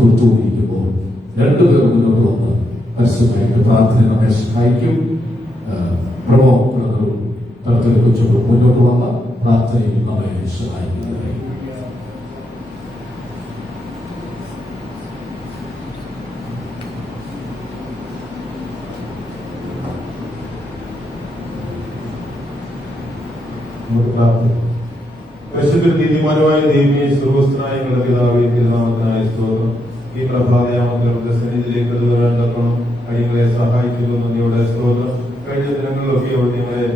കൊടുത്തുകൊണ്ടിരിക്കുമ്പോൾ രണ്ടുപേരും മുന്നോട്ട് വന്ന് പരസ്യമായിട്ട് പ്രാർത്ഥന നമ്മെ സഹായിക്കും. പ്രഭോ തരത്തിലെ കൊച്ചുകൾ മുന്നോട്ട് വന്ന പ്രാർത്ഥനയിൽ നമ്മെ സഹായിക്കുന്നത്. നീതിമാനുമായ ദൈവമേ, സ്വർഗ്ഗസ്ഥനായ ഞങ്ങളുടെ പിതാവേ, തിരുനാമത്തിനായ സ്തോത്രം. ഈ പ്രഭാതയാമങ്ങളുടെ സന്നിധിയിലേക്ക് അതുവരണം അടിയങ്ങളെ സഹായിക്കുന്നു. നന്ദിയോടെ സ്തോത്രം. കഴിഞ്ഞ ദിനങ്ങളിലൊക്കെ ഞങ്ങളെ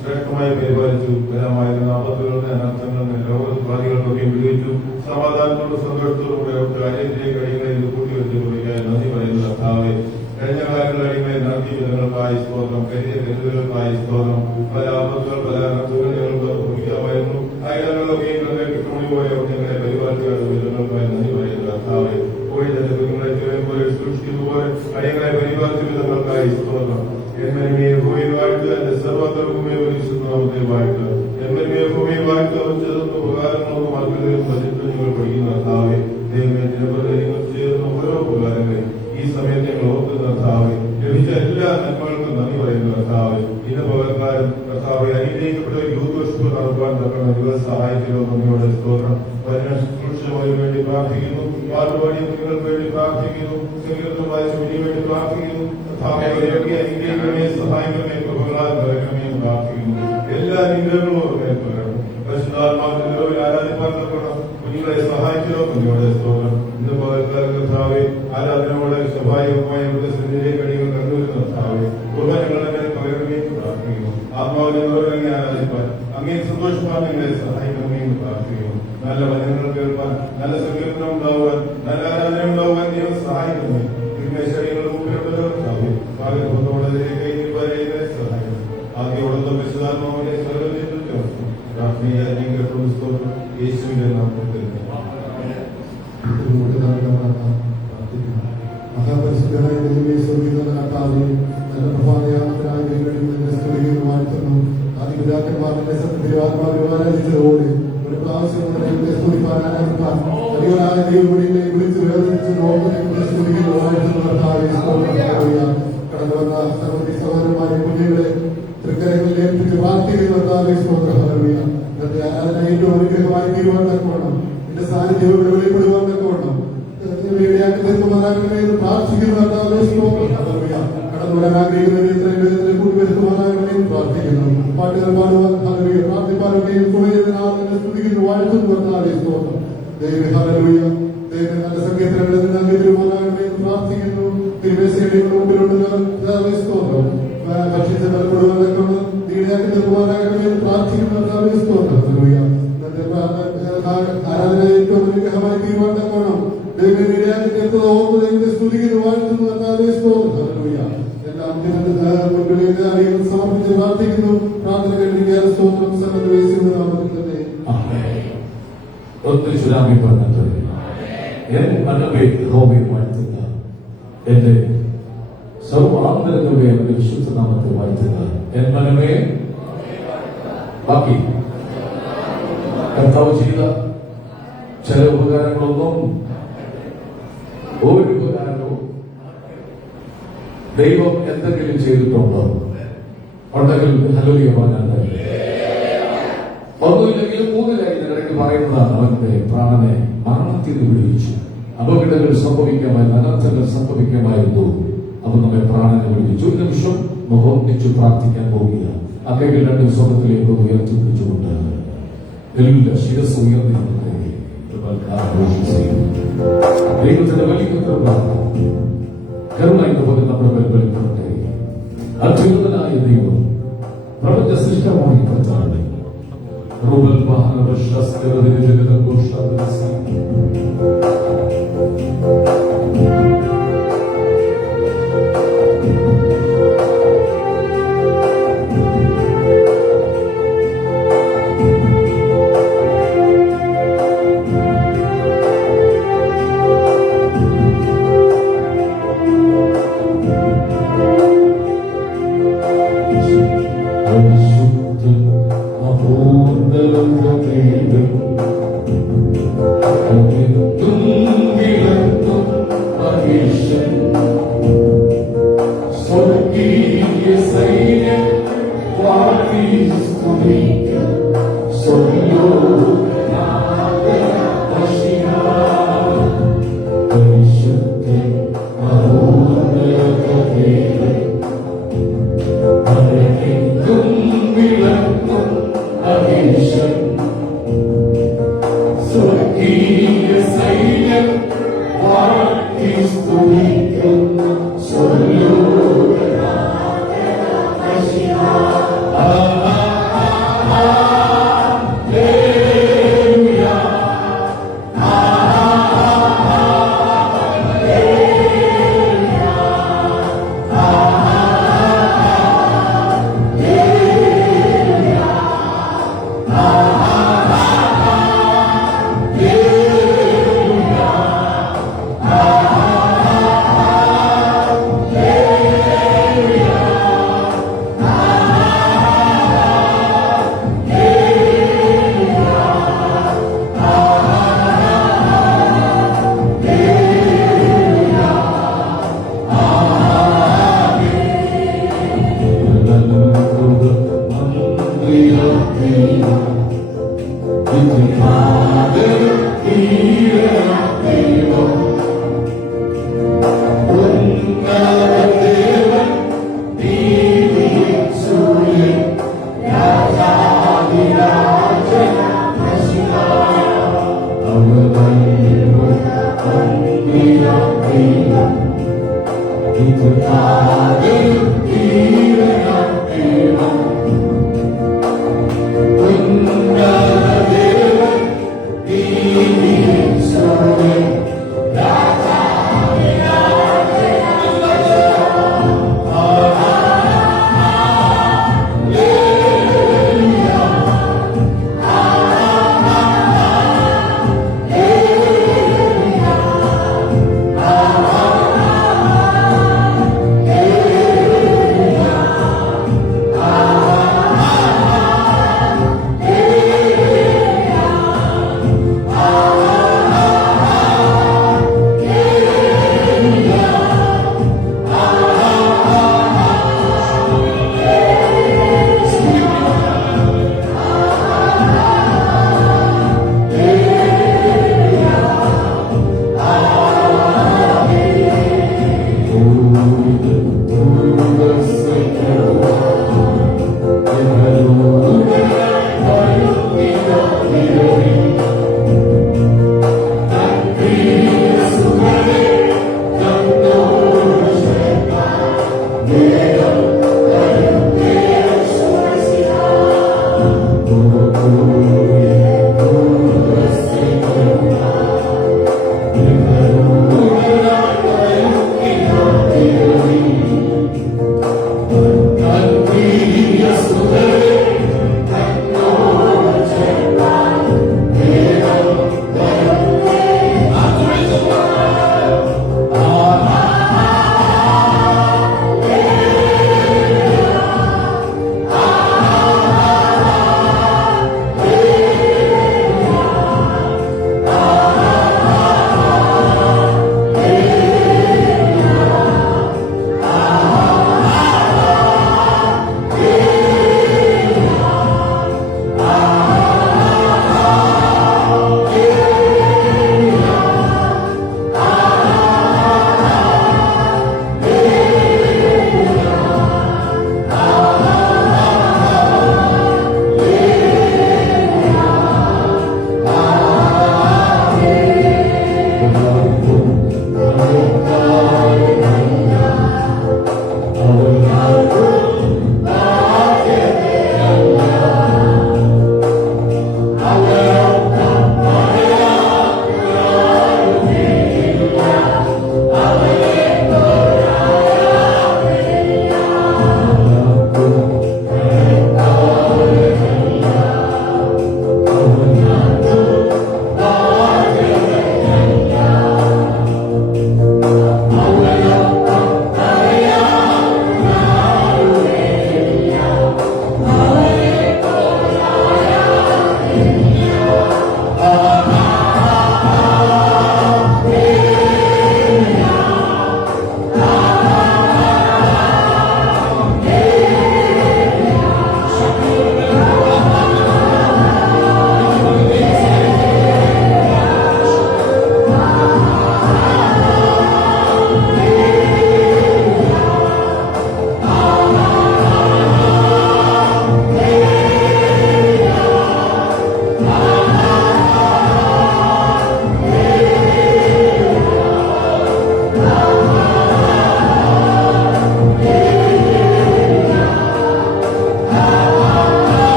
ശ്രേഷ്ഠമായി പരിപാലിച്ചു. ബലമായിരുന്ന ആപത്തുകളുടെ അനർത്ഥങ്ങളുടെ രോഗബാധികളൊക്കെ വിടുവിച്ചു. സമാധാനത്തോടും സന്തോഷത്തോടും കൂടെ കാര്യത്തിലേക്ക് അടിയങ്ങളെ ഇത് കൂട്ടിവെച്ച് കുറിക്കാൻ നന്ദി പറയുന്നു കർത്താവേ. കഴിഞ്ഞ കാലങ്ങളിൽ അടിയങ്ങളെ നടത്തിയ വിധങ്ങൾക്കായി സ്തോത്രം. കരുതിയ കരുതലുകൾക്കായി സ്തോത്രം. പല ആപത്തുകൾ പല അനർത്ഥങ്ങൾ ഞങ്ങൾക്ക് കുറിക്കാമായിരുന്നു. ആയിരങ്ങളൊക്കെ ഞങ്ങളെ കിട്ടുമണിപോലെ ഞങ്ങളെ പരിപാലിക്കാത്ത വിധങ്ങൾക്കായി നന്ദി പറയുന്നു കർത്താവേ. പോയി തന്നെ നിങ്ങളെ പോലെ സൂക്ഷിച്ചതുപോലെ അടിയങ്ങളെ പരിപാലിച്ച വിധങ്ങൾക്കായി സ്തോത്രം. എന്നേ ഭൂമിയിൽ വാഴ്ത്ത എന്റെ സർവ്വതർഭൂമിയെ പരിശുദ്ധനാമത്തെ വാഴ്ത്ത എന്നേ ഭൂമിയിൽ വാഴ്ത്ത ചെറുന്ന ഉപകാരങ്ങളൊന്നും മാർഗതയും ബജറ്റ് നിങ്ങൾ പഠിക്കുന്ന കർത്താവെ. ദൈവമേ, നിങ്ങൾ ചെയ്യുന്ന ഓരോ ഉപകാരങ്ങളെയും ഈ സമയത്ത് ഞങ്ങൾ ഓർക്കുന്ന കർത്താവെ. ലഭിച്ച എല്ലാ നന്മകൾക്കും നന്ദി പറയുന്ന കർത്താവെ. ഇന്ന് പകർക്കാരും കർത്താവെ അനുഗ്രഹിക്കപ്പെട്ട യൂത്ത് നടത്തുവാൻ തക്ക നിങ്ങൾ സഹായിക്കലോ നന്ദിയോടെ സ്തോത്രം. വചനശുശ്രൂഷകൾക്ക് വേണ്ടി പ്രാർത്ഥിക്കുന്നു. പാട്ടുപാടിയ നിങ്ങൾക്ക് വേണ്ടി പ്രാർത്ഥിക്കുന്നു. സങ്കീർത്തനമായ വേണ്ടി പ്രാർത്ഥിക്കുന്നു. അനുഗ്രഹിക്കണമേ, സഹായിക്കണമേ, കൃപകളാൽ നിറയ്ക്കണമേ എന്ന് പ്രാർത്ഥിക്കുന്നു. എല്ലാ അനുഗ്രഹങ്ങളും പരിശുദ്ധാത്മാവിന്റെ ആരാധിപ്പാൻ തക്കണം കുഞ്ഞുങ്ങളെ സഹായിക്കലോ കുഞ്ഞുങ്ങളുടെ സ്തോത്രം. ഇന്ന് പകർക്കാരും കർത്താവെ ആരാധനയോടെ സ്വാഭാവികമായ സന്നിധിയിലേക്ക് അടികൾ കണ്ടുവരുന്ന കർത്താവെ കുർബാനകളെ പകരണമേ എന്ന് പ്രാർത്ഥിക്കുന്നു. ആത്മാവിനെ ആരാധിപ്പാൻ അങ്ങേ സന്തോഷിപ്പാൻ നിങ്ങളെ സഹായിക്കണമേ എന്ന് പ്രാർത്ഥിക്കുന്നു. നല്ല വചനങ്ങൾ കേൾപ്പാൻ, നല്ല സങ്കീർത്തനം ഉണ്ടാവുവാൻ, നല്ല ആരാധന ഉണ്ടാവുവാൻ ദൈവം സഹായിക്കണമേ. ശരീരങ്ങൾ മുമ്പിലുണ്ടല്ലോ കർത്താവെ. പാകത്തോടെ സഹായിക്കണം. ആദ്യോടൊന്ന് പരിശുദ്ധാത്മാവിനെ സർവ്വത്തിൽ ചേർക്കും. പ്രാർത്ഥനയും സ്തോത്രം യേശുവിന്റെ നാമത്തിൽ. മഹാപരിശുദ്ധനായ ദൈവമേ, സ്വർഗ്ഗീയ കർത്താവേ, നല്ല പ്രഭാതയാത്രയായ ദൈവത്തിന്റെ വാഴ്ത്തുന്നു. ആദിപിതാക്കന്മാരുടെ സത്യത്തിൽ ആത്മാവിനെ ആരാധിച്ചതോടെ ഒരു പ്രാവശ്യം ദൈവത്തെ സ്തുതിപ്പാൻ ആരാധിപ്പാൻ അടികളായ ദൈവങ്ങളെ വിളിച്ച് വേദനിച്ച് ലോകത്തെ സ്തുതിക്കുന്ന വാഴ്ത്തുന്ന കർത്താവേ, കടന്നു വന്ന സർവ്വതി സഹോദരന്മാരെ കുഞ്ഞുങ്ങളെ തൃക്കരങ്ങളിൽ ഏൽപ്പിച്ച് പ്രാർത്ഥിക്കുന്ന കർത്താവേ, സ്തോത്രം. ഇന്നത്തെ ആരാധന ഏറ്റവും അനുഗ്രഹമായി തീരുവാൻ തക്കവണ്ണം എന്റെ സാന്നിധ്യം ഇവിടെ വെളിപ്പെടുവാൻ തക്കവണ്ണം പ്രാർത്ഥിക്കുന്നു കർത്താവേ, സ്തോത്രം. കടന്നു വരാൻ ആഗ്രഹിക്കുന്ന ഇത്രയും വേദനയെ കൂട്ടി വരുത്തുവാനാകണമെന്ന് പ്രാർത്ഥിക്കുന്നു. പാട്ടുകൾ പാടുവാൻ പ്രാർത്ഥിപ്പാനൊക്കെയും കുറേതിനാഥനെ സ്തുതിക്കുന്നു വാഴ്ത്തുന്നു കർത്താവേ, സ്തോത്രം. ദൈവമേ, ഹല്ലേലൂയ. ദൈവമേ, നല്ല സങ്കീർത്തനങ്ങളിൽ നിന്ന് അങ്ങ് തിരുവാനാകണമെന്ന് പ്രാർത്ഥിക്കുന്നു. തിരുമേശയുടെ മുമ്പിലുണ്ട് കർത്താവേ, സ്തോത്രം. ഭക്ഷിച്ച് ബലപ്പെടുവാൻ തക്കവണ്ണം നീടയാക്കി തീർക്കുവാനാകണമെന്ന് പ്രാർത്ഥിക്കുന്നു കർത്താവേ, സ്തോത്രം. ഹല്ലേലൂയ. ആരാധന ഏറ്റവും അനുഗ്രഹമായി തീരുവാൻ തക്കവണ്ണം ദൈവമേ നീടയാക്കി തീർത്തത് ഓർത്ത് ദൈവത്തെ സ്തുതിക്കുന്നു വാഴ്ത്തുന്നു കർത്താവേ, സ്തോത്രം. ഹല്ലേലൂയ. എല്ലാം മുൻപിലേക്ക് അറിയുന്നു സമർപ്പിച്ച് പ്രാർത്ഥിക്കുന്നു. പ്രാർത്ഥന കേട്ടിരിക്കാൻ സ്തോത്രം. സകല യേശുവിന്റെ നാമത്തിൽ തന്നെ ആമേൻ. ഒത്തിരി സുനാമി പറഞ്ഞത് എൻ മനമേ യഹോവയെ വാഴ്ത്തുക, എന്റെ സർവ്വാന്തരങ്ങളുടെ അവന്റെ വിശുദ്ധ നാമത്തെ വാഴ്ത്തുക. എൻ മനമേ, ബാക്കി കർത്താവ് ചെയ്ത ചില ഉപകാരങ്ങളൊന്നും ഒരു ഉപകാരവും ദൈവം എന്തെങ്കിലും ചെയ്തിട്ടുണ്ടോ ഉണ്ടെങ്കിൽ ഹല്ലേലൂയ പറഞ്ഞാൽ ഒന്നുമില്ലെങ്കിലും മൂന്നിലായി നിരക്ക് പറയുന്നതാണ്. അവന്റെ പ്രാണനെ മരണത്തിൽ വിടുവിച്ചു. അപകടങ്ങൾ സംഭവിക്കാമായിരുന്നു, അനർത്ഥങ്ങൾ സംഭവിക്കാമായിരുന്നു. അപ്പൊ നമ്മെ പ്രാണനെ വിടുവിച്ചു. ഒരു നിമിഷം മുഖം വെച്ചു പ്രാർത്ഥിക്കാൻ പോവുക. ആ കൈകൾ രണ്ട് സ്വർഗത്തിലേക്ക് ഉയർത്തി പിടിച്ചുകൊണ്ട് എല്ലാ ശിരസ് ഉയർത്തി ദൈവത്തിന്റെ വലിയ കരുണ എന്ന് പറഞ്ഞ് നമ്മുടെ വെളിപ്പെടട്ടെ. അത്യുന്നതനായ ദൈവം പ്രപഞ്ച സൃഷ്ടമായി കർത്താവ് റൂബൽ Amen. സ്തുതിക്കുന്നു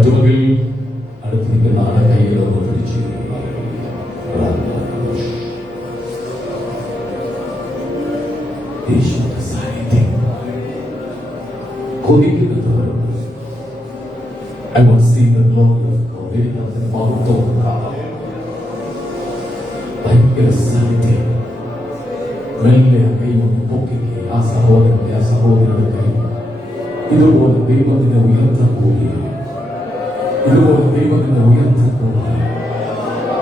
പറ്റുമെങ്കിൽ അടുത്തിരിക്കുന്ന ആളെ കയ്യിലൊന്ന് പിടിച്ച് യേശുവിന്റെ സാന്നിധ്യം കൊതിക്കുന്നവരുണ്ട്. I want to see the glory of God. ദൈവത്തിന്റെ മഹത്വം കാണാം. ഭയങ്കര സാന്നിധ്യം. മെല്ലെ കൈ ഒന്ന് പൊക്കിക്ക് ആ സഹോദരന്റെ ആ സഹോദരന്റെ കൈ ഇതുപോലെ ദൈവത്തിനെ ഉയർത്താൻ പോവുകയാണ്. ഇതുപോലെ ദൈവത്തിനെ ഉയർത്താൻ പോവുകയാണ്.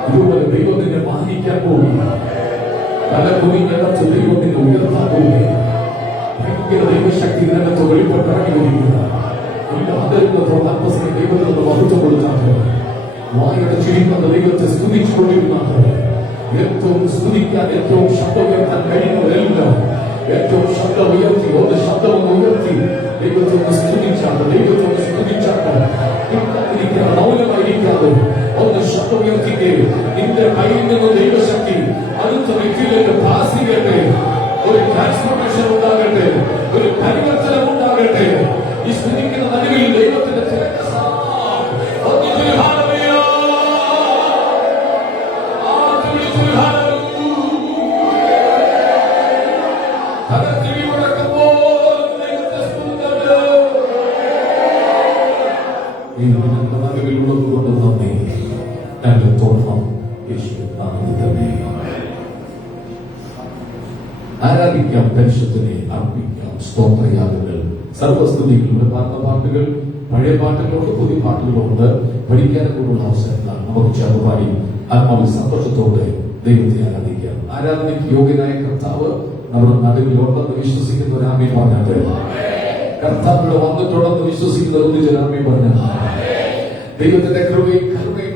ഇതുപോലെ ദൈവത്തിനെ മാനിക്കാൻ പോവുകയാണ്. തല കുനിഞ്ഞടച്ച് ദൈവത്തിനെ ഉയർത്താൻ പോവുകയാണ്. ഭയങ്കര ദൈവശക്തി ഇതിനകത്ത് വെളിപ്പെട്ടിറങ്ങി വരികയാണ്. ആത്മസ്നെ ദൈവത്തിനൊന്ന് മഹത്വം കൊടുത്താണ്. വായടച്ചിരിക്കുന്ന ദൈവത്തെ സ്തുതിച്ചുകൊണ്ടിരുന്നാണ്. ഏറ്റവും സ്തുതിക്കാൻ ഏറ്റവും ശബ്ദം ഉയർത്താൻ കഴിയുന്നവരെല്ലാം ഏറ്റവും ശബ്ദം ഉയർത്തി ഒന്ന് ശബ്ദം ഉയർത്തി ദൈവത്തെ സ്തുതിച്ചാണ്. ദൈവത്തെ സ്തുതിച്ചാണ്. മൗനമായിരിക്കാതെ ഒന്ന് ശബ്ദം ഉയർത്തിക്കേ. നിന്റെ കയ്യിൽ നിന്ന് ദൈവശക്തി അടുത്ത വ്യക്തിയിലേക്ക് ഭാസിക്കട്ടെ. ഒരു ട്രാൻസ്ഫോർമേഷൻ ഉണ്ടാകട്ടെ. ഒരു പരിവർത്തനം ഉണ്ടാകട്ടെ. ഈ സ്തുതിക്കുന്ന നടുവിൽ ദൈവത്തിന്റെ നടുവിലുള്ളതുകൊണ്ട് നന്ദി. ഞങ്ങൾ തോന്നണം യേശു തന്നെ ആരാധിക്കാം. പരിശുദ്ധനെ അർപ്പിക്കാം. സ്തോത്രയാഗങ്ങൾ സർവസ്തുതികളുടെ പാട്ടുകൾ പഴയ പാട്ടുകളുണ്ട്, പുതിയ പാട്ടുകളുണ്ട്. പഠിക്കാനൊക്കെയുള്ള അവസരങ്ങളാണ്. നമുക്ക് ചേർന്ന് പാടി ആത്മാവിൽ സന്തോഷത്തോടെ ദൈവത്തെ ആരാധിക്കാം. ആരാധനയ്ക്ക് യോഗ്യനായ കർത്താവ് നമ്മുടെ നടുവിലുണ്ടെന്ന് വിശ്വസിക്കുന്ന ഒരു ആമേൻ പറഞ്ഞത്, കർത്താവ് വന്നിട്ടുണ്ടെന്ന് വിശ്വസിക്കുന്ന ഒരു ജനാമേൻ പറഞ്ഞത്, ദൈവത്തിന്റെ കരുണയും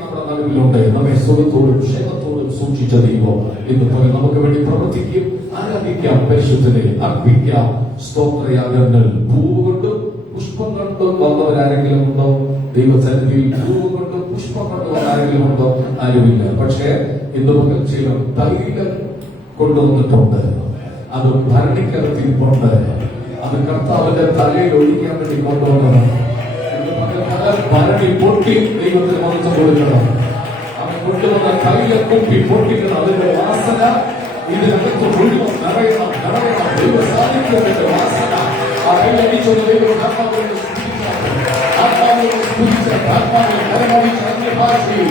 നമ്മുടെ നടുവിലുണ്ട്. നമ്മെ സുഖത്തോടും ക്ഷേമത്തോടും സൂക്ഷിച്ച ദൈവം ഇന്ന് പോലെ നമുക്ക് വേണ്ടി പ്രവർത്തിക്കും. ആരാധിക്കാം. പരിശുദ്ധനെ അർപ്പിക്കാം. സ്തോത്രയാഗങ്ങൾ പൂവ് കൊണ്ടും പുഷ്പം കൊണ്ടും വന്നവരാരെങ്കിലും ഉണ്ടോ? ദൈവസന്നിധിയിൽ പൂവ് കൊണ്ടും പുഷ്പം കൊണ്ടും ആരെങ്കിലും ഉണ്ടോ? ആരുമില്ല. പക്ഷേ ഇന്ന് പകൽ ചില തൈലം കൊണ്ടുവന്നിട്ടുണ്ട്. അത് ഭരണിക്കകത്തിരിപ്പുണ്ട്. അത് കർത്താവിന്റെ തലയിൽ ഒഴിക്കാൻ വേണ്ടി കൊണ്ടുവന്നതാണ്. ഭരണി പൊട്ടി ദൈവത്തിന് മഹത്വം കൊടുക്കണം. അവൻ കൊണ്ടുവന്ന തൈലം പൊട്ടി പൊട്ടിക്കണം. അതിന്റെ വാസന ഇതിനകത്ത് മുഴുവൻ നിറയണം. ദൈവ സാന്നിധ്യത്തിന്റെ വാസന ആ കൈയടിച്ചൊന്ന് ദൈവം ആത്മാവിനെ സ്തുതിച്ച ആത്മാവിനെ കരമടിച്ച അന്യഭാഷയിൽ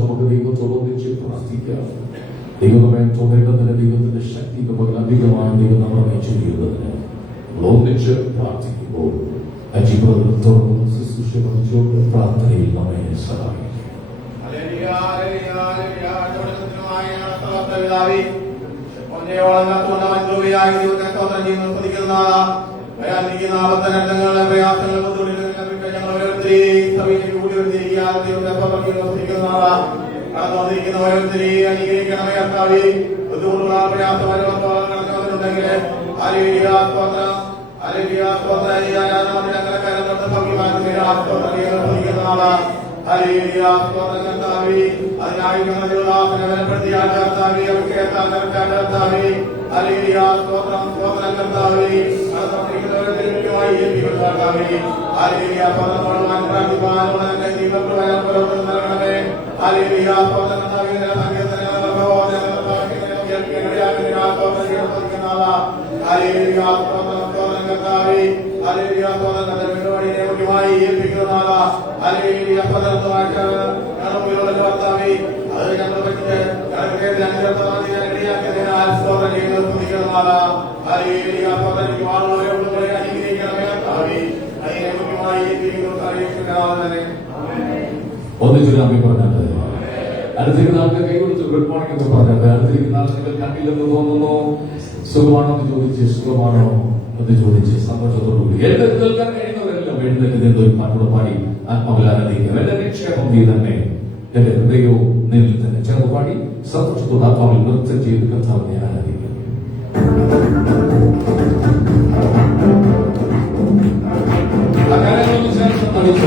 നമുക്ക് ദൈവത്തോട് ഒന്നിച്ച് പ്രാർത്ഥിക്കാം. ദൈവമേ തോന്നേണ്ടതിന് ദൈവത്തിന്റെ ശക്തിക്ക് പോലെ അധികമായി ദൈവം നമ്മളെ ചെയ്യുന്നതിന് നമ്മൾ ഒന്നിച്ച് പ്രാർത്ഥിക്കുമ്പോൾ അജീവത്തോടും ശുശ്രൂഷ പഠിച്ചുകൊണ്ട് പ്രാർത്ഥനയിൽ നമ്മെ സഹായിക്കും. ഒന്നിച്ചൊരാമി പറഞ്ഞത് അടുത്തിരിക്കുന്ന ആൾക്ക് കൈ കൊടുത്ത് ഗുഡ് മോർണിംഗ് എന്ന് പറഞ്ഞത് അടുത്തിരിക്കുന്ന ആൾ നിങ്ങൾ കണ്ടില്ലെന്ന് തോന്നുന്നു. സുഖമാണോ എന്ന് ചോദിച്ച് സുഖമാണോ എന്ന് ചോദിച്ച് സന്തോഷത്തോടുകൂടി എഴുന്നേറ്റ് നിൽക്കാൻ കഴിയുന്നവരെല്ലാം എഴുന്നേറ്റ് നിന്ന് ഒരു പാട്ടോട് പാടി ആത്മാവിൽ ആനന്ദിക്കുക. എന്റെ നിക്ഷേപം നീ തന്നെ, എന്റെ ഹൃദയവും നിന്നിൽ തന്നെ ചേർന്ന് പാടി സന്തോഷത്തോട് ആത്മാവിൽ നൃത്തം ചെയ്ത് കർത്താവിനെ ആനന്ദിക്കുക. അക്കാര്യങ്ങളൊന്നും ചേർത്ത് അറിയിച്ചു.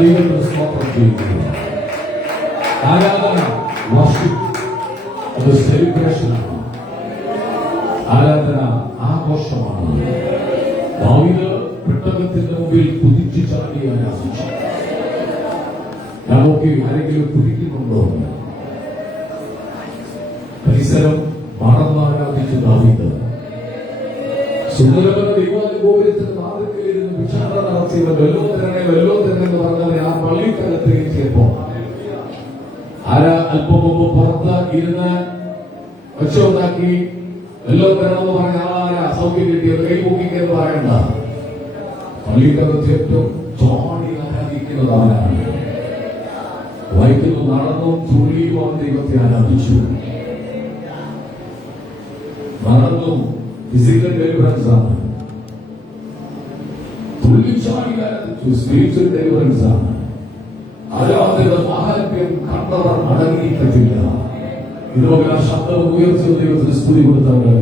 ദൈവത്തിന് സ്തോത്രം ചെയ്യുന്നു. ആരാധന വർഷിപ്പ് അത് സെലിബ്രേഷനാണ്. ആരാധന ആഘോഷമാണ്. ദാവീദ് പെട്ടകത്തിന്റെ മുമ്പിൽ കുതിച്ചു ചാടി ആരാധിച്ചു. ഞാൻ നോക്കി ആരെങ്കിലും കുതിക്കുന്നുണ്ടോ? പരിസരം മറന്ന് ആരാധിച്ചു ദാവീദ്. സുന്ദരവന ദൈവാനുഭവത്തിന് നാദത്തിലിരുന്ന് വിചാരണ നടത്തിയത് വെല്ലോ തന്നെ എന്ന് പറഞ്ഞാൽ ആ പള്ളിക്കകത്ത് എത്തിയപ്പോ ആരാ അല്പം മുമ്പ് പുറത്ത് ഇരുന്ന് ഒച്ചയുണ്ടാക്കി വെല്ലോ തരണമെന്ന് പറഞ്ഞ ആരാ സൗഖ്യം കിട്ടിയത് കൈപൊക്കിക്കെന്ന് പറയണ്ട. പള്ളിക്കകത്ത് ഏറ്റവും ചോടി ആരാധിക്കുന്നത് ആരാണ്? വൈകുന്നു നടന്നും തുള്ളിയും ദൈവത്തെ ആരാധിച്ചു. നടന്നും ഫിസിക്കൽ ഡെലിവറൻസ് ആണ്, തുള്ളിച്ചാടി ആരാധിച്ചു. സ്പിരിച്വൽ ഡെലിവറൻസ് ആണ്. ആരാധന മഹാത്മ്യം കണ്ടവർ അടങ്ങിയിട്ടില്ല. ഇതുപോലെ ആ ശബ്ദം ഉയർത്തി ദൈവത്തിന് സ്തുതി കൊടുത്തവർ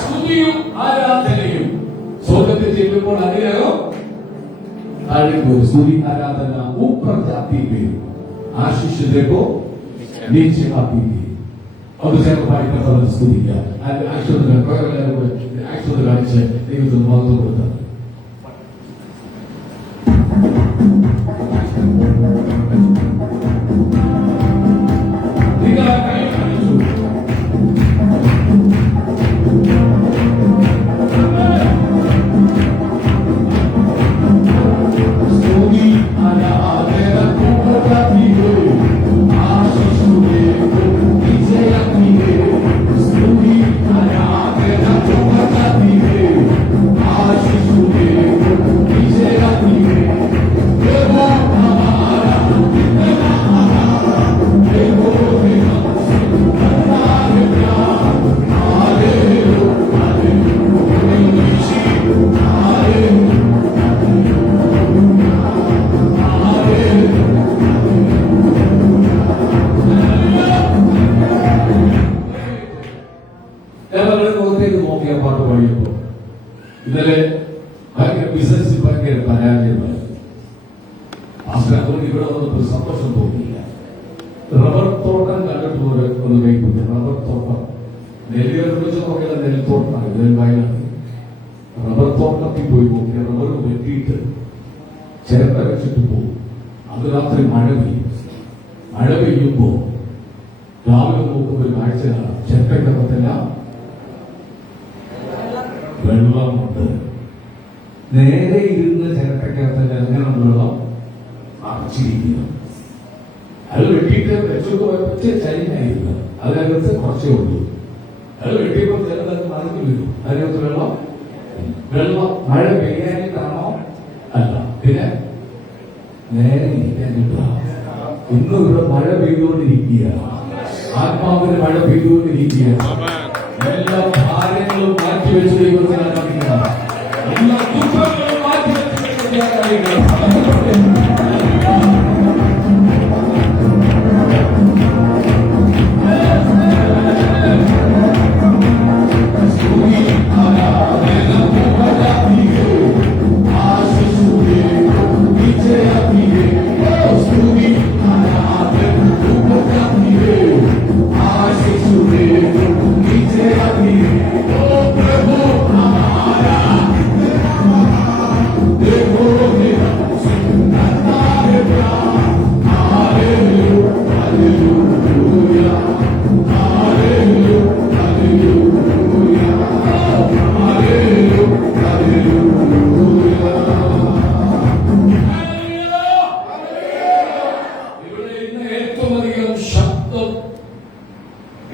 സ്തുതിയും ആരാധനയും സ്വർഗത്തിൽ ചെല്ലുമ്പോൾ അതിനകം तारीख सूर्य आराधना ऊपर जाती है, आशीष देखो नीचे आती है. अब जब भाई का फल स्तुति किया एक्शन से एक तो बहुत होता है. ഇന്നലെ ഭയങ്കര ബിസിനസ് ഭയങ്കര പരാജയമായി. അതുകൊണ്ട് ഇവിടെ വന്നപ്പോൾ സന്തോഷം തോന്നിയില്ല. റബ്ബർ തോട്ടം കണ്ടിട്ട് ഒന്ന് കഴിക്കില്ല. റബ്ബർ തോട്ടം നെല്ലുകളെ കുറിച്ച് നോക്കിയാൽ നെൽത്തോട്ടമാണ്, നെൽവയലാണ്. റബ്ബർ തോട്ടത്തിൽ പോയി നോക്കിയാൽ റബ്ബർ വെട്ടിയിട്ട് ചിരട്ട വെച്ചിട്ട് പോകും. അത് രാത്രി മഴ പെയ്യും. മഴ പെയ്യുമ്പോ രാവിലെ നോക്കുമ്പോൾ ഒരു കാഴ്ച കാണാം. ചിരട്ടക്കകത്തെല്ലാം വെള്ളമുണ്ട്. നേരെ ഇരുന്ന് ചിരട്ടക്കകത്ത് എങ്ങനെ വെള്ളം അടച്ചിരിക്കുന്നു. അത് വെട്ടിയിട്ട് വെച്ചോട്ട് വെച്ച് ചരിഞ്ഞായിരുന്നു. അതിനകത്ത് കുറച്ചേ ഉള്ളൂ. അത് വെട്ടിയപ്പോൾ ചിലത് മറിഞ്ഞു വരും. അതിനകത്ത് വെള്ളം മഴ പെയ്യാനായിട്ടാണോ? അല്ല, പിന്നെ നേരെ ഇരിക്കാനിട്ടാണ്. ഇന്ന് ഇവിടെ മഴ പെയ്തുകൊണ്ടിരിക്കുക, ആത്മാവിന് മഴ പെയ്തുകൊണ്ടിരിക്കുക. എല്ലാ ഭാരങ്ങളും മാറ്റിവെച്ച് ദൈവത്തെ ആരാധിക്കണം. എല്ലാ ദുഃഖങ്ങളും മാറ്റിവെച്ച് ദൈവത്തെ ആരാധിക്കണം.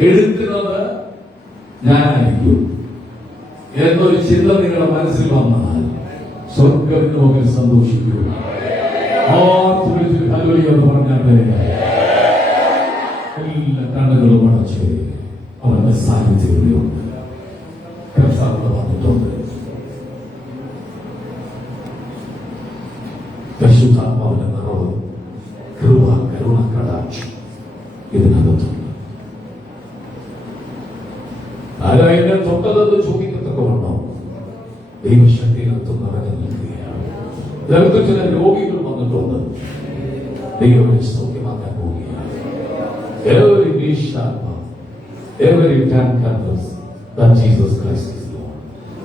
എടുക്കുന്നത് ഞാനായിരിക്കും എന്നൊരു ചിന്ത നിങ്ങളുടെ മനസ്സിൽ വന്നാൽ സ്വർഗ്ഗത്തിന് മുകളിൽ സന്തോഷിക്കൂ. എന്ന് പറഞ്ഞാൽ എല്ലാ കണ്ണുകളും അടച്ച് അവരുടെ സാന്നിധ്യമുണ്ട്. വന്നിട്ടുണ്ട്. പരിശുദ്ധാത്മാവിന്റെ നിറവ്, കൃപ, കരുണ, കടാക്ഷം ഇതിനകത്തുണ്ട്. ആരാ എന്നെ തൊട്ടതെന്ന് ചോദിക്കത്തക്കവണ്ണോ ദൈവശക്തിയിനകത്ത് നിറഞ്ഞു നിൽക്കുകയാണ്. ഇതിനകത്ത് ചില രോഗികൾ വന്നിട്ടുണ്ട്. ദൈവം സൗഖ്യമാക്കാൻ പോവുകയാണ്. Every knee shall bow, every tongue confess that Jesus Christ is Lord.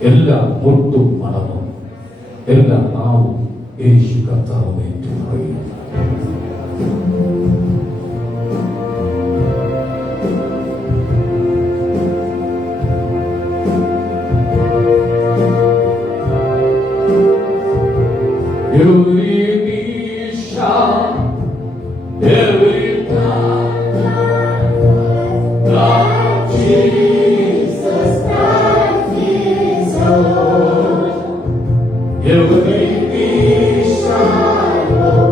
എല്ലാ മുട്ടും മടങ്ങും, എല്ലാ നാവും യേശു കർത്താവിനെ ഏറ്റുപറയും. Every knee shall, every tongue that Jesus Christ is Lord. Every knee shall bow,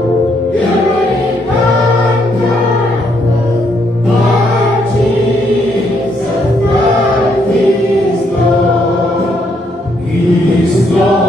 every tongue confess that Jesus Christ is Lord. He is Lord.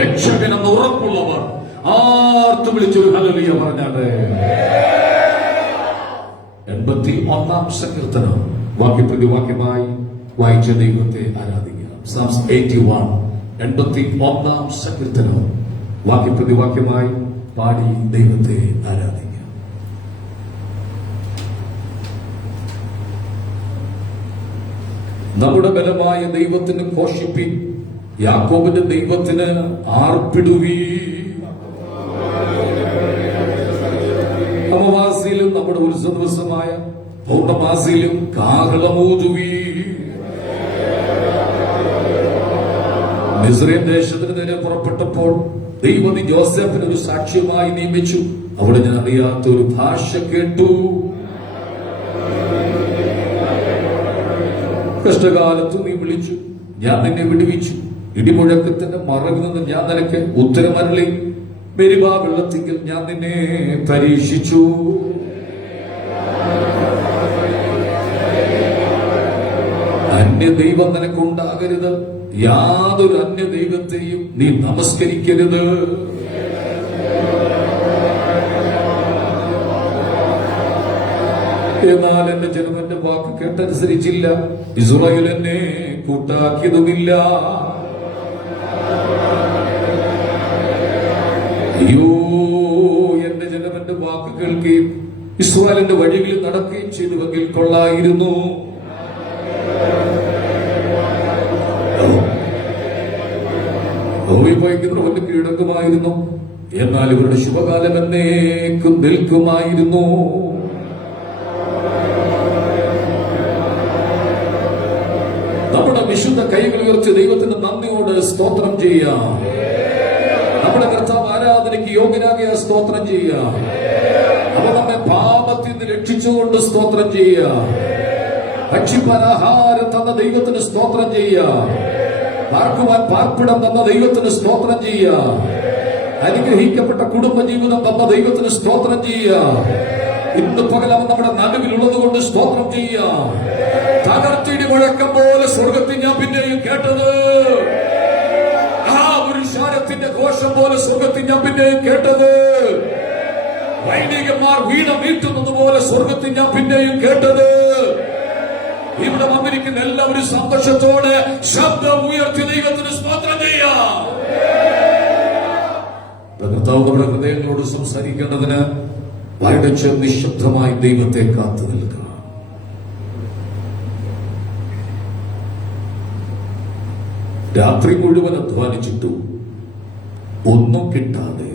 രക്ഷകനെന്ന് ഉറപ്പുള്ളവർ ആർത്ത് വിളിച്ചൊരു hallelujah പറഞ്ഞാട്ടെ. 81-ാം സങ്കീർത്തനം വാക്യപ്രതി വാക്യമായി വായിച്ച ദൈവത്തെ ആരാധിക്കാം. Psalms 81, 81-ാം സങ്കീർത്തനം വാക്യപ്രതി വാക്യമായി പാടി ദൈവത്തെ ആരാധിക്കാം. നമ്മുടെ ബലമായ ദൈവത്തിന് ഘോഷിപ്പിൻ, യാക്കോബിന്റെ ദൈവത്തിന് ആർപ്പിടുവീ. അമാവാസിയിലും നമ്മുടെ ഉത്സവ ദിവസമായ പൗർണമാസിയിലും കാഹളമൂതുവീ. മിസ്രയീം ദേശത്തിന് നേരെ പുറപ്പെട്ടപ്പോൾ ദൈവം ജോസഫിന് ഒരു സാക്ഷ്യമായി നിയമിച്ചു. അവിടെ ഞാൻ അറിയാത്ത ഒരു ഭാഷ കേട്ടു. കഷ്ടകാലത്ത് നീ വിളിച്ചു, ഞാൻ നിന്നെ വിടുവിച്ചു. ഇടിമുഴക്കത്തിന്റെ മറവിൽ നിന്ന് ഞാൻ നിനക്ക് ഉത്തരമരളി. മെരിബാ വെള്ളത്തിങ്കിൽ ഞാൻ നിന്നെ പരീക്ഷിച്ചു. അന്യദൈവം നിനക്കുണ്ടാകരുത്, യാതൊരു അന്യദൈവത്തെയും നീ നമസ്കരിക്കരുത്. എന്നാൽ എന്റെ ജനം എന്റെ വാക്ക് കേട്ടനുസരിച്ചില്ല, ഇസ്രായേൽ എന്നെ കൂട്ടാക്കിയതുമില്ല. അയ്യോ, എന്റെ ജനം എന്റെ വാക്ക് കേൾക്കുകയും ഇസ്രായേലിന്റെ വഴികളിൽ നടക്കുകയും ചെയ്തുവെങ്കിൽ കൊള്ളായിരുന്നു. ഭയങ്കരവന്റെ കീഴടക്കുമായിരുന്നു, എന്നാൽ ഇവരുടെ ശുഭകാലം എന്നേക്കും നിൽക്കുമായിരുന്നു. നമ്മുടെ വിശുദ്ധ കൈകൾ ഉയർത്തി ദൈവത്തിന് നന്ദിയോട് സ്തോത്രം ചെയ്യാം. നമ്മുടെ കർത്താവ് ആരാധനയ്ക്ക് യോഗ്യനാകിയ സ്തോത്രം ചെയ്യാം. അവൻ നമ്മെ പാപത്തിൽ നിന്ന് രക്ഷിച്ചുകൊണ്ട് സ്തോത്രം ചെയ്യാം. ഭക്ഷിപ്പാൻ ആഹാരം തന്ന ദൈവത്തിന് സ്തോത്രം ചെയ്യാം. പാർക്കുവാൻ പാർപ്പിടം തന്ന ദൈവത്തിന് സ്തോത്രം ചെയ്യാം. അനുഗ്രഹിക്കപ്പെട്ട കുടുംബജീവിതം തന്ന ദൈവത്തിന് സ്തോത്രം ചെയ്യാം. ഇന്ന് പകൽ അവൻ നമ്മുടെ നടുവിലുള്ളത് കൊണ്ട് സ്തോത്രം ചെയ്യാം. തകർത്തിടി മുഴക്കം പോലെ സ്വർഗത്തിൽ ഞാൻ പിന്നെയും കേട്ടത് ആ ഒരു ശാരത്തെ മേഘത്തിന്റെ ഘോഷം പോലെ സ്വർഗത്തിൽ ഞാൻ പിന്നെയും കേട്ടത്. വൈദികന്മാർ വീണ വീട്ടുന്നത് പോലെ സ്വർഗത്തിൽ ഞാൻ പിന്നെയും കേട്ടത്. ഇവിടെ വന്നിരിക്കുന്ന എല്ലാവരും സന്തോഷത്തോടെ ശബ്ദം ഉയർത്തി ദൈവത്തിന് സ്തോത്രം ചെയ്യാം. കർത്താവുടെ ഹൃദയങ്ങളോട് സംസാരിക്കേണ്ടതിന് വായടച്ച് നിശബ്ദമായി ദൈവത്തെ കാത്തു നിൽക്കുക. രാത്രി മുഴുവൻ അധ്വാനിച്ചിട്ടും ഒന്നും കിട്ടാതെ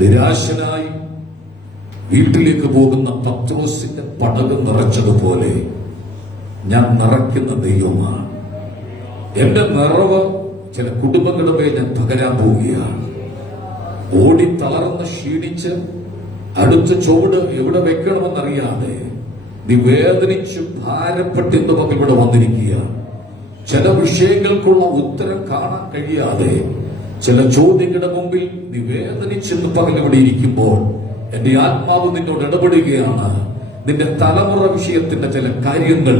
നിരാശനായി വീട്ടിലേക്ക് പോകുന്ന പത്രോസിന്റെ പടക് നിറച്ചതുപോലെ ഞാൻ നിറയ്ക്കുന്ന ദൈവമാണ്. എന്റെ നിറവ് ചില കുടുംബങ്ങളുടെ മേൽ ഞാൻ പകരാൻ പോവുകയാണ്. ഓടി തളർന്ന് ക്ഷീണിച്ച് അടുത്ത ചുവട് എവിടെ വെക്കണമെന്നറിയാതെ നീ വേദനിച്ച് ഭാരപ്പെട്ടിന്ന് പകൽ ഇവിടെ വന്നിരിക്കുക. ചില വിഷയങ്ങൾക്കുള്ള ഉത്തരം കാണാൻ കഴിയാതെ ചില ചോദ്യങ്ങളുടെ മുമ്പിൽ നീ വേദനിച്ചെന്ന് പകൽ ഇവിടെ ഇരിക്കുമ്പോൾ എന്റെ ആത്മാവ് നിന്നോട് ഇടപെടുകയാണ്. നിന്റെ തലമുറ വിഷയത്തിന്റെ ചില കാര്യങ്ങൾ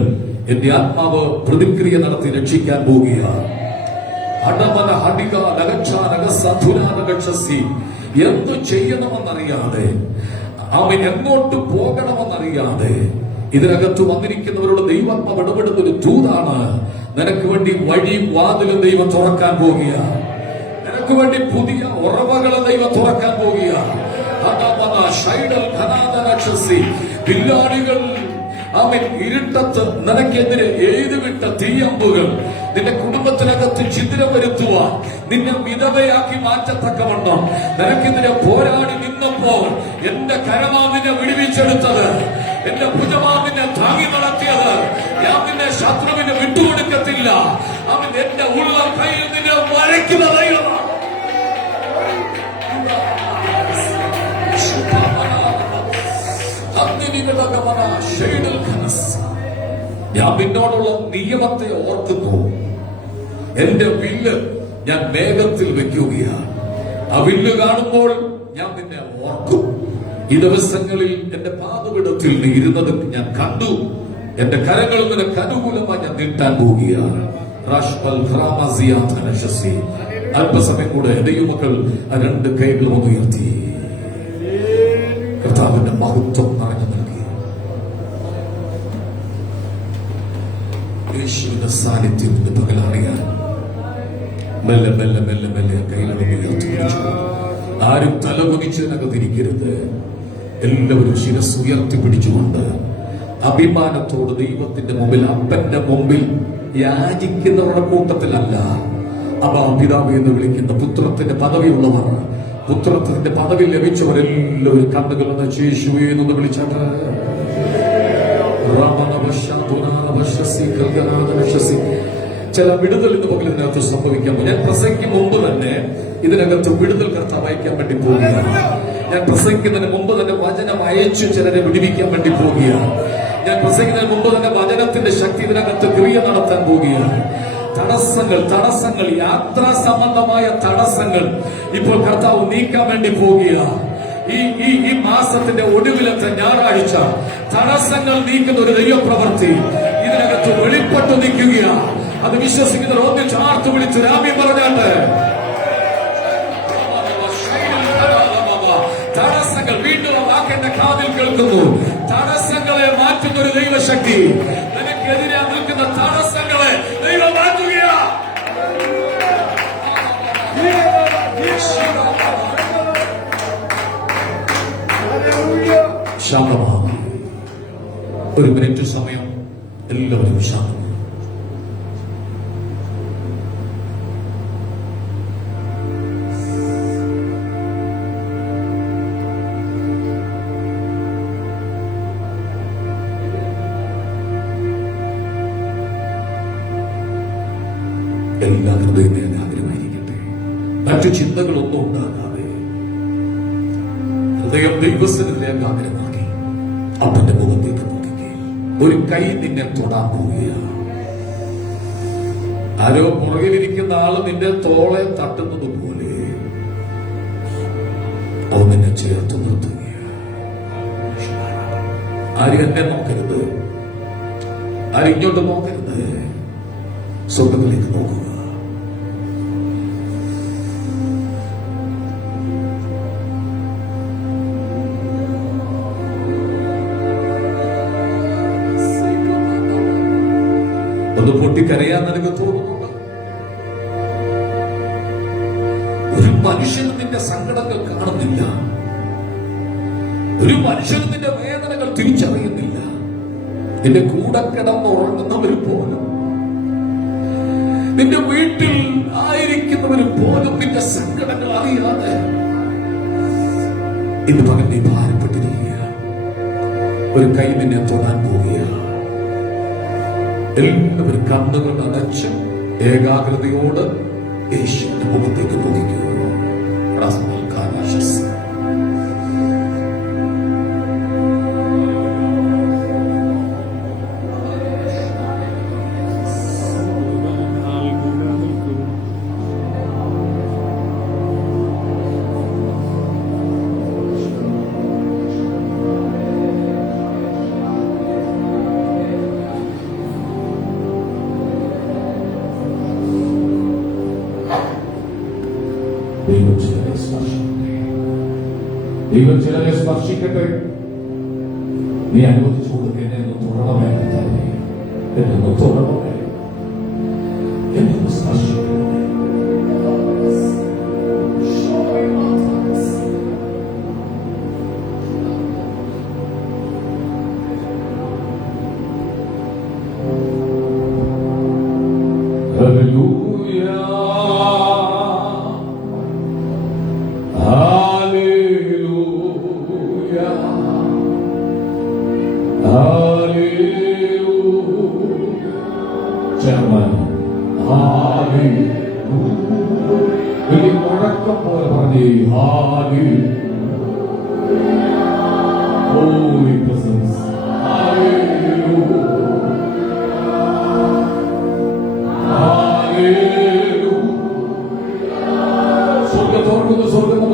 എന്റെ ആത്മാവ് പ്രതിക്രിയ നടത്തി രക്ഷിക്കാൻ പോവുകയാണ്. എന്തു ചെയ്യണമെന്നറിയാതെ അവൻ എങ്ങോട്ട് പോകണമെന്നറിയാതെ ഇതിനകത്ത് വന്നിരിക്കുന്നവരോട് ദൈവാത്മാവ് ഇടപെടുന്ന ഒരു ദൂതാണ്. നിനക്ക് വേണ്ടി വഴിയും വാതിലും ദൈവം തുറക്കാൻ പോകുക. നിനക്ക് വേണ്ടി പുതിയ ഉറവകളെ ദൈവം തുറക്കാൻ പോകുക. ബില്ലാടികൾ അവൻ ഇരുട്ടത്ത് നിനക്കെതിരെ എഴുതുവിട്ട തീയമ്പുകൾ നിന്റെ കുടുംബത്തിനകത്ത് ഛിദ്രം വരുത്തുവാൻ, നിന്നെ വിധവയാക്കി മാറ്റത്തക്കവണ്ണം നിനക്കെതിരെ പോരാടി നിന്നപ്പോൾ എന്റെ കരമാ നിന്നെ വിടുവിച്ചെടുത്തത്, എന്റെ ഭുജമാ നിന്നെ താങ്ങി നടത്തിയത്. ഞാൻ നിന്നെ ശത്രുവിനെ വിട്ടുകൊടുക്കത്തില്ല. അവൻ എന്റെ ഉള്ള കയ്യിൽ നിന്നെ വരയ്ക്കുന്ന ദൈവമാണ്. ഞാൻ നിന്നോടുള്ള നിയമത്തെ ഓർക്കുന്നു. എന്റെ വില്ല് ഞാൻ മേഘത്തിൽ വെക്കുകയാണ്. ആ വില്ല് കാണുമ്പോൾ ഞാൻ നിന്നെ ഓർക്കും. ഈ ദിവസങ്ങളിൽ എന്റെ പാതപിടത്തിൽ നീ ഇരുന്നത് ഞാൻ കണ്ടു. എന്റെ കരങ്ങൾ നിനക്ക് അനുകൂലമായി ഞാൻ നീട്ടാൻ പോവുകയാണ്. അല്പസമയം കൂടെ ദൈവമക്കൾ ആ രണ്ട് കൈകളും ഉയർത്തി കർത്താവിന്റെ മഹത്വം നിറഞ്ഞു നൽകി. യേശുവിന്റെ സാന്നിധ്യം ഇന്ന് പകലറിയാൻ മെല്ലെ മെല്ലെ മെല്ലെ മെല്ലെ കൈകളും ഉയർത്തി. ആരും തലകുനിച്ചതിനകത്തിരിക്കരുത്. എല്ലാവരും ശിരസ് ഉയർത്തി പിടിച്ചുകൊണ്ട് അഭിമാനത്തോട് ദൈവത്തിന്റെ മുമ്പിൽ, അപ്പന്റെ മുമ്പിൽ യാചിക്കുന്നവരുടെ കൂട്ടത്തിലല്ല. പിതാവ് എന്ന് വിളിക്കുന്ന പുത്രത്തിന്റെ പദവിയുള്ളവർ, പുത്രത്തിന്റെ പദവി ലഭിച്ചവരെല്ലാവരും കണ്ണുകളെന്ന് യേശുവേ എന്ന് വിളിച്ചാട്ട് ചില വിടുതൽ ഇന്ന് പകൽ ഇതിനകത്ത് സംഭവിക്കാൻ പോകും. ഞാൻ പ്രസംഗിക്കും മുമ്പ് തന്നെ ഇതിനകത്ത് വിടുതൽ കർത്താവ് അയക്കാൻ വേണ്ടി പോവുകയാണ്. ഞാൻ പ്രസംഗിക്കുന്നതിന് മുമ്പ് തന്നെ വചനം അയച്ചു ചിലരെ വിടുവിക്കാൻ വേണ്ടി പോവുകയാണ്. ഞാൻ പ്രസംഗിക്കുന്നതിന് മുമ്പ് തന്നെ വചനത്തിന്റെ ശക്തി ഇതിനകത്ത് ക്രിയ നടത്താൻ പോവുകയാണ്. തടസ്സങ്ങൾ യാത്രാ സംബന്ധമായ തടസ്സങ്ങൾ ഇപ്പോൾ കർത്താവ് നീക്കാൻ വേണ്ടി പോവുകയാണ്. ഈ മാസത്തിന്റെ ഒടുവിലത്തെ ഞായറാഴ്ച തടസ്സങ്ങൾ നീക്കുന്ന ഒരു ദൈവപ്രവൃത്തി ഇതിനകത്ത് വെളിപ്പെട്ടു നിൽക്കുകയാണ്. അത് വിശ്വസിക്കുന്നവർ ഒന്നിൽ ചാർത്ത് വിളിച്ച് രാമ്യം പറഞ്ഞാട്ട് തടസ്സങ്ങൾ വീണ്ടും വാക്കെന്റെ കാതിൽ കേൾക്കുന്നു. തടസ്സങ്ങളെ മാറ്റുന്ന ഒരു ദൈവശക്തി, നിനക്കെതിരെ നിൽക്കുന്ന തടസ്സങ്ങളെ ദൈവം മാറ്റുകയാ. ശാന്തമാകും. ഒരു മിനിറ്റ് സമയം എല്ലാവരും ശാന്തം. എല്ലാ ഹൃദയത്തിലും ആഗ്രഹമായിരിക്കട്ടെ. മറ്റു ചിന്തകളൊന്നും ഉണ്ടാകാതെ ഹൃദയം ദൈവസ്ഥനിലേക്ക് ആഗ്രഹമാക്കി അപ്പന്റെ മുഖത്തേക്ക് നോക്കിക്കേ. ഒരു കൈ നിന്നെ തൊടാൻ പോവുകയാണ്. ആരോ പുറകിലിരിക്കുന്ന ആള് നിന്റെ തോളെ തട്ടുന്നത് പോലെ അവൻ നിന്നെ ചേർത്ത് നിർത്തുകയാണ്. ആരും എന്നെ നോക്കരുത്, ആരും ഇങ്ങോട്ട് നോക്കരുത്, സ്വർഗത്തിലേക്ക് നോക്കുക. പൊട്ടിക്കരയാൻ നിനക്ക് തോന്നുന്നുണ്ട്. ഒരു മനുഷ്യനും നിന്റെ സങ്കടങ്ങൾ കാണുന്നില്ല. ഒരു മനുഷ്യനും നിന്റെ വേദനകൾ തിരിച്ചറിയുന്നില്ല. നിന്റെ കൂടെ കിടന്നുറങ്ങുന്നവർ പോലും, നിന്റെ വീട്ടിൽ ആയിരിക്കുന്നവർ പോലും നിന്റെ സങ്കടങ്ങൾ അറിയാതെ ഇന്ന് പകൽ നീ ഭാരപ്പെട്ടിരിക്കുകയാണ്. ഒരു കൈ നിന്നെ തൊടാൻ പോവുകയാണ്. എല്ലാവരും കണ്ണുകൾ അടച്ച് ഏകാഗ്രതയോട് യേശുവിന്റെ മുഖത്തേക്ക് നോക്കിക്കൂ. ദൈവം ചിലരെ സ്പർശിക്കട്ടെ. നീ അനുവദിച്ചു കൊടുക്കുക. എന്നെ ഒന്ന് തൊടണമേ, എന്നെ ഒന്ന് തൊടണമേ, എന്നെ ഒന്ന് സ്പർശിക്കണമേ. മുഴക്കം പോലെ പറഞ്ഞേ Holy presence. Hallelujah. Hallelujah. സ്വർഗ്ഗത്തോടുള്ള സ്വർഗ്ഗം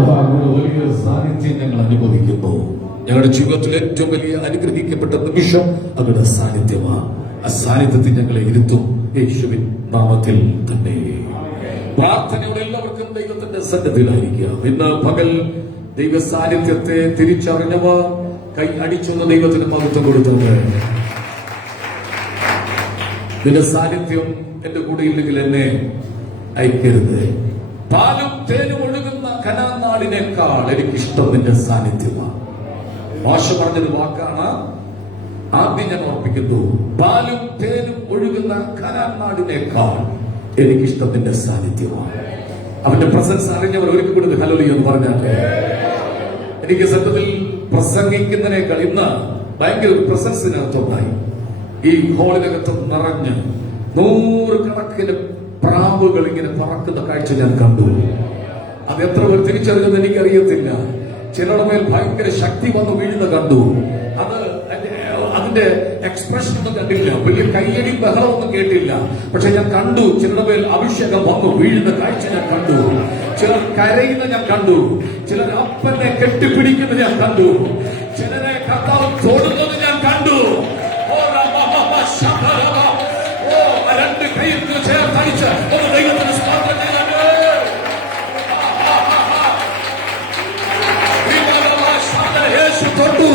നമുക്ക് വലിയ സാന്നിധ്യം ഞങ്ങൾ അനുഭവിക്കുന്നു. ഞങ്ങളുടെ ജീവിതത്തിൽ ഏറ്റവും വലിയ അനുഗ്രഹിക്കപ്പെട്ട നിമിഷം അവരുടെ സാന്നിധ്യമാണ്. ആ സാന്നിധ്യത്തിൽ ഞങ്ങളെ ഇരുത്തും യേശുവിൻ നാമത്തിൽ തന്നെ. പ്രാർത്ഥനയോടെ എല്ലാവർക്കും ദൈവത്തിന്റെ സന്നിധിയിലായിരിക്കാം. ഇന്ന് പകൽ ദൈവ സാന്നിധ്യത്തെ തിരിച്ചറിഞ്ഞവർ കൈ അടിച്ചൊന്ന് ദൈവത്തിന് മഹത്വം കൊടുത്തത്. നിന്റെ സാന്നിധ്യം എന്റെ കൂടെ ഇല്ലെങ്കിൽ എന്നെ അയക്കരുത്. പാലും തേനും ഒഴുകുന്ന കനാൻ നാടിനേക്കാൾ എനിക്കിഷ്ടം നിന്റെ സാന്നിധ്യമാണ്. മോശ പറഞ്ഞൊരു വാക്കാണ് ആദ്യം ഞാൻ ഓർപ്പിക്കുന്നു. പാലും തേനും ഒഴുകുന്ന കനാൻ നാടിനേക്കാൾ എനിക്കിഷ്ടം നിന്റെ സാന്നിധ്യമാണ്. അവന്റെ പ്രസൻസ് അറിഞ്ഞവർ ഒരിക്കൽ കൂടി ഹല്ലേലൂയ എന്ന് പറഞ്ഞാട്ടെ. എനിക്ക് സത്യത്തിൽ പ്രസംഗിക്കുന്നതിനേക്കാൾ ഇന്ന് ഭയങ്കര ഒരു പ്രസൻസിനകത്തുണ്ടായി. ഈ ഹോളിനകത്ത് നിറഞ്ഞ് 100 കണക്കിന് പ്രാവുകൾ ഇങ്ങനെ പറക്കുന്ന കാഴ്ച ഞാൻ കണ്ടു. അത് എത്ര പേർ തിരിച്ചറിഞ്ഞെന്ന് എനിക്കറിയത്തില്ല. ചിലരുടെ മേൽ ഭയങ്കര ശക്തി വന്ന് വീഴുന്ന കണ്ടു. അത് അതിന്റെ എക്സ്പ്രഷൻ ഒന്നും കണ്ടില്ല. വലിയ കയ്യടി ബഹളമൊന്നും കേട്ടില്ല. പക്ഷെ ഞാൻ കണ്ടു ചിലരുടെ മേൽ അഭിഷേകം വന്നു വീഴുന്ന കാഴ്ച ഞാൻ കണ്ടു. ചിലർ കരയുന്ന ഞാൻ കണ്ടു. ചിലർ അപ്പനെ കെട്ടിപ്പിടിക്കുന്നത് ഞാൻ കണ്ടു. ചിലരെ കർത്താവ് തൊടുന്നത് ഞാൻ കണ്ടു. രണ്ട് കൈയിൽ ചേർത്തടിച്ച് ഒരു ദൈവത്തിന് സ്തോത്രം ചെയ്യാണ്ട് യേശു തൊട്ടു,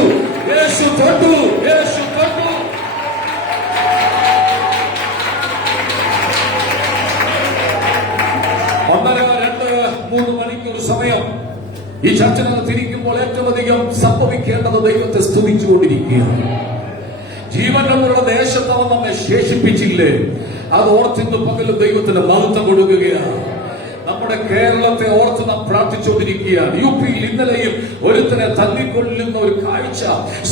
യേശു തൊട്ടു, യേശു തൊട്ടു. ഒന്നര 2-3 മണിക്കൂർ സമയം ഈ ചർച്ചനകത്ത് ഇരിക്കുമ്പോൾ ഏറ്റവും അധികം സംഭവിക്കേണ്ടത് ദൈവത്തെ സ്തുതിച്ചുകൊണ്ടിരിക്കുകയാണ്. ജീവനുള്ള ദേശത്ത് അവൻ നമ്മെ ശേഷിപ്പിച്ചില്ലേ, അത് ഓർത്തിന്ന് പകലും ദൈവത്തിന് മഹത്വം കൊടുക്കുകയാണ്. നമ്മുടെ കേരളത്തെ ഓർത്ത് നാം പ്രാർത്ഥിച്ചുകൊണ്ടിരിക്കുകയാണ്. യുപിയിൽ ഇന്നലെയും ഒരുത്തനെ തല്ലിക്കൊള്ളുന്ന ഒരു കാഴ്ച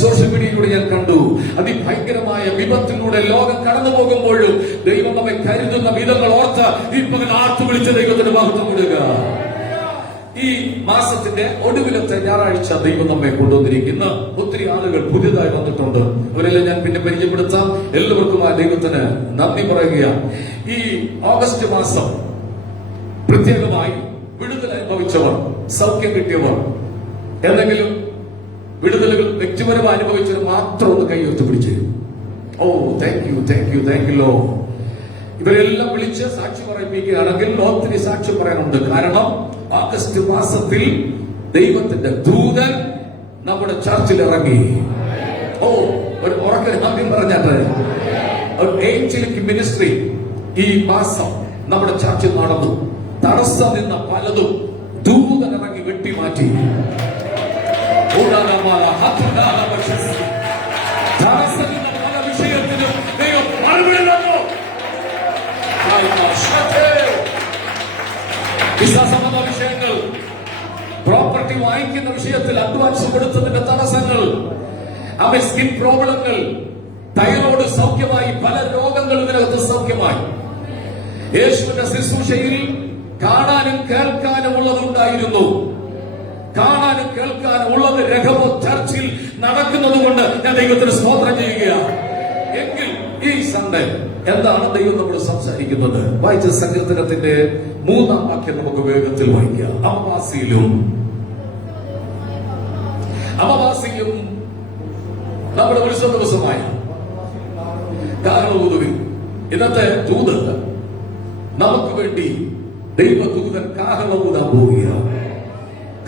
സോഷ്യൽ മീഡിയയിലൂടെ ഞാൻ കണ്ടു. അതിഭയങ്കരമായ വിപത്തിലൂടെ ലോകം കടന്നു പോകുമ്പോഴും ദൈവം നമ്മെ കരുതുന്ന വിധങ്ങൾ ഓർത്ത് ഈ പകൽ ആർത്തു വിളിച്ച ദൈവത്തിന് മഹത്വം കൊടുക്കുക. ഈ മാസത്തിന്റെ ഒടുവിലത്തെ ഞായറാഴ്ച ദൈവം നമ്മെ കൊണ്ടുവന്നിരിക്കുന്ന ഒത്തിരി ആളുകൾ പുതിയതായി വന്നിട്ടുണ്ട്. അവരെല്ലാം ഞാൻ പിന്നെ പരിചയപ്പെടുത്താം. എല്ലാവർക്കും ആ ദൈവത്തിന് നന്ദി പറയുകയാണ്. ഈ ഓഗസ്റ്റ് മാസം പ്രത്യേകമായി വിടുതൽ അനുഭവിച്ചവർ, സൗഖ്യം കിട്ടിയവർ, എന്തെങ്കിലും വിടുതലുകൾ വ്യക്തിപരമായി അനുഭവിച്ചത് മാത്രം ഒന്ന് കൈ ഉയർത്തി പിടിച്ചു. Oh thank you, thank you, thank you ലോ. ഇവരെല്ലാം വിളിച്ച് സാക്ഷി പറയിപ്പിക്കുകയാണെങ്കിൽ ലോകത്തിന് സാക്ഷ്യം പറയാനുണ്ട്. കാരണം ആഗസ്റ്റ് മാസത്തിൽ ദൈവത്തിന്റെ ദൂതൻ നമ്മുടെ ചർച്ചിൽ ഇറങ്ങി. ഓ, ഒരു ഉറക്കെ ആദ്യം പറഞ്ഞാട്ട് ഒരു ഏഞ്ചലിക് മിനിസ്ട്രി ഈ മാസം നമ്മുടെ ചർച്ചിൽ നടന്നു. തടസ്സം നിന്ന പലതും ദൂതൻ ഇറങ്ങി വെട്ടിമാറ്റി. തടസ്സം നിന്ന പല വിഷയത്തിനും ദൈവം മറുപടി തന്നു. വിശ്വാസമെന്ന വിഷയങ്ങൾ, പ്രോപ്പർട്ടി വാങ്ങിക്കുന്ന വിഷയത്തിൽ അഡ്വാൻസ് കൊടുത്തതിന്റെ തടസ്സങ്ങൾ, അവ സ്കിൻ പ്രോബ്ലങ്ങൾ, തൈറോയ്ഡ് സൗഖ്യമായി, പല രോഗങ്ങളും ഇതിനകത്ത് സൗഖ്യമായി. യേശുവിന്റെ ശുശ്രൂഷയിൽ കാണാനും കേൾക്കാനും ഉള്ളതുണ്ടായിരുന്നു. കാണാനും കേൾക്കാനും ഉള്ളത് രഹബോ ചർച്ചിൽ നടക്കുന്നത് കൊണ്ട് ഞാൻ ദൈവത്തിന് സ്തോത്രം ചെയ്യുകയാണ്. എങ്കിൽ ഈ സൺഡേ എന്താണ് ദൈവം നമ്മൾ സംസാരിക്കുന്നത്? വായിച്ച സങ്കീർത്തനത്തിന്റെ 3-ാം വാക്യം നമുക്ക് വേഗത്തിൽ വായിക്കാം. അമാവാസിയിലും നമ്മുടെ ഉത്സവ ദിവസമായ കാഹളൂതുവിൽ ഇന്നത്തെ ദൂത് നമുക്ക് വേണ്ടി ദൈവദൂതൻ കാഹളം ഊതാൻ പോവുകയാണ്.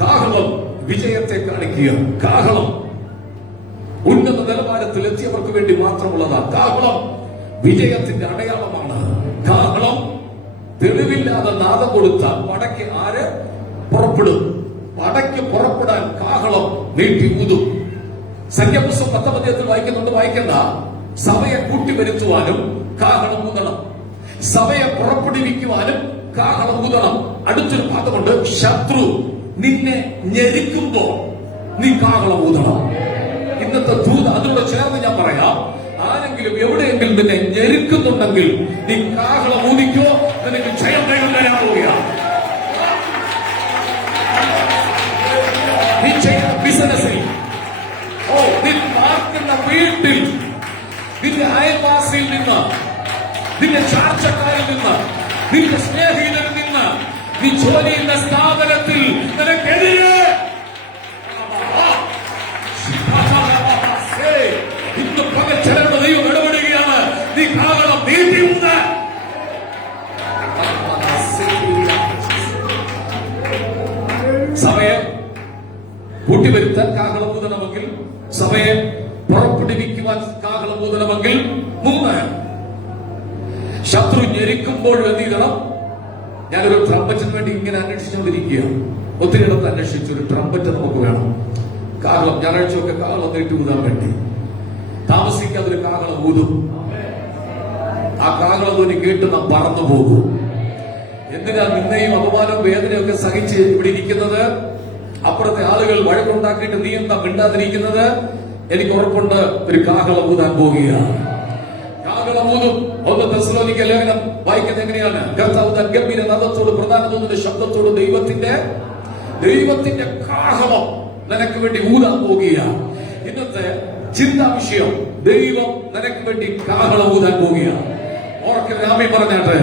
കാഹളം വിജയത്തെ കാണിക്കുക. കാഹളം ഉന്നത നിലവാരത്തിൽ എത്തിയവർക്ക് വേണ്ടി മാത്രമുള്ളതാണ്. കാഹളം വിജയത്തിന്റെ അടയാളമാണ്. കാഹളം തെളിവില്ലാതെ നാദം കൊടുത്താൽ പടയ്ക്ക് ആര് പുറപ്പെടും? പടയ്ക്ക് പുറപ്പെടാൻ കാഹളം നീട്ടി ഊതും. സംഖ്യാപുസ്തകം 10-ാം അധ്യായത്തിൽ വായിക്കുന്നുണ്ട്. വായിക്കേണ്ട. സഭയെ കൂട്ടിവരുത്തുവാനും കാഹളം ഊതണം, സഭയെ പുറപ്പെടുവിക്കുവാനും കാഹളം ഊതണം. അടുത്തൊരു ഭാഗമുണ്ട്, ശത്രു നിന്നെ ഞെരിക്കുമ്പോ നീ കാഹളം ഊതണം. ഇന്നത്തെ ദൂത് അതിനോട് ചേർന്ന് ഞാൻ പറയാം. ആരെങ്കിലും എവിടെയെങ്കിലും നിന്നെ ഞെരുക്കുന്നുണ്ടെങ്കിൽ നീ കാഹളം ഊതിക്കോ, നിനക്ക് ജയം തരാവുകയാണ്. നീ ചെയ്യുന്ന ബിസിനസ്സിൽ, നീ പാർക്കുന്ന വീട്ടിൽ, നിന്റെ അയൽവാസിയിൽ നിന്ന്, നിന്റെ ചാർച്ചക്കാരിൽ നിന്ന്, നിന്റെ സ്നേഹിതരിൽ നിന്ന്, നീ ജോലി ചെയ്യുന്ന സ്ഥാപനത്തിൽ നിനക്കെതിരെ ഇന്ന് പകച്ചേർന്ന ദൈവം ഇടപെടുകയാണ്. നീ കാഹളം നീട്ടിയുണ്ട്. സഭയെ കൂട്ടിവരുത്താൻ കാഹളം ഊതണമെങ്കിൽ, സഭയെ പുറപ്പെടുവിക്കുവാൻ കാഹളം ഊതണമെങ്കിൽ 3, ശത്രു ഞെരിക്കുമ്പോൾ എന്ത് ചെയ്യണം? ഞാനൊരു ട്രംപറ്റിന് വേണ്ടി ഇങ്ങനെ അന്വേഷിച്ചുകൊണ്ടിരിക്കുക. ഒത്തിരി ഇടത്ത് അന്വേഷിച്ചു. ഒരു ട്രംപറ്റ് നമുക്ക് വേണം. കാഹളം ഞായറാഴ്ചയൊക്കെ കാഹളം നീട്ടി ഊതാൻ വേണ്ടി താമസിക്കാതെ ഒരു കാഹളം ഊതും. ആ കാഹളം ഊതി കേട്ട് നാം പറന്നു പോകും. എന്തിനാ നിന്നെയും അപമാനവും വേദനയൊക്കെ സഹിച്ച് ഇവിടെ ഇരിക്കുന്നത്? അപ്പുറത്തെ ആളുകൾ വഴക്കുണ്ടാക്കിയിട്ട് നീ എന്താ മിണ്ടാതിരിക്കുന്നത്? എനിക്ക് ഉറപ്പുണ്ട്, ഒരു കാഹളം ഊതാൻ പോവുകയാണ്. കാഹളം ഊതും. 1 തെസ്സലോനിക്ക ലേഖനം വായിക്കുന്നത് എങ്ങനെയാണ്? കർത്താവ് തൻ ഗംഭീര നാദത്തോട്, പ്രധാന ദൂതന്റെ ശബ്ദത്തോട് ദൈവത്തിന്റെ കാഹളം നിനക്ക് വേണ്ടി ഊതാൻ പോവുകയാണ്. ഇന്നത്തെ ചിന്താ വിഷയം, ദൈവം നിനക്ക് വേണ്ടി കാഹളം ഊതാൻ പോവുകയാണ്. ഓർക്കെ ആമേൻ പറഞ്ഞാട്ടെ.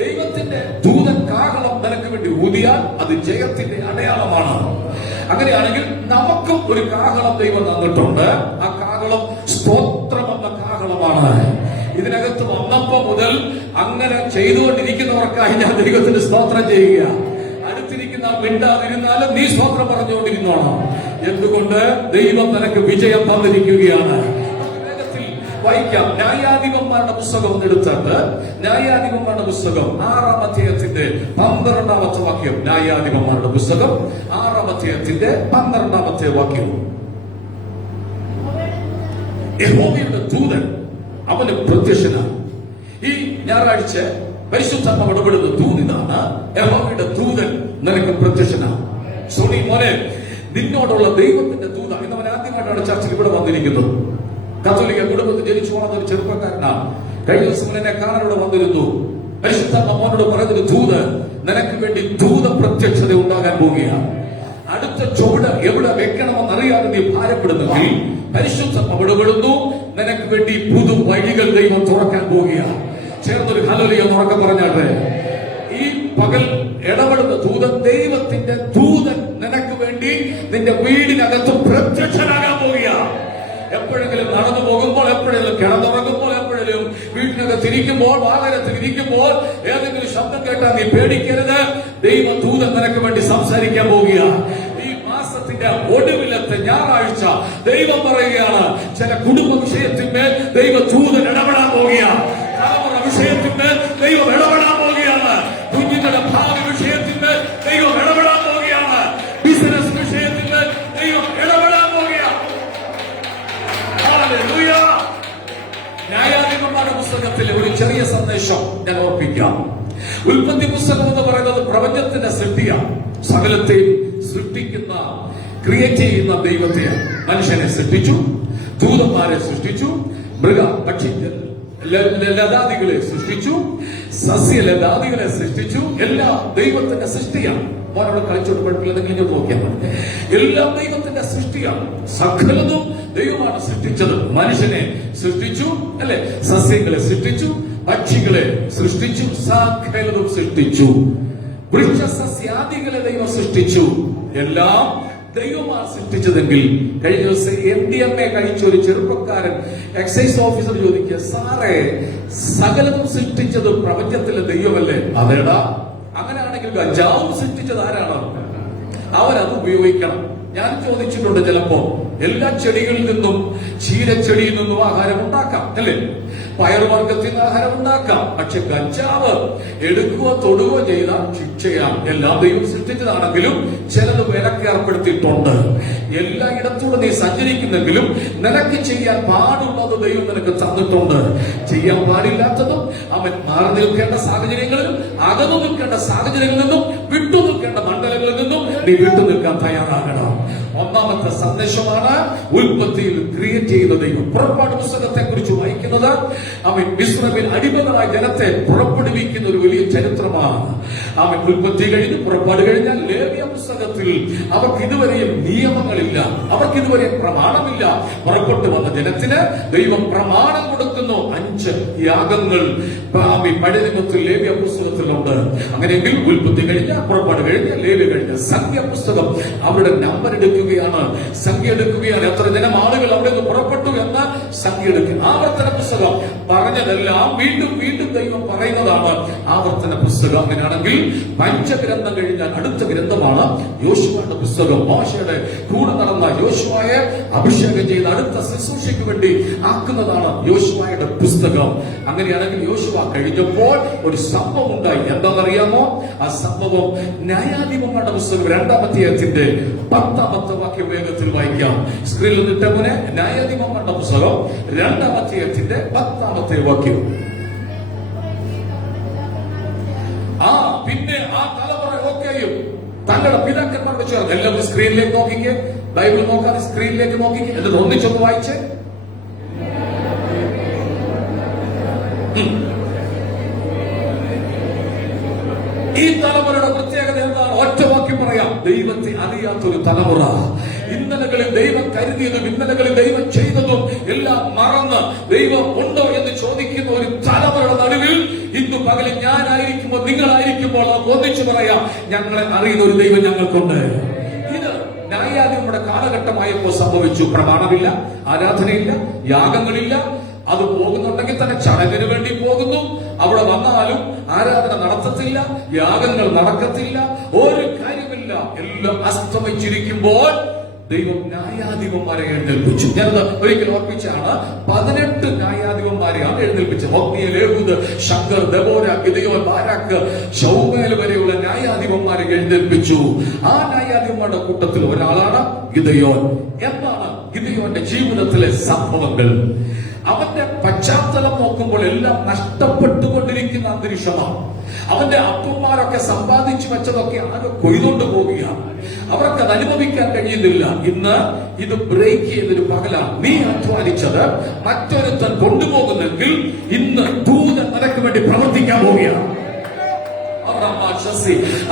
ദൈവത്തിന്റെ ദൂതൻ കാഹളം നിനക്ക് വേണ്ടി ഊതിയാൽ അത് ജയത്തിന്റെ അടയാളമാണ്. അങ്ങനെയാണെങ്കിൽ നമുക്കും ഒരു കാഹളം ദൈവം തന്നിട്ടുണ്ട്. ആ കാഹളം സ്തോത്രം എന്ന കാഹളമാണ്. ഇതിനകത്ത് വന്നപ്പോ മുതൽ അങ്ങനെ ചെയ്തുകൊണ്ടിരിക്കുന്നവർക്കായി ഞാൻ ദൈവത്തിന് സ്തോത്രം ചെയ്യുക. അടുത്തിരിക്കുന്ന മിണ്ടാതിരുന്നാലും നീ സ്തോത്രം പറഞ്ഞുകൊണ്ടിരുന്നോണം. എന്തുകൊണ്ട്? ദൈവം നിനക്ക് വിജയം തന്നിരിക്കുകയാണ്. വായിക്കാം. ന്യായാധിപന്മാരുടെ പുസ്തകം എടുത്തിട്ട്, ന്യായാധിപന്മാരുടെ പുസ്തകം 6-ാം അധ്യായത്തിന്റെ 12-ാമത്തെ വാക്യം. ന്യായാധിപന്മാരുടെ പുസ്തകം 6-ാം അധ്യായത്തിന്റെ 12-ാമത്തെ വാക്യം. യഹോവയുടെ ദൂതൻ അവന് പ്രത്യക്ഷനാണ്. ഈ ഞായറാഴ്ച പരിശുദ്ധാത്മാവ് ഇടപെടുന്ന ദൂതിതാണ്. യഹോവയുടെ ദൂതൻ നിനക്ക് പ്രത്യക്ഷനാണ്. സോണി മോനെ, നിന്നോടുള്ള ദൈവത്തിന്റെ ദൂത. ഇന്നവൻ ആദ്യമായിട്ടാണ് ചർച്ചിൽ ഇവിടെ വന്നിരിക്കുന്നത്. കത്തോലിക്ക കുടുംബത്തിൽ ജനിച്ചു വളർന്ന ഒരു ചെറുപ്പക്കാരനാണ്. കഴിഞ്ഞ ദിവസം എന്നെ കാണാൻ ഇവിടെ വന്നിരുന്നു. പരിശുദ്ധാത്മാവനോട് പറഞ്ഞൊരു ദൂത് നിനക്ക് വേണ്ടി ദൂത പ്രത്യക്ഷത ഉണ്ടാകാൻ പോവുകയാണ്. അടുത്ത ചുവട് എവിടെ വെക്കണമെന്ന് അറിയാതെ നീ ഭാരപ്പെടുന്നെങ്കിൽ പരിശുദ്ധാത്മാവ് ഇടപെടുന്നു. നിനക്ക് വേണ്ടി പുതു വഴികൾ ദൈവം തുറക്കാൻ പോവുകയാണ്. ചേർന്നൊരു ഹല്ലേലൂയ ഉറക്കെ പറഞ്ഞാട്ടെ. ഈ പകൽ ഇടപെടുന്ന ദൂതൻ, ദൈവത്തിന്റെ ദൂതൻ നിനക്ക് വേണ്ടി നിന്റെ നിന്റെ വീടിനകത്ത് പ്രത്യക്ഷനാകാൻ പോവുക. എപ്പോഴെങ്കിലും നടന്നു പോകുമ്പോൾ, എപ്പോഴെങ്കിലും കിടന്നുറങ്ങുമ്പോൾ, എപ്പോഴെങ്കിലും വീട്ടിനകത്ത് ഇരിക്കുമ്പോൾ, വാഹനത്തിൽ ഇരിക്കുമ്പോൾ ഏതെങ്കിലും ശബ്ദം കേട്ടാൽ നീ പേടിക്കരുത്. ദൈവദൂതൻ നിനക്ക് വേണ്ടി സംസാരിക്കാൻ പോവുക. ഈ മാസത്തിന്റെ ഒടുവിലത്തെ ഞായറാഴ്ച ദൈവം പറയുകയാണ്, ചില കുടുംബ വിഷയത്തിന്മേൽ ദൈവദൂതൻ ഇടപെടാൻ പോവുക. തലമുറ വിഷയത്തിന്മേൽ ദൈവം ഇടപെടാൻ പോവുകയാണ്. കുഞ്ഞുങ്ങളുടെ ഭാവി വിഷയത്തിന്മേൽ ദൈവം ഇടപെടാൻ പോവുകയാണ്. ബിസിനസ് വിഷയത്തിന്മേൽ ദൈവം ഇടപെടാൻ പോവുകയാണ്. ഹല്ലേലൂയ. ന്യായാധിപന്മാരുടെ പുസ്തകത്തിലെ ഒരു ചെറിയ സന്ദേശം ഞാൻ ഓർപ്പിക്കാം. ഉൽപ്പത്തി പുസ്തകം എന്ന് പറയുന്നത് പ്രപഞ്ചത്തിന്റെ സൃഷ്ടിയാണ്. സകലത്തെയും സൃഷ്ടിക്കുന്ന, ക്രിയേറ്റ് ചെയ്യുന്ന ദൈവത്തെയാണ്. മനുഷ്യനെ സൃഷ്ടിച്ചു, ദൂതന്മാരെ സൃഷ്ടിച്ചു, മൃഗ പക്ഷി ലതാദികളെ സൃഷ്ടിച്ചു, സസ്യലതാദികളെ സൃഷ്ടിച്ചു. എല്ലാം ദൈവത്തിന്റെ സൃഷ്ടിയാണ്. അവരോട് കളിച്ചോട്ട് കുഴപ്പമില്ല, നിങ്ങൾ നോക്കിയാൽ മതി. എല്ലാം ദൈവത്തിന്റെ സൃഷ്ടിയാണ്. സകലതും ദൈവമാണ് സൃഷ്ടിച്ചത്. മനുഷ്യനെ സൃഷ്ടിച്ചു, അല്ലെ? സസ്യങ്ങളെ സൃഷ്ടിച്ചു, പക്ഷികളെ സൃഷ്ടിച്ചു, സകലതും സൃഷ്ടിച്ചു. വൃക്ഷസസ്യാദികളെ ദൈവം സൃഷ്ടിച്ചു. എല്ലാം ദൈവമാണ് സൃഷ്ടിച്ചതെങ്കിൽ കഴിഞ്ഞ ദിവസം MDMA കഴിച്ച ഒരു ചെറുപ്പക്കാരൻ എക്സൈസ് ഓഫീസർ ചോദിക്കുക, സാറേ സകലതും സൃഷ്ടിച്ചത് പ്രപഞ്ചത്തിലെ ദൈവമല്ലേ? അതേടാ, അങ്ങനെയാണെങ്കിൽ ഗജാവും സൃഷ്ടിച്ചത് ആരാണ്? അവരത് ഉപയോഗിക്കണം. ഞാൻ ചോദിച്ചിട്ടുണ്ട്, ചിലപ്പോ എല്ലാ ചെടികളിൽ നിന്നും, ചീരച്ചെടിയിൽ നിന്നും ആഹാരം ഉണ്ടാക്കാം, അല്ലേ? പയറുവർഗത്തിൽ നിന്ന് ആഹാരം ഉണ്ടാക്കാം. പക്ഷെ ഗഞ്ചാവ് എടുക്കുകയോ തൊടുകയോ ചെയ്താൽ ശിക്ഷയാണ്. എല്ലാം ദൈവം സൃഷ്ടിച്ചതാണെങ്കിലും ചിലത് വിലക്ക് ഏർപ്പെടുത്തിയിട്ടുണ്ട്. എല്ലായിടത്തൂടെ നീ സഞ്ചരിക്കുന്നെങ്കിലും നിനക്ക് ചെയ്യാൻ പാടുള്ളത് ദൈവം നിനക്ക് തന്നിട്ടുണ്ട്. ചെയ്യാൻ പാടില്ലാത്തതും അവൻ മാറി നിൽക്കേണ്ട സാഹചര്യങ്ങളിലും അകന്നു നിൽക്കേണ്ട സാഹചര്യങ്ങളിൽ നിന്നും വിട്ടു നിൽക്കേണ്ട മണ്ഡലങ്ങളിൽ നിന്നും നീ വിട്ടു നിൽക്കാൻ തയ്യാറാകണം. ഒന്നാമത്തെ സന്ദേശമാണ് ഉൽപ്പത്തിയിൽ ക്രിയേറ്റ് ചെയ്യുന്ന ദൈവം. പുറപ്പാട് പുസ്തകത്തെ കുറിച്ച് വായിക്കുന്നത് അവൻ മിസ്രൈമിൽ അടിമകളായ ജനത്തെ പുറപ്പെടുവിക്കുന്ന ഒരു വലിയ ചരിത്രമാണ്. അവൻ ഉൽപ്പത്തി കഴിഞ്ഞ് പുറപ്പാട് കഴിഞ്ഞാൽ ലേവ്യ പുസ്തകത്തിൽ അവർക്ക് ഇതുവരെയും നിയമങ്ങളില്ല, അവർക്ക് ഇതുവരെ പ്രമാണമില്ല. പുറപ്പെട്ടു വന്ന ജനത്തിന് ദൈവം പ്രമാണം കൊടുക്കുന്നു. 5 യാഗങ്ങൾ പഴയ നിയമത്തിൽ ലേവ്യ പുസ്തകത്തിലുണ്ട്. അങ്ങനെയെങ്കിൽ ഉൽപ്പത്തി കഴിഞ്ഞ, പുറപ്പാട് കഴിഞ്ഞ, ലേവ്യ കഴിഞ്ഞ, സംഖ്യ പുസ്തകം അവരുടെ നമ്പർ എടുക്കുകയാണ്, സംഖ്യ എടുക്കുകയാണ്. എത്ര ജനം ആളുകൾ അവിടെ നിന്ന് പുറപ്പെട്ടു എന്ന് സംഖ്യ എടുക്കുക. ആവർത്തന പുസ്തകം പറഞ്ഞതെല്ലാം വീണ്ടും വീണ്ടും ദൈവം പറയുന്നതാണ്. ആവർത്തന പുസ്തകം. അങ്ങനെയാണെങ്കിൽ പഞ്ചഗ്രന്ഥം കഴിഞ്ഞാൽ അടുത്ത ഗ്രന്ഥമാണ് യോശുവയുടെ പുസ്തകം. മോശയുടെ കൂടെ നടന്ന യോശുവയെ അഭിഷേകം ചെയ്ത് അടുത്ത ശുശ്രൂഷയ്ക്ക് വേണ്ടി ആക്കുന്നതാണ് യോശുവയുടെ പുസ്തകം. അങ്ങനെയാണെങ്കിൽ യോശുവ കഴിഞ്ഞപ്പോൾ ഒരു സംഭവം ഉണ്ടായി. എന്താണെന്നറിയാമോ? ആ സംഭവം ന്യായാധിപന്മാരുടെ പുസ്തകം 2-ാം അധ്യായത്തിന്റെ 10-ാമത്തെ വാക്യം വേഗത്തിൽ വായിക്കാം. സ്ക്രീനിൽ നിന്നിട്ട മുന്നേ ന്യായാധിപന്മാരുടെ പുസ്തകം 2-ാം അധ്യായത്തിന്റെ 10-ാമത്തെ വാക്യം. പിന്നെ ആ തലമുറ ഒക്കെയും തങ്ങളുടെ പിതാക്കന്മാരോട് ചേർന്ന്, എല്ലാവരും സ്ക്രീനിലേക്ക് നോക്കിക്കേ, ബൈബിൾ നോക്കാതെ സ്ക്രീനിലേക്ക് നോക്കിക്കേ, എന്നിട്ട് ഒന്നിച്ചൊന്ന് വായിച്ചേ. ഈ തലമുറയുടെ പ്രത്യേകത എന്താണ്? ഒറ്റ വാക്യം പറയാം, ദൈവത്തെ അറിയാത്തൊരു തലമുറ. ഇന്നലകളിൽ ദൈവം കരുതിയതും ഇന്നലകളിൽ ദൈവം ചെയ്തതും എല്ലാം മറന്ന് ദൈവം ഉണ്ടോ എന്ന് ചോദിക്കുന്ന ഒരു തലമുറയുടെ നടുവിൽ ഇന്ന് പകല് ഞാനായിരിക്കുമ്പോൾ, നിങ്ങളായിരിക്കുമ്പോൾ നമുക്ക് ഒന്നിച്ചു പറയാം, ഞങ്ങളെ അറിയുന്ന ഒരു ദൈവം ഞങ്ങൾക്കുണ്ട്. ഇത് ന്യായാധിപന്മാരുടെ കാലഘട്ടമായപ്പോൾ സംഭവിച്ചു. പ്രമാണമില്ല, ആരാധനയില്ല, യാഗങ്ങളില്ല. അത് പോകുന്നുണ്ടെങ്കിൽ തന്നെ ചടങ്ങിന് വേണ്ടി പോകുന്നു. അവിടെ വന്നാലും ആരാധന നടത്തത്തില്ല, യാഗങ്ങൾ നടക്കത്തില്ല, ഒരു കാര്യമില്ല. എല്ലാം അസ്തമിച്ചിരിക്കുമ്പോൾ ദൈവം ന്യായാധിപന്മാരെ എഴുന്നേൽപ്പിച്ചു. ഞാനത് ഒരിക്കൽ ഓർപ്പിച്ചാണ്. 18 ന്യായാധിപന്മാരെയാണ് എഴുന്നേൽപ്പിച്ചത്. Othniel, Ehud, Shamgar, Deborah, Gideon, Barak, Samuel വരെയുള്ള ന്യായാധിപന്മാരെ എഴുന്നേൽപ്പിച്ചു. ആ ന്യായാധിപന്മാരുടെ കൂട്ടത്തിൽ ഒരാളാണ് ഗിദെയോൻ. എന്താണ് ഗിദെയോന്റെ ജീവിതത്തിലെ സംഭവങ്ങൾ? അവന്റെ പശ്ചാത്തലം നോക്കുമ്പോൾ എല്ലാം നഷ്ടപ്പെട്ടുകൊണ്ടിരിക്കുന്ന അന്തരീക്ഷമാണ്. അവന്റെ അപ്പന്മാരൊക്കെ സമ്പാദിച്ചു വെച്ചതൊക്കെ ആകെ കൊയ്തുകൊണ്ട് പോവുകയാണ്. അവർക്കത് അനുഭവിക്കാൻ കഴിയുന്നില്ല. ഇന്ന് ഇത് ബ്രേക്ക് ചെയ്തൊരു പകലാണ്. നീ അധ്വാനിച്ചത് മറ്റൊരുത്തൻ കൊണ്ടുപോകുന്നെങ്കിൽ ഇന്ന് ദൂതൻ നിനക്ക് വേണ്ടി പ്രവർത്തിക്കാൻ പോവുകയാണ്.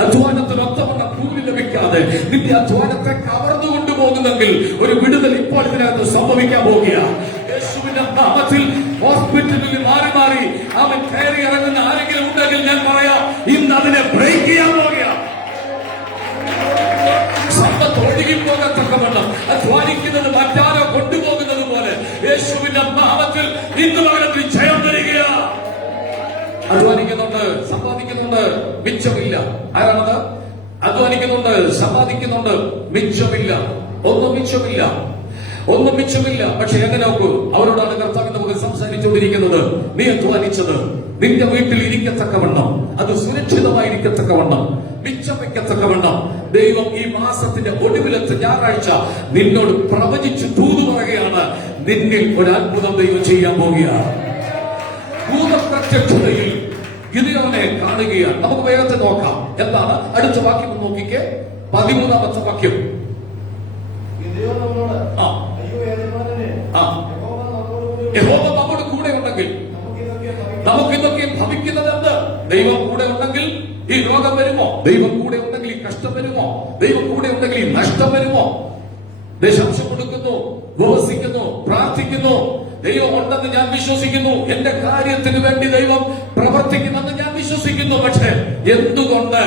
അധ്വാനത്തിന് ഒത്തവണ്ണം കൂലി ലഭിക്കാതെ നിന്റെ അധ്വാനത്തെ കവർന്നു കൊണ്ടുപോകുന്നെങ്കിൽ ഒരു വിടുതൽ ഇപ്പോൾ ഇതിനകത്ത് സംഭവിക്കാൻ പോവുകയാണ്. യേശുവിന്റെ നാമത്തിൽ ഹോസ്പിറ്റലിൽ മാറി മാറി അവൻ കയറി ഇറങ്ങുന്ന ആരെങ്കിലും ഉണ്ടെങ്കിൽ ഞാൻ പറയാം, ഇന്ന് അതിനെ ബ്രേക്ക് ചെയ്യാൻ പോവുകയാണ്. സമ്പത്ത് ഒഴുകിപ്പോകത്തക്കവണ്ണം അധ്വാനിക്കുന്നത് മറ്റാരോ കൊണ്ടുപോകുന്നത് പോലെ യേശുവിന്റെ നാമത്തിൽ ഇന്ന് പകരത്തിൽ ജയം തരിക. അധ്വാനിക്കുന്നുണ്ട്, സമ്പാദിക്കുന്നുണ്ട്, മിച്ചമില്ല. ആരാണത്? അധ്വാനിക്കുന്നുണ്ട്, സമ്പാദിക്കുന്നുണ്ട്, മിച്ചമില്ല. ഒന്നും മിച്ചമില്ല. പക്ഷെ എങ്ങനെ നോക്കൂ, അവരോടാണ് കർത്താവ് നമുക്ക് സംസാരിച്ചുകൊണ്ടിരിക്കുന്നത്. നീ അധ്വാനിച്ചത് നിന്റെ വീട്ടിൽ ഇരിക്കത്തക്കവണ്ണം, അത് സുരക്ഷിതമായിരിക്കത്തക്കവണ്ണം, മിച്ചം വയ്ക്കത്തക്കവണ്ണം ദൈവം ഈ മാസത്തിന്റെ ഒടുവിലത്തെ ഞായറാഴ്ച നിന്നോട് പ്രവചിച്ചു തൂതു പറയുകയാണ്. നിന്നിൽ ഒരു അത്ഭുതം ദൈവം ചെയ്യാൻ പോവുകയാണ്. ഭൂതപ്രത്യക്ഷതയിൽ ഗിദെയോനെ കാണുകയാണ്. നമുക്ക് വേഗത്തിൽ നോക്കാം. എന്താണ് അടുത്ത വാക്യം? നോക്കിക്കേ, 13-ാമത്തെ വാക്യം. യഹോവ നമ്മോട് കൂടെ ഉണ്ടെങ്കിൽ നമുക്കിതൊക്കെ ഭവിക്കുന്നത് എന്ത്? ദൈവം കൂടെ ഉണ്ടെങ്കിൽ ഈ രോഗം വരുമോ? ദൈവം കൂടെ ഉണ്ടെങ്കിൽ ഈ കഷ്ടം വരുമോ? ദൈവം കൂടെ ഉണ്ടെങ്കിൽ ഈ നഷ്ടം വരുമോ? ദശാംശം കൊടുക്കുന്നു, ഉപവസിക്കുന്നു, പ്രാർത്ഥിക്കുന്നു. ദൈവം ഉണ്ടെന്ന് ഞാൻ വിശ്വസിക്കുന്നു. എന്റെ കാര്യത്തിന് വേണ്ടി ദൈവം പ്രവർത്തിക്കുമെന്ന് ഞാൻ വിശ്വസിക്കുന്നു. പക്ഷെ എന്തുകൊണ്ട്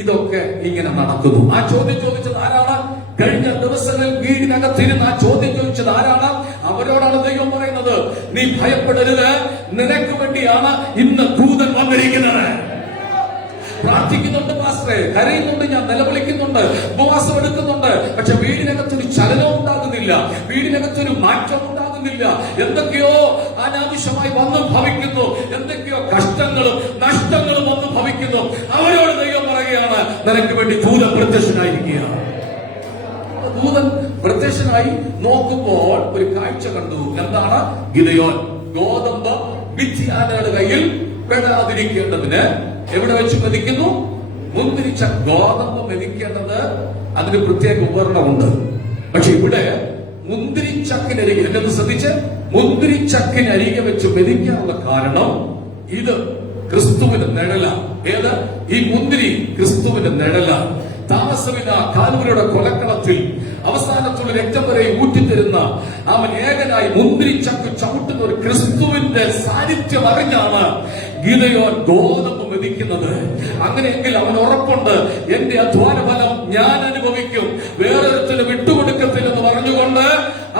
ഇതൊക്കെ ഇങ്ങനെ നടക്കുന്നു? ആ ചോദ്യം ചോദിച്ചത് ആരാണ്? കഴിഞ്ഞ ദിവസങ്ങളിൽ വീടിനകത്തിരുന്ന് ആ ചോദ്യം ചോദിച്ചത് ആരാണ്? അവരോടാണ് ദൈവം പറയുന്നത്, നീ ഭയപ്പെടരുത്, നിനക്ക് വേണ്ടിയാണ് ഇന്ന് ദൂതൻ വന്നിരിക്കുന്നത്. പ്രാർത്ഥിക്കുന്നുണ്ട് പാസ്റ്ററെ, കരയുന്നുണ്ട്, ഞാൻ നിലവിളിക്കുന്നുണ്ട്, ഉപവാസം എടുക്കുന്നുണ്ട്. പക്ഷെ വീടിനകത്തൊരു ചലനം ഉണ്ടാകുന്നില്ല, വീടിനകത്തൊരു മാറ്റം ഉണ്ടാകുന്നില്ല. എന്തൊക്കെയോ അനാവശ്യമായി വന്നു ഭവിക്കുന്നു, എന്തൊക്കെയോ കഷ്ടങ്ങളും നഷ്ടങ്ങളും വന്നു ഭവിക്കുന്നു. അവരോട് ദൈവം പറയുകയാണ്, നിനക്ക് വേണ്ടി ദൂതൻ പ്രത്യക്ഷനായിരിക്കുകയാണ്. ദൂതൻ പ്രത്യക്ഷനായി നോക്കുമ്പോൾ ഒരു കാഴ്ച കണ്ടു. എന്താണ്? ഗിദെയോൻ ഗോതമ്പ് മിദ്യാനയുടെ കയ്യിൽ പെടാതിരിക്കേണ്ടതിന് എവിടെ വെച്ച് മെതിക്കുന്നു? മുന്തിരിച്ച ഗോതമ്പ് മെതിക്കേണ്ടത് അതിന് പ്രത്യേക ഉപകരണമുണ്ട്. പക്ഷെ ഇവിടെ മുന്തിരിച്ചക്കിനരികെ, എന്നത് ശ്രദ്ധിച്ച്, മുന്തിരിച്ചക്കിനരികെ വെച്ച് മെതിക്കാനുള്ള കാരണം ഇത് ക്രിസ്തുവിന്റെ നിഴല. ഏത്? ഈ മുന്തിരി ക്രിസ്തുവിന്റെ നിഴല. താമസമില്ല കാൽവരിയുടെ കൊലക്കളത്തിൽ അവസാനത്തുള്ള രക്തം വരെ ഊറ്റിത്തരുന്ന അവൻ ഏകനായി മുന്തിരിച്ചക്ക് ചവിട്ടുന്ന ഒരു ക്രിസ്തുവിന്റെ സാന്നിധ്യം അറിഞ്ഞാണ് ഗിദെയോൻ ഗോതമ്പ് മെതിക്കുന്നത്. അങ്ങനെയെങ്കിൽ അവൻ ഉറപ്പുണ്ട്, എന്റെ അധ്വാന ഫലം ഞാൻ അനുഭവിക്കും, വേറൊരുത്തിന് വിട്ടുകൊടുക്കത്തില്ലെന്ന് പറഞ്ഞുകൊണ്ട്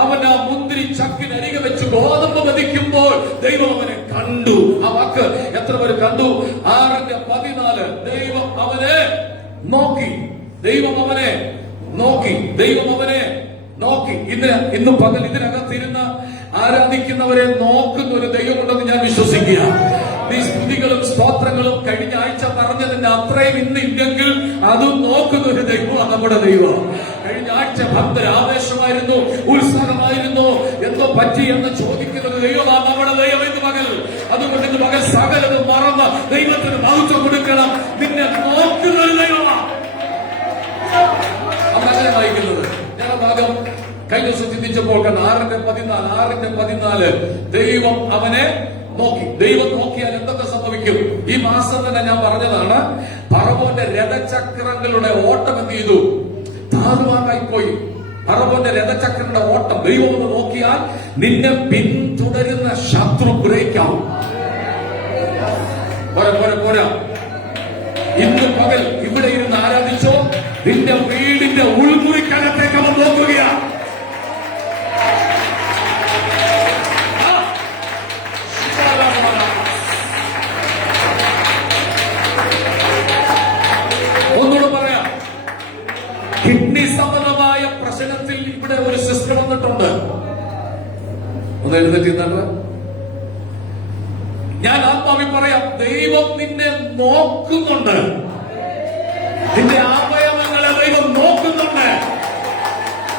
അവൻ ആ മുന്തിരി ചക്കിനരികെ വെച്ച് ഗോതമ്പ് മെതിക്കുമ്പോൾ ദൈവം അവനെ കണ്ടു. ആ വാക്ക് എത്ര പേര് കണ്ടു? 6:14. ദൈവം അവനെ നോക്കി. ഇന്ന് പകൽ ഇതിനകത്തിരുന്ന് ആരാധിക്കുന്നവരെ നോക്കുന്ന ഒരു ദൈവമുണ്ടെന്ന് ഞാൻ വിശ്വസിക്കുക. ഈ സ്തുതികളും സ്തോത്രങ്ങളും കഴിഞ്ഞ ആഴ്ച പറഞ്ഞതിന്റെ അത്രയും ഇന്നില്ലെങ്കിൽ അതും നോക്കുന്ന ഒരു ദൈവമാണ് നമ്മുടെ ദൈവം. കഴിഞ്ഞ ആഴ്ച ഭക്തർ ആവേശമായിരുന്നു, ഉത്സാഹമായിരുന്നു, എന്തോ പറ്റി എന്ന് ചോദിക്കുന്ന ഒരു ദൈവമാണ് നമ്മുടെ ദൈവം ഇന്ന് പകൽ. അതുകൊണ്ട് ഇന്ന് പകൽ സകലതും മറന്ന് ദൈവത്തിന് മഹത്വം കൊടുക്കണം. നിന്നെ നോക്കുന്ന ഒരു ദൈവമാണ് അങ്ങനെ വായിക്കുന്നത്. ഞാൻ ഭാഗം കഴിഞ്ഞ ദിവസം ചിന്തിച്ചപ്പോൾ 6:14 ദൈവം അവനെ നോക്കി. ദൈവം നോക്കിയാൽ എന്തൊക്കെ സംഭവിക്കും? ഈ മാസം തന്നെ ഞാൻ പറഞ്ഞതാണ്, ഫറവോന്റെ രഥചക്രങ്ങളുടെ ഓട്ടം എന്ത് ചെയ്തു? താറുമാറായി പോയി. ഫറവോന്റെ രഥചക്രങ്ങളുടെ ഓട്ടം ദൈവം ഒന്ന് നോക്കിയാൽ നിന്നെ പിന്തുടരുന്ന ശത്രു ബ്രേക്കാവും. പോരാ. ഇന്ന് പകൽ ഇവിടെ ഇരുന്ന് ആരാധിച്ചോ, നിന്റെ വീടിന്റെ ഉൾമുറിക്കകത്തേക്ക് അവൻ നോക്കുകയാണ്. ഒന്നുകൂടെ പറയാം, കിഡ്നി സംബന്ധമായ പ്രശ്നത്തിൽ ഇവിടെ ഒരു സിസ്റ്റർ വന്നിട്ടുണ്ട്. ഒന്ന് എഴുന്നേറ്റ് ഞാൻ ആത്മാവി പറയാം, ദൈവം നിന്നെ നോക്കുന്നുണ്ട്. നിന്റെ അവയവങ്ങളെ ദൈവം നോക്കുന്നുണ്ട്.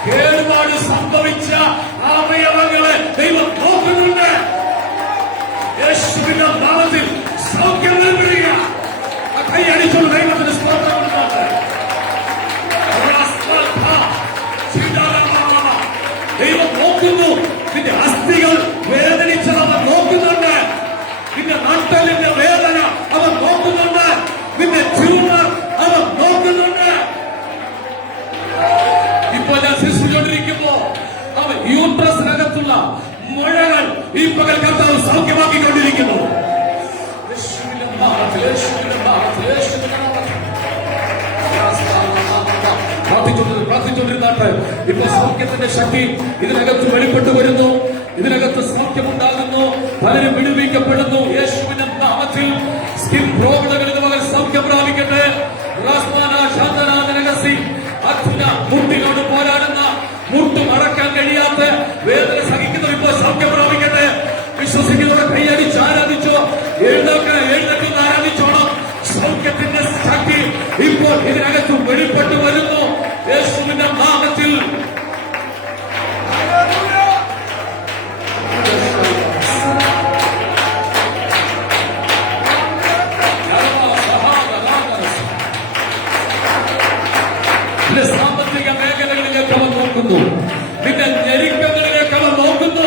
കേടുപാട് സംഭവിച്ച അവയവങ്ങളെ ദൈവം നോക്കുന്നുണ്ട്. യേശുവിന്റെ നാമത്തിൽ സൗഖ്യം നൽകുക. കൈയടിച്ചുള്ള ദൈവത്തിന് സ്തോത്രം കൊടുക്കാതെ ദൈവം നോക്കുന്നു. നിന്റെ അസ്ഥികൾ വേദനിച്ചത് അവൻ നോക്കുന്നുണ്ട്. നിന്റെ നട്ടലിന്റെ വേദന അവൻ നോക്കുന്നുണ്ട്. നിന്റെ ട്യൂമർ അവൻ നോക്കുന്നുണ്ട്. ഇപ്പോൾ ഞാൻ ശിശുകൊണ്ടിരിക്കുമ്പോ അവൻ യൂട്രസിനകത്തുള്ള മുഴകൾ ഈ പകൽ കർത്താവ് സൗഖ്യമാക്കിക്കൊണ്ടിരിക്കുന്നു. പ്രാർത്ഥിച്ചുകൊണ്ടിരുന്നാട്ട് ഇപ്പൊ സൗഖ്യത്തിന്റെ ശക്തി ഇതിനകത്ത് വെളിപ്പെട്ടു വരുന്നു. ഇതിനകത്ത് സൗഖ്യമുണ്ടാകുന്നു. പലരും വിടുവിക്കപ്പെടുന്നു. യേശുവിന്റെ നാമത്തിൽ സ്കിൻ പ്രോബ്ലങ്ങളിൽ നിന്ന് മകൾ സൗഖ്യം പ്രാപിക്കട്ടെ. മുട്ടിനോട് പോരാടുന്ന, മുട്ട് മടക്കാൻ കഴിയാത്ത, വേദന സഹിക്കുന്നവർ ഇപ്പോൾ സൗഖ്യം പ്രാപിക്കട്ടെ. വിശ്വസിക്കുന്നവരെ കൈയടിച്ച് ആരാധിച്ചോ, എഴുന്നേക്കുന്ന ആരാധിച്ചോണം. സൗഖ്യത്തിന്റെ ശക്തി ഇപ്പോൾ ഇതിനകത്ത് വെളിപ്പെട്ടു വരുന്നു യേശുവിന്റെ നാമത്തിൽ. സാമ്പത്തിക മേഖലകളിലേക്ക് അവൻ നോക്കുന്നു. നിന്റെ ഞെരുക്കങ്ങളിലേക്ക് അവൻ നോക്കുന്നു.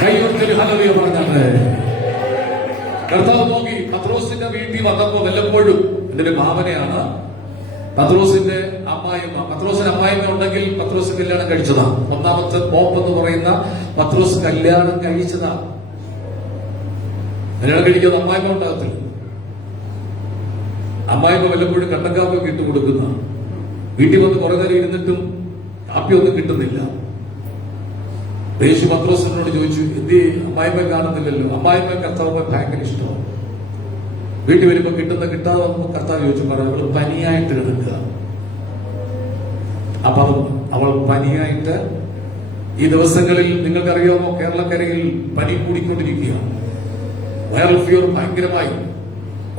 കൈവത്തിൽ ഹല്ലേലൂയ പറഞ്ഞാട്ടെ. കർത്താവ് നോക്കി പത്രോസിന്റെ വീട്ടിൽ വന്നപ്പോ വല്ലപ്പോഴും ഇതിന്റെ ഭാവനയാണ് പത്രോസിന്റെ അമ്മായിമ്മ. പത്രോസിന് അമ്മായിമ്മ ഉണ്ടെങ്കിൽ പത്രോസ് കല്യാണം കഴിച്ചതാ. ഒന്നാമത്തെ പോപ്പ് എന്ന് പറയുന്ന പത്രോസ് കല്യാണം കഴിച്ചതാ. കല്യാണം കഴിക്കുന്ന അമ്മായിമ്മ ഉണ്ടാകത്തില്ല. അമ്മായിമ്മ വല്ലപ്പോഴും കട്ടൻ കാപ്പിയൊക്കെ ഇട്ട് കൊടുക്കുന്ന, വീട്ടിൽ വന്ന് കുറെ നേരം ഇരുന്നിട്ടും കാപ്പിയൊന്നും കിട്ടുന്നില്ല. യേശു പത്രോസിനോട് ചോദിച്ചു, എന്ത് അമ്മായിമ്മ കാണുന്നില്ലല്ലോ? അമ്മായിമ്മ കർത്താവ് ഭയങ്കര ഇഷ്ടമാണ്. വീട്ടിൽ വരുമ്പോ കിട്ടാതെ കർത്താവ് ചോദിച്ചു, അവൾ പനിയായിട്ട് കിടക്കുക. അപ്പൊ അവൾ പനിയായിട്ട് ഈ ദിവസങ്ങളിൽ നിങ്ങൾക്കറിയാമോ കേരളക്കരയിൽ പനി കൂടിക്കൊണ്ടിരിക്കുക. വൈറൽ ഫീവർ ഭയങ്കരമായി.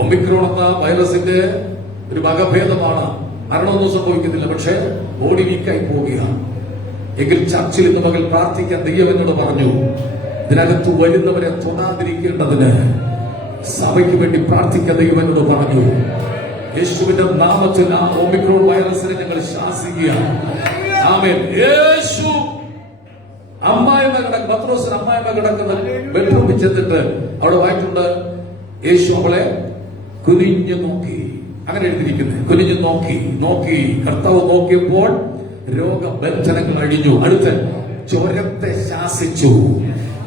ഒമിക്രോൺ എന്ന വൈറസിന്റെ ഒരു വകഭേദമാണ്. മരണമൊന്നും സംഭവിക്കുന്നില്ല, പക്ഷേ ബോഡി വീക്കായി പോവുകയാണ്. എങ്കിൽ ചർച്ചിൽ ഇന്ന് മകൾ പ്രാർത്ഥിക്കാൻ ദൈവം എന്നോട് പറഞ്ഞു, ഇതിനകത്ത് വരുന്നവരെ തൊടാതിരിക്കേണ്ടതിന് സഭയ്ക്ക് വേണ്ടി പ്രാർത്ഥിക്കാൻ ദൈവം എന്നോട് പറഞ്ഞു. യേശുവിന്റെ നാമത്തിൽ ആ ഒമിക്രോൺ വൈറസിനെ ഞങ്ങൾ ശാസിക്കുകയാണ്. ആമേൻ. യേശു പത്രോസിന് അമ്മായിമ്മ കിടക്കുന്ന ബെഡ്റൂമിൽ ചെന്നിട്ട് അവിടെ വായിട്ടുണ്ട്, യേശു അവളെ കുനിഞ്ഞു നോക്കി. അങ്ങനെ എഴുതിയിരിക്കുന്നത്. കുനിഞ്ഞു നോക്കി കർത്താവ് നോക്കിയപ്പോൾ രോഗബന്ധനങ്ങൾ അഴിഞ്ഞു. അടുത്ത് ചോരത്തെ ശാസിച്ചു.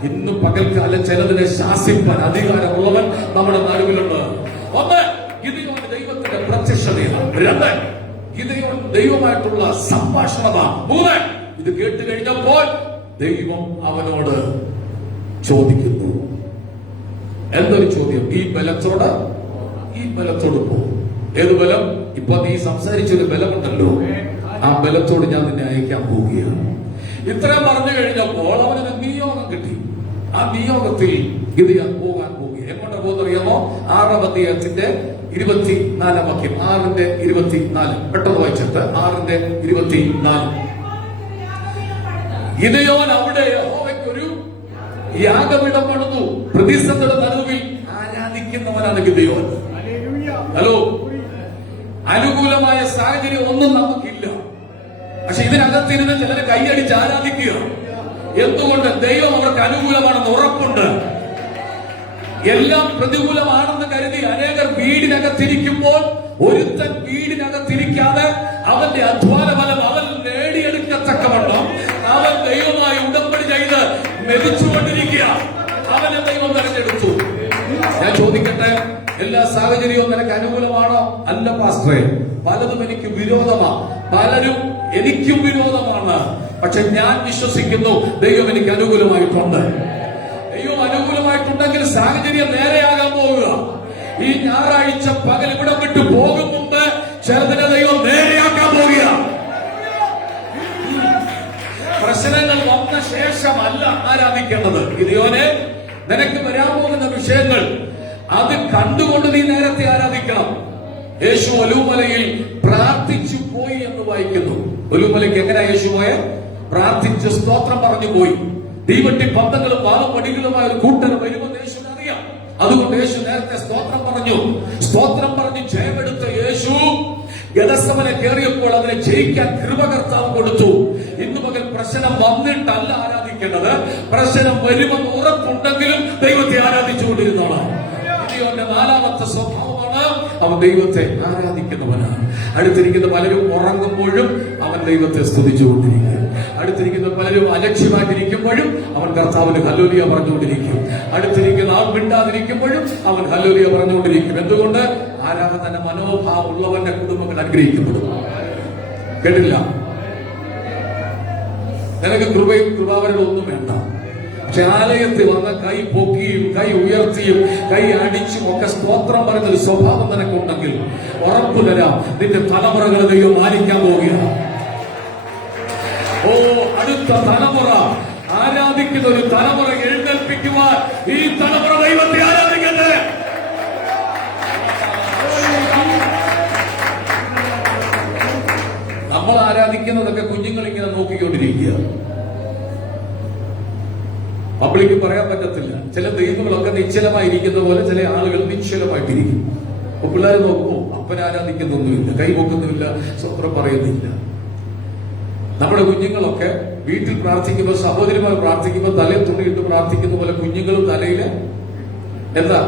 ഇന്ന് പകൽക്കാലം ചിലതിനെ ശാസിപ്പാൻ അധികാരമുള്ളവൻ നമ്മുടെ നടുവിലുണ്ട്. ഒന്ന്, ഗിദെയോൻ ദൈവത്തിന്റെ പ്രത്യക്ഷതയാണ്. രണ്ട്, ഗിദെയോൻ ദൈവമായിട്ടുള്ള സംഭാഷണമാണ്. മൂന്ന്, ഇത് കേട്ട് കഴിഞ്ഞപ്പോൾ ദൈവം അവനോട് ചോദിക്കുന്നു. എന്തൊരു ചോദ്യം? ഈ ബലത്തോട് പോകും. ഏത് ബലം? ഇപ്പൊ നീ സംസാരിച്ചൊരു ബലമുണ്ടല്ലോ, ആ ബലത്തോട് ഞാൻ നിന്നെ അയക്കാൻ പോവുകയാണ്. ഇത്രയും പറഞ്ഞു കഴിഞ്ഞപ്പോൾ അവനൊരു നിയോഗം കിട്ടി. ആ നിയോഗത്തിൽ ഗിദെയോൻ പോകാൻ പോവുകയാണ്. എങ്ങോട്ടാ പോകുന്നറിയാമോ? 6-ാം അധ്യായത്തിന്റെ 24-ാം വാക്യം. 6:24. പെട്ടെന്ന് വായിച്ചിട്ട് 6:24. ഗിദെയോൻ അവിടെ യഹോവയ്ക്കൊരു യാഗപീഠം പണിതു. പ്രതിസന്ധിയുടെ നടുവിൽ ആരാധിക്കുന്നവനാണ് ഗിദെയോൻ. ഹലോ, അനുകൂലമായ സാഹചര്യം ഒന്നും നമുക്കില്ല, പക്ഷെ ഇതിനകത്തിരുന്ന് ചിലര് കൈയടിച്ച് ആരാധിക്കുക. എന്തുകൊണ്ട്? ദൈവം അവർക്ക് അനുകൂലമാണെന്ന് ഉറപ്പുണ്ട്. എല്ലാം പ്രതികൂലമാണെന്ന് കരുതി അനേകർ വീടിനകത്തിരിക്കുമ്പോൾ ഒരുത്തൻ വീടിനകത്തിരിക്കാതെ അവന്റെ അധ്വാന ഫലം അവൻ നേടിയെടുക്കത്തക്കവണ്ണം അവൻ ദൈവമായി ഉടമ്പടി ചെയ്ത് മെതിച്ചുകൊണ്ടിരിക്കുക. അവനെ ദൈവം തെരഞ്ഞെടുത്തു. ഞാൻ ചോദിക്കട്ടെ, എല്ലാ സാഹചര്യവും നിനക്ക് അനുകൂലമാണോ? അല്ല പാസ്റ്ററെ, പലതും എനിക്ക് വിരോധമാണ്. പലരും എനിക്കും വിരോധമാണ്. പക്ഷെ ഞാൻ വിശ്വസിക്കുന്നു ദൈവം എനിക്ക് അനുകൂലമായിട്ടുണ്ട്. ദൈവം അനുകൂലമായിട്ടുണ്ടെങ്കിൽ സാഹചര്യം നേരെയാകാൻ പോവുക. ഈ ഞായറാഴ്ച പകൽ ഇവിടെ വിട്ടു പോകും മുമ്പ് ചിലതിനെ ദൈവം നേരെയാക്കാൻ പോവുക. പ്രശ്നങ്ങൾ വന്ന ശേഷമല്ല ആരാധിക്കേണ്ടത്. ഗിദെയോനെ, നിനക്ക് വരാൻ പോകുന്ന വിഷയങ്ങൾ അത് കണ്ടുകൊണ്ട് നീ നേരത്തെ ആരാധിക്കണം. യേശു ഒലിവുമലയിൽ പ്രാർത്ഥിച്ചു പോയി എന്ന് വായിക്കുന്നു. ഒലിവുമലയ്ക്ക് എങ്ങനെയാ യേശു പോയെ? പ്രാർത്ഥിച്ച് സ്തോത്രം പറഞ്ഞു പോയി. തീവട്ടി പന്തങ്ങളും വാളും വടികളുമായ ഒരു കൂട്ടർ വരുമെന്ന് യേശുവിന് അറിയാം. അതുകൊണ്ട് യേശു നേരത്തെ സ്തോത്രം പറഞ്ഞു ജയമെടുത്ത യേശു ഗദസമനെ കയറിയപ്പോൾ അതിനെ ജയിക്കാൻ കൃപകർത്താവ് കൊടുത്തു. ഇന്ന് പകൽ പ്രശ്നം വന്നിട്ടല്ല ആരാധിക്കേണ്ടത്. പ്രശ്നം വരുമെന്ന് ഉറപ്പുണ്ടെങ്കിലും ദൈവത്തെ ആരാധിച്ചുകൊണ്ടിരുന്നോളാം. ഗിദെയോന്റെ 4-ാമത്തെ സ്വഭാവമാണ് അവൻ ദൈവത്തെ ആരാധിക്കുന്നവനാണ്. അടുത്തിരിക്കുന്ന പലരും ഉറങ്ങുമ്പോഴും അവൻ ദൈവത്തെ സ്തുതിച്ചുകൊണ്ടിരിക്കും. അടുത്തിരിക്കുന്ന പലരും അലക്ഷ്യമായിട്ടിരിക്കുമ്പോഴും അവൻ കർത്താവിന് ഹല്ലേലൂയ പറഞ്ഞുകൊണ്ടിരിക്കും. അടുത്തിരിക്കുന്ന ആൾ മിണ്ടാതിരിക്കുമ്പോഴും അവൻ ഹല്ലേലൂയ പറഞ്ഞുകൊണ്ടിരിക്കും. എന്തുകൊണ്ട്? ആരാധന മനോഭാവം ഉള്ളവന്റെ കുടുംബങ്ങൾ അനുഗ്രഹിക്കപ്പെടും. കേട്ടില്ല? നിനക്ക് കൃപയും കൃപാവരവും ഒന്നും വേണ്ട. പക്ഷെ ആലയത്തിൽ വന്ന കൈ പൊക്കിയും കൈ ഉയർത്തിയും കൈ അടിച്ചും ഒക്കെ സ്തോത്രം പറയുന്നൊരു സ്വഭാവം നിനക്കുണ്ടെങ്കിൽ ഉറപ്പു തരാം, നിന്റെ തലമുറകൾ ദൈവം മാനിക്കാൻ പോവുകയാണ്. ഓ, അടുത്ത തലമുറ ആരാധിക്കുന്ന ഒരു തലമുറ എഴുന്നേൽപ്പിക്കുവാൻ ഈ തലമുറ ദൈവത്തെ ആരാധിക്കട്ടെ. നമ്മൾ ആരാധിക്കുന്നതൊക്കെ കുഞ്ഞുങ്ങൾ ഇങ്ങനെ നോക്കിക്കൊണ്ടിരിക്കുക. പബ്ലിക്ക് പറയാൻ പറ്റത്തില്ല. ചില ദൈവങ്ങളൊക്കെ നിശ്ചലമായിരിക്കുന്ന പോലെ ചില ആളുകൾ നിശ്ചലമായിട്ടിരിക്കും. അപ്പൊ പിള്ളേർ നോക്കുമ്പോ അപ്പൻ ആരാധിക്കുന്നൊന്നുമില്ല, കൈപൊക്കുന്നുമില്ല, സ്വത്രം പറയുന്നില്ല. നമ്മുടെ കുഞ്ഞുങ്ങളൊക്കെ വീട്ടിൽ പ്രാർത്ഥിക്കുമ്പോൾ, സഹോദരിമാർ പ്രാർത്ഥിക്കുമ്പോൾ തലയിൽ തുണിയിട്ട് പ്രാർത്ഥിക്കുന്ന പോലെ കുഞ്ഞുങ്ങളും തലയില് എന്താ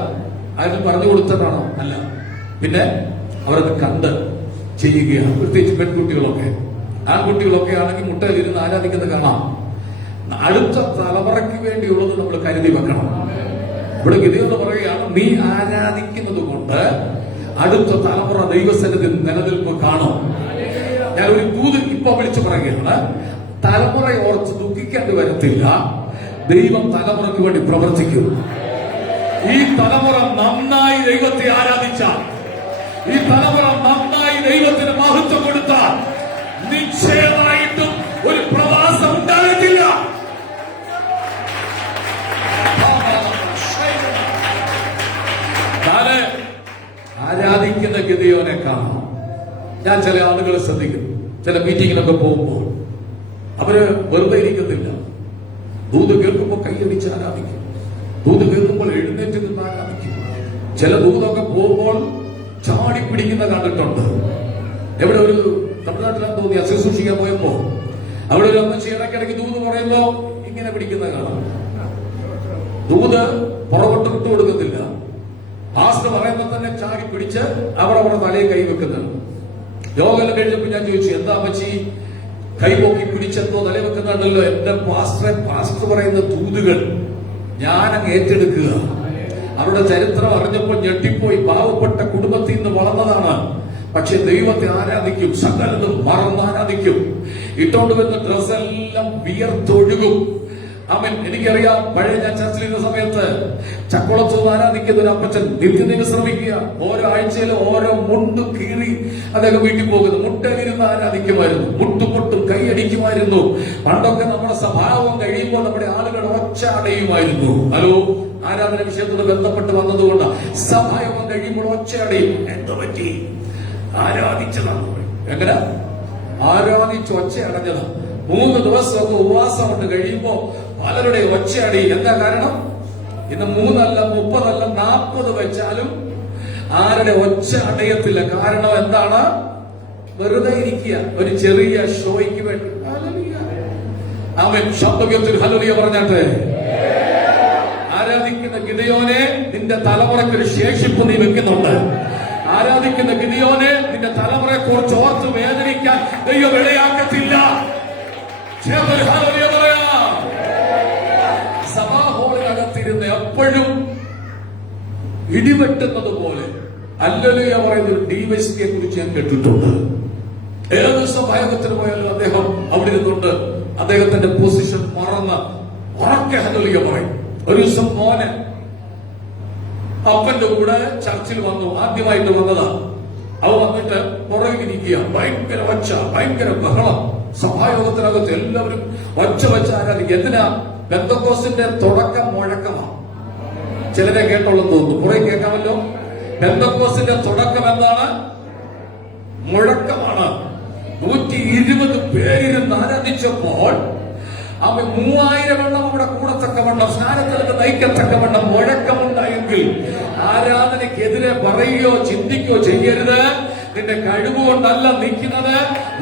ആരും പറഞ്ഞു കൊടുത്തതാണോ? അല്ല, പിന്നെ അവരൊക്കെ കണ്ട് ചെയ്യുകയാണ്. പ്രത്യേകിച്ച് പെൺകുട്ടികളൊക്കെ. ആൺകുട്ടികളൊക്കെ ആണെങ്കിൽ മുട്ടയിലിരുന്ന് ആരാധിക്കുന്നത് കാണാം. അടുത്ത തലമുറയ്ക്ക് വേണ്ടിയുള്ളത് നമ്മൾ കരുതി വെക്കണം. ഇവിടെ ഗിദെയോൻ പറയുകയാണ്, നീ ആരാധിക്കുന്നത് കൊണ്ട് അടുത്ത തലമുറ ദൈവസന്നിധി നിലനിൽപ്പ് കാണും. ഞാൻ ഒരു ദൂത് ഇപ്പൊ വിളിച്ചു പറയുകയാണ്, തലമുറ ഓർത്ത് ദുഃഖിക്കേണ്ടി വരത്തില്ല. ദൈവം തലമുറയ്ക്ക് വേണ്ടി പ്രവർത്തിക്കും. ഈ തലമുറ നന്നായി ദൈവത്തെ ആരാധിച്ചാൽ, ഈ തലമുറ നന്നായി ദൈവത്തിന് മഹത്വം കൊടുത്താൽ നിശ്ചയമായിട്ടും ഒരു പ്രവാസം ഉണ്ടാകത്തില്ല. ഞാന് ആരാധിക്കുന്ന ഗിദെയോനെ കാണാം. ഞാൻ ചില ആളുകളെ ശ്രദ്ധിക്കുന്നു. ചില മീറ്റിങ്ങിലൊക്കെ പോകുമ്പോൾ അവര് വെറുതെ ഇരിക്കത്തില്ല. ദൂത് കേൾക്കുമ്പോൾ കൈയടിച്ച് ആരാധിക്കും. ദൂത് കേൾക്കുമ്പോൾ എഴുന്നേറ്റ് നിന്ന് ആരാധിക്കും. ചില ദൂതൊക്കെ പോകുമ്പോൾ ചാടി പിടിക്കുന്ന കണ്ടിട്ടുണ്ട്. എവിടെ ഒരു തമിഴ്നാട്ടിലാണ് തോന്നി ശുശ്രൂഷിക്കാൻ പോയപ്പോ അവിടെ ഒരു അമ്മച്ചി ഇടയ്ക്കിടയ്ക്ക് ദൂത് പറയുമ്പോ ഇങ്ങനെ പിടിക്കുന്ന കാണാം. ദൂത് പുറകോട്ട് വിട്ടു കൊടുക്കത്തില്ല. ലാസ്റ്റ് പറയുമ്പോ തന്നെ ചാടി പിടിച്ച് അവരവിടെ തലയിൽ കൈവെക്കുന്നത്. യോഗം കഴിഞ്ഞപ്പോ ഞാൻ ചോദിച്ചു, എന്താ അമ്മച്ചി കൈപോക്കി പിടിച്ചെന്തോ തലയിൽ വെക്കുന്നുണ്ടല്ലോ? എന്റെ പാസ്റ്റർ പറയുന്ന ദൂതുകൾ ഞാനങ്ങ് ഏറ്റെടുക്കുക. അവരുടെ ചരിത്രം അറിഞ്ഞപ്പോൾ ഞെട്ടിപ്പോയി. പാവപ്പെട്ട കുടുംബത്തിൽ നിന്ന് വളർന്നതാണ്. പക്ഷെ ദൈവത്തെ ആരാധിക്കും, സകലതും മറന്ന് ആരാധിക്കും. ഇട്ടോണ്ട് വരുന്ന ഡ്രസ്സെല്ലാം വിയർത്തൊഴുകും. അവൻ എനിക്കറിയാം, പഴയ ഞാൻ ചർച്ചിലിരുന്ന സമയത്ത് ചക്കുളത്ത് ആരാധിക്കുന്ന ഒരു അപ്പച്ചൻ നിത്യത്തിന് ശ്രമിക്കുക. ഓരോ ആഴ്ചയിലും ഓരോ മുണ്ട് കീറി അദ്ദേഹം വീട്ടിൽ പോകുന്നു. മുട്ടയിലിരുന്ന് ആരാധിക്കുമായിരുന്നു, മുട്ടുപൊട്ടും കൈയടിക്കുമായിരുന്നു. പണ്ടൊക്കെ നമ്മുടെ സ്വഭാവം കഴിയുമ്പോൾ നമ്മുടെ ആളുകൾ ഒച്ച അടയുമായിരുന്നു. ഹലോ, ആരാധന വിഷയത്തോട് ബന്ധപ്പെട്ട് വന്നതുകൊണ്ട് സഭായോഗം കഴിയുമ്പോൾ ഒച്ച അടയും. എന്താ പറ്റി? ആരാധിച്ചതാണ്. എങ്ങനെ ആരാധിച്ച് ഒച്ച അടഞ്ഞതാണ്. 3 ദിവസമൊക്കെ ഉപവാസം കൊണ്ട് കഴിയുമ്പോ പലരുടെ ഒച്ചയടി. എന്താ കാരണം? ഇന്ന് 3 അല്ല 30 അല്ല 40 വെച്ചാലും ആരുടെ ഒച്ച അടയത്തില്ല. കാരണം എന്താണ്? വെറുതെ ഇരിക്കുക, ഒരു ചെറിയ ഷോയ്ക്ക് വേണ്ടി. അവൻ ശബ്ദത്തിൽ ഹല്ലേലൂയ പറഞ്ഞാട്ടെ. ആരാധിക്കുന്ന ഗിദെയോനെ, നിന്റെ തലമുറയ്ക്കൊരു ശേഷിപ്പ് നീ വെക്കുന്നുണ്ട്. ആരാധിക്കുന്ന ഗിദെയോനെ, നിന്റെ തലമുറയെ കുറിച്ച് ഓർത്ത് വേദനിക്കാൻ ദൈവം ഇടയാക്കത്തില്ല. സഭാഹോളിനകത്തിരുന്ന് എപ്പോഴും ഇടിവെട്ടുന്നത് പോലെ ഹല്ലേലൂയ പറയുന്ന ഒരു ഡിവൈഎസ്പിയെ കുറിച്ച് ഞാൻ കേട്ടിട്ടുണ്ട്. ഏത് സഭായോഗത്തിന് പോയാലും അദ്ദേഹം അവിടെ ഇരുന്നുകൊണ്ട് അദ്ദേഹത്തിന്റെ പൊസിഷൻ മറന്ന് ഉറക്കെ ഹല്ലേലൂയ പറയും. ഒരു ദിവസം മോനെ അപ്പന്റെ കൂടെ ചർച്ചിൽ വന്നു. ആദ്യമായിട്ട് വന്നതാ. അവ വന്നിട്ട് പുറകിലിരിക്കുക. ഭയങ്കര ഒച്ച, ഭയങ്കര ബഹളം. സഭായോഗത്തിനകത്ത് എല്ലാവരും ഒച്ച വെച്ച് ആരാധിക്കുക. എന്തിനാ? പെന്തക്കോസ്തിന്റെ തുടക്കം മുഴക്കമാണ്. ചിലരെ കേട്ടോളെന്ന് തോന്നുന്നു, കുറെ കേൾക്കാമല്ലോ. പെന്തക്കോസ്തിന്റെ തുടക്കം എന്താണ്? മുഴക്കമാണ്. 120 പേരിരുന്ന് ആരാധിച്ചപ്പോൾ അവൻ 3000 എണ്ണം അവിടെ കൂടത്തക്കവണ്ണം സ്നാനത്തിലേക്ക് നയിക്കത്തക്കവണ്ണം മുഴക്കമുണ്ടായെങ്കിൽ ആരാധനയ്ക്കെതിരെ പറയുകയോ ചിന്തിക്കുകയോ ചെയ്യരുത്. നിന്റെ കഴിവുകൊണ്ടല്ല നിൽക്കുന്നത്.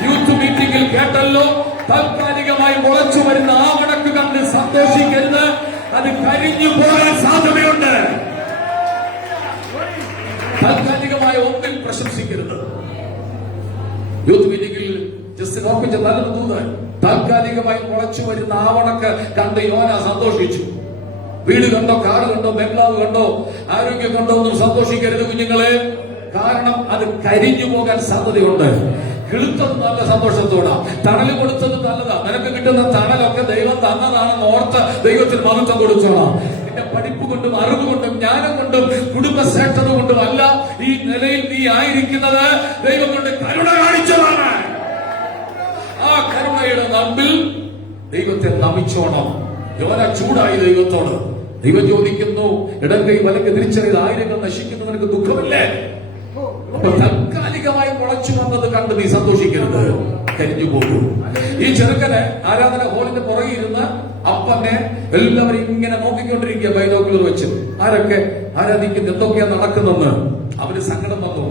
യൂത്ത് മീറ്റിംഗിൽ കേട്ടല്ലോ, താൽക്കാലികമായി മുളച്ചു വരുന്ന ആ വടക്ക് കണ്ട് സന്തോഷിക്കരുത്. അത് കരിഞ്ഞു പോകാൻ സാധ്യതയുണ്ട്. താൽക്കാലികമായ ഒന്നിൽ പ്രശംസിക്കരുത്. യൂത്ത് മീറ്റിംഗിൽ ജസ്റ്റ് ഓർപ്പിച്ച നല്ലത് തോന്നുക. താൽക്കാലികമായി മുളച്ചു വരുന്ന ആവണക്ക് കണ്ട് യോന സന്തോഷിച്ചു. വീട് കണ്ടോ, കാറ് കണ്ടോ, ബംഗ്ലാവ് കണ്ടോ, ആരോഗ്യം കണ്ടോ ഒന്നും സന്തോഷിക്കരുത് കുഞ്ഞുങ്ങളെ. കാരണം അത് കരിഞ്ഞു പോകാൻ സാധ്യതയുണ്ട്. കിളുത്തത് നല്ല സന്തോഷത്തോടാ, തണല് കൊടുത്തത് നല്ലതാ. നിനക്ക് കിട്ടുന്ന തണലൊക്കെ ദൈവം തന്നതാണെന്ന് ഓർത്ത് ദൈവത്തിന് മഹത്വം കൊടുത്തോളാം. നിന്റെ പഠിപ്പ് കൊണ്ടും അറിവ് കൊണ്ടും ജ്ഞാനം കൊണ്ടും കുടുംബശ്രേഷ്ഠത കൊണ്ടും അല്ല ഈ നിലയിൽ നീ ആയിരിക്കുന്നത്. ദൈവം കൊണ്ട് കരുണ കാണിച്ചതാണ്. ആ കരുണയുടെ നമ്പിൽ ദൈവത്തെ നമിച്ചോണം. യോന ചൂടായി ദൈവത്തോട്. ദൈവം ചോദിക്കുന്നു, ഇടം കൈ വലക്ക് തിരിച്ചറിയത് ആയിരങ്ങൾ നശിക്കുന്നത് നിനക്ക് ദുഃഖമില്ലേ? അപ്പൊ താൽക്കാലികമായി മുളച്ചു വന്നത് കണ്ട് നീ സന്തോഷിക്കരുത്, കരിഞ്ഞു പോകും. ഈ ചെറുക്കന് ആരാധന ഹോളിന്റെ പുറകെ ഇരുന്ന് അപ്പനെ എല്ലാവരും ഇങ്ങനെ നോക്കിക്കൊണ്ടിരിക്കുക ബൈനോക്കുലർ വെച്ച്. ആരൊക്കെ ആരാധിക്കുന്നു, എന്തൊക്കെയാ നടക്കുന്നെന്ന് അവന് സങ്കടം വന്നു.